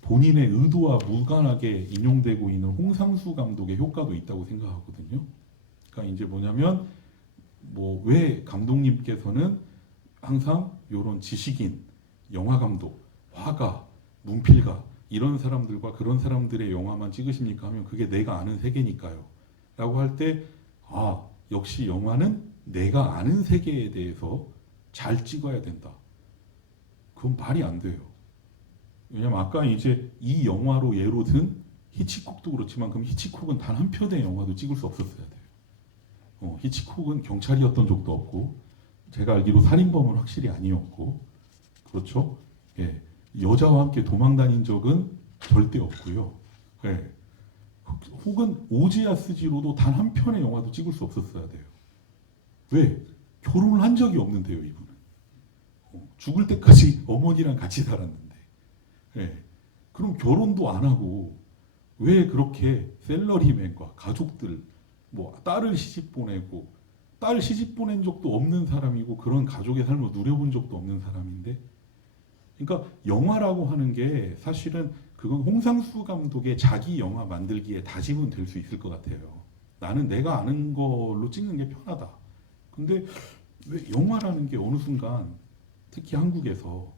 본인의 의도와 무관하게 인용되고 있는 홍상수 감독의 효과도 있다고 생각하거든요. 그러니까 이제 뭐냐면, 뭐 왜 감독님께서는 항상 이런 지식인, 영화 감독, 화가, 문필가 이런 사람들과 그런 사람들의 영화만 찍으십니까 하면 그게 내가 아는 세계니까요 라고 할 때, 역시 영화는 내가 아는 세계에 대해서 잘 찍어야 된다. 그건 말이 안 돼요. 왜냐면 아까 이제 이 영화로 예로 든 히치콕도 그렇지만, 그럼 히치콕은 단 한 편의 영화도 찍을 수 없었어야 돼요. 히치콕은 경찰이었던 적도 없고, 제가 알기로 살인범은 확실히 아니었고, 그렇죠? 예. 여자와 함께 도망 다닌 적은 절대 없고요. 예. 혹은 오지아스지로도 단 한 편의 영화도 찍을 수 없었어야 돼요. 왜? 결혼을 한 적이 없는데요, 이분은. 죽을 때까지 어머니랑 같이 살았는데. 예. 그럼 결혼도 안 하고 왜 그렇게 셀러리맨과 가족들, 뭐 딸을 시집 보내고, 딸 시집 보낸 적도 없는 사람이고 그런 가족의 삶을 누려본 적도 없는 사람인데. 그러니까 영화라고 하는 게 사실은 그건 홍상수 감독의 자기 영화 만들기에 다짐은 될 수 있을 것 같아요. 나는 내가 아는 걸로 찍는 게 편하다. 근데 왜 영화라는 게 어느 순간, 특히 한국에서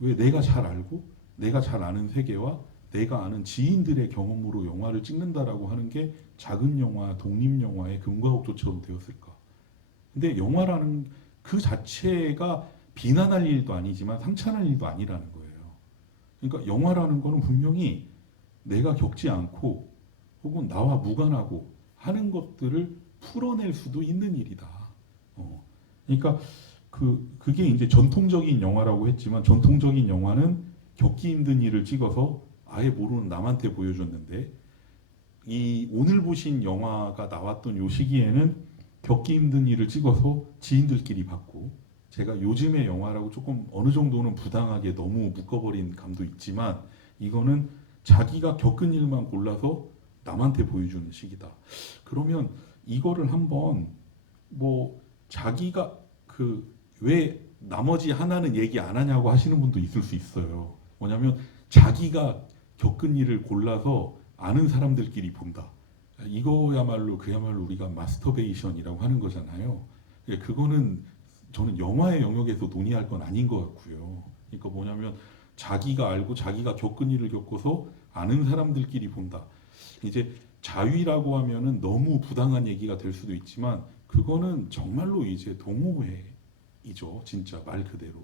왜 내가 잘 알고 내가 잘 아는 세계와 내가 아는 지인들의 경험으로 영화를 찍는다라고 하는 게 작은 영화, 독립 영화의 금과옥조처럼 되었을까? 근데 영화라는 그 자체가 비난할 일도 아니지만 상찬할 일도 아니라는 거예요. 그러니까 영화라는 거는 분명히 내가 겪지 않고 혹은 나와 무관하고 하는 것들을 풀어낼 수도 있는 일이다. 그러니까 그게 이제 전통적인 영화라고 했지만, 전통적인 영화는 겪기 힘든 일을 찍어서 아예 모르는 남한테 보여줬는데, 이 오늘 보신 영화가 나왔던 요 시기에는 겪기 힘든 일을 찍어서 지인들끼리 봤고, 제가 요즘의 영화라고 조금 어느 정도는 부당하게 너무 묶어버린 감도 있지만, 이거는 자기가 겪은 일만 골라서 남한테 보여주는 시기다. 그러면 이거를 한번 뭐 자기가 그 왜 나머지 하나는 얘기 안 하냐고 하시는 분도 있을 수 있어요. 뭐냐면 자기가 겪은 일을 골라서 아는 사람들끼리 본다. 이거야말로 그야말로 우리가 마스터베이션이라고 하는 거잖아요. 그거는 저는 영화의 영역에서 논의할 건 아닌 것 같고요. 그러니까 뭐냐면 자기가 알고 자기가 겪은 일을 겪어서 아는 사람들끼리 본다. 이제 자위라고 하면은 너무 부당한 얘기가 될 수도 있지만 그거는 정말로 이제 동호회이죠. 진짜 말 그대로.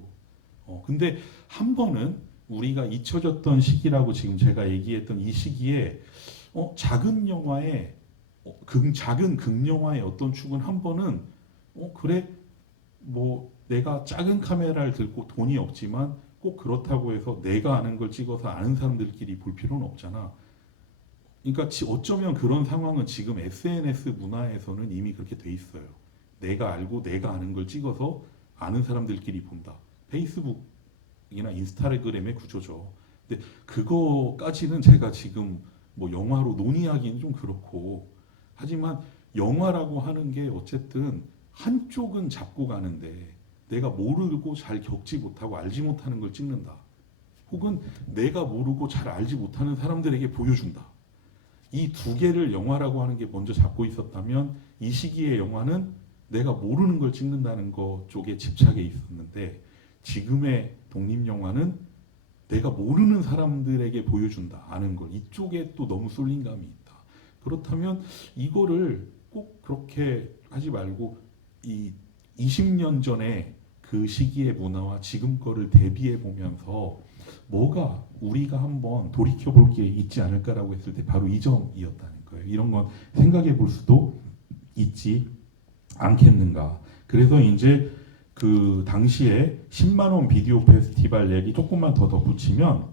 근데 한 번은 우리가 잊혀졌던 시기라고 지금 제가 얘기했던 이 시기에 작은 영화의 작은 극영화의 어떤 축은 한 번은 그래 뭐 내가 작은 카메라를 들고 돈이 없지만 꼭 그렇다고 해서 내가 아는 걸 찍어서 아는 사람들끼리 볼 필요는 없잖아. 그러니까 어쩌면 그런 상황은 지금 SNS 문화에서는 이미 그렇게 돼 있어요. 내가 알고 내가 아는 걸 찍어서 아는 사람들끼리 본다. 페이스북이나 인스타그램의 구조죠. 근데 그거까지는 제가 지금 뭐 영화로 논의하기는 좀 그렇고 하지만 영화라고 하는 게 어쨌든 한쪽은 잡고 가는데 내가 모르고 잘 겪지 못하고 알지 못하는 걸 찍는다. 혹은 내가 모르고 잘 알지 못하는 사람들에게 보여준다. 이 두 개를 영화라고 하는 게 먼저 잡고 있었다면 이 시기의 영화는 내가 모르는 걸 찍는다는 것 쪽에 집착해 있었는데 지금의 독립영화는 내가 모르는 사람들에게 보여준다. 아는 걸. 이쪽에 또 너무 쏠린 감이 있다. 그렇다면 이거를 꼭 그렇게 하지 말고 이 20년 전에 그 시기의 문화와 지금 거를 대비해 보면서 뭐가 우리가 한번 돌이켜 볼 게 있지 않을까라고 했을 때 바로 이 점이었다는 거예요. 이런 건 생각해 볼 수도 있지 않겠는가. 그래서 이제 그 당시에 10만 원 비디오 페스티벌 얘기 조금만 더 덧붙이면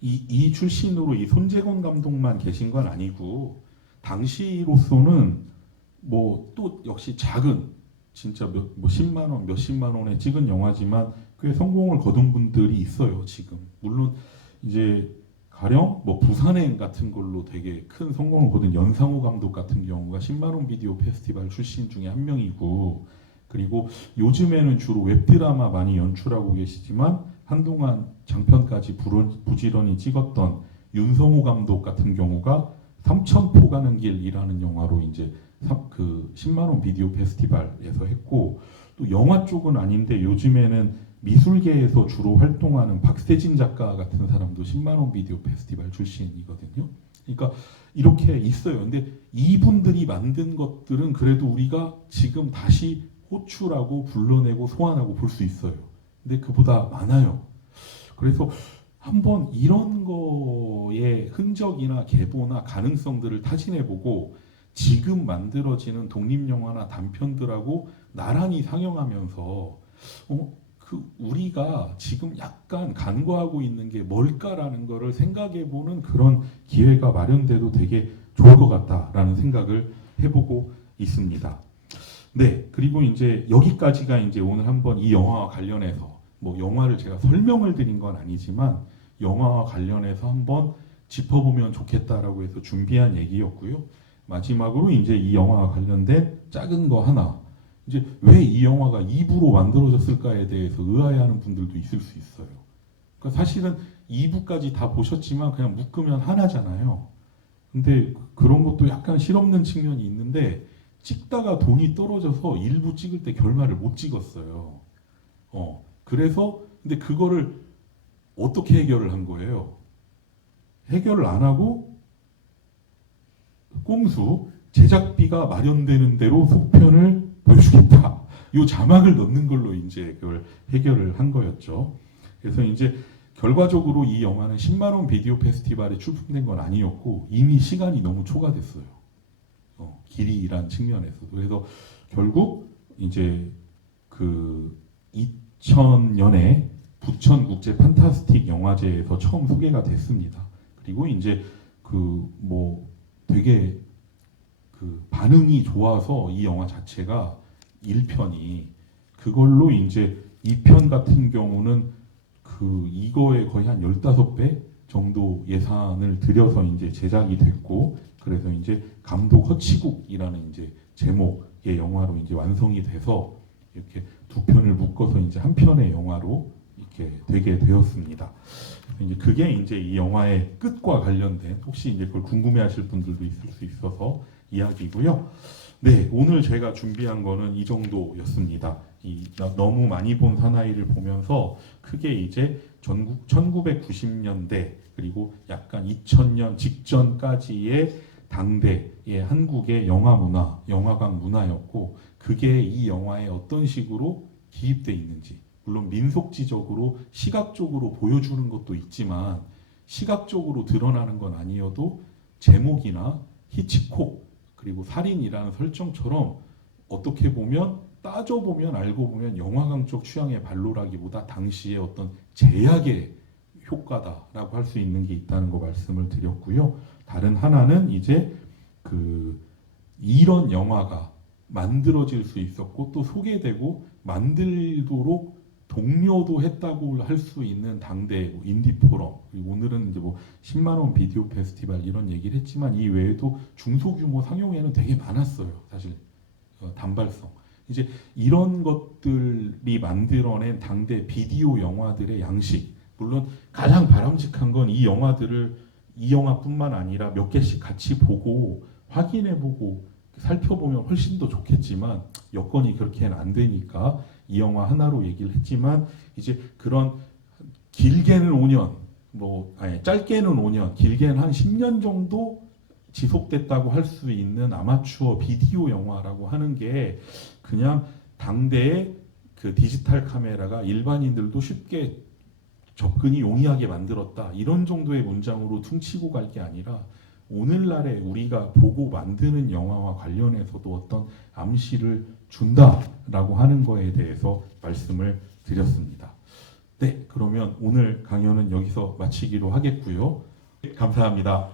이 출신으로 이 손재건 감독만 계신 건 아니고 당시로서는 뭐 또 역시 작은 진짜 뭐 10만 원, 몇십만 원에 찍은 영화지만 꽤 성공을 거둔 분들이 있어요, 지금. 물론 이제 가령 뭐 부산행 같은 걸로 되게 큰 성공을 거둔 연상호 감독 같은 경우가 10만 원 비디오 페스티벌 출신 중에 한 명이고 그리고 요즘에는 주로 웹드라마 많이 연출하고 계시지만 한동안 장편까지 부지런히 찍었던 윤성호 감독 같은 경우가 삼천포 가는 길이라는 영화로 이제 그 10만 원 비디오 페스티벌에서 했고 또 영화 쪽은 아닌데 요즘에는 미술계에서 주로 활동하는 박세진 작가 같은 사람도 10만 원 비디오 페스티벌 출신이거든요. 그러니까 이렇게 있어요. 근데 이분들이 만든 것들은 그래도 우리가 지금 다시 호출하고 불러내고 소환하고 볼 수 있어요. 근데 그보다 많아요. 그래서 한번 이런 거의 흔적이나 계보나 가능성들을 타진해보고 지금 만들어지는 독립영화나 단편들하고 나란히 상영하면서 우리가 지금 약간 간과하고 있는 게 뭘까라는 거를 생각해보는 그런 기회가 마련돼도 되게 좋을 것 같다라는 생각을 해보고 있습니다. 네, 그리고 이제 여기까지가 이제 오늘 한번 이 영화와 관련해서 뭐 영화를 제가 설명을 드린 건 아니지만 영화와 관련해서 한번 짚어보면 좋겠다라고 해서 준비한 얘기였고요. 마지막으로 이제 이 영화와 관련된 작은 거 하나. 이제 왜 이 영화가 2부로 만들어졌을까에 대해서 의아해하는 분들도 있을 수 있어요. 그러니까 사실은 2부까지 다 보셨지만 그냥 묶으면 하나잖아요. 근데 그런 것도 약간 실없는 측면이 있는데 찍다가 돈이 떨어져서 1부 찍을 때 결말을 못 찍었어요. 그래서 근데 그거를 어떻게 해결을 한 거예요? 해결을 안 하고 꼼수 제작비가 마련되는 대로 속편을 보여주겠다. 이 자막을 넣는 걸로 이제 그걸 해결을 한 거였죠. 그래서 이제 결과적으로 이 영화는 10만 원 비디오 페스티벌에 출품된 건 아니었고 이미 시간이 너무 초과됐어요. 길이란 측면에서도. 그래서 결국 이제 그 2000년에 부천 국제 판타스틱 영화제에서 처음 소개가 됐습니다. 그리고 이제 그 뭐 되게 그 반응이 좋아서 이 영화 자체가 1편이 그걸로 이제 2편 같은 경우는 그 이거에 거의 한 15배 정도 예산을 들여서 이제 제작이 됐고, 그래서 이제 감독 허치국이라는 이제 제목의 영화로 이제 완성이 돼서 이렇게 두 편을 묶어서 이제 한 편의 영화로 이렇게 되게 되었습니다. 이제 그게 이제 이 영화의 끝과 관련된, 혹시 이제 그걸 궁금해하실 분들도 있을 수 있어서 이야기고요. 네, 오늘 제가 준비한 거는 이 정도였습니다. 너무 많이 본 사나이를 보면서 크게 이제 전국 1990년대 그리고 약간 2000년 직전까지의 당대의 한국의 영화 문화, 영화관 문화였고, 그게 이 영화에 어떤 식으로 기입돼 있는지, 물론 민속지적으로 시각적으로 보여주는 것도 있지만 시각적으로 드러나는 건 아니어도 제목이나 히치콕 그리고 살인이라는 설정처럼 어떻게 보면 따져보면 알고 보면 영화광적 취향의 발로라기보다 당시의 어떤 제약의 효과다라고 할 수 있는 게 있다는 거 말씀을 드렸고요. 다른 하나는 이제 이런 영화가 만들어질 수 있었고 또 소개되고 만들도록 독려도 했다고 할 수 있는 당대 인디 포럼, 그리고 오늘은 이제 뭐 10만 원 비디오 페스티벌 이런 얘기를 했지만 이 외에도 중소규모 상영회는 되게 많았어요. 사실 단발성. 이제 이런 것들이 만들어낸 당대 비디오 영화들의 양식. 물론 가장 바람직한 건 이 영화들을 이 영화뿐만 아니라 몇 개씩 같이 보고 확인해보고 살펴보면 훨씬 더 좋겠지만 여건이 그렇게는 안 되니까 이 영화 하나로 얘기를 했지만 이제 그런 길게는 5년, 짧게는 5년, 길게는 한 10년 정도 지속됐다고 할 수 있는 아마추어 비디오 영화라고 하는 게 그냥 당대의 그 디지털 카메라가 일반인들도 쉽게 접근이 용이하게 만들었다 이런 정도의 문장으로 퉁치고 갈 게 아니라 오늘날에 우리가 보고 만드는 영화와 관련해서도 어떤 암시를 준다라고 하는 거에 대해서 말씀을 드렸습니다. 네, 그러면 오늘 강연은 여기서 마치기로 하겠고요. 감사합니다.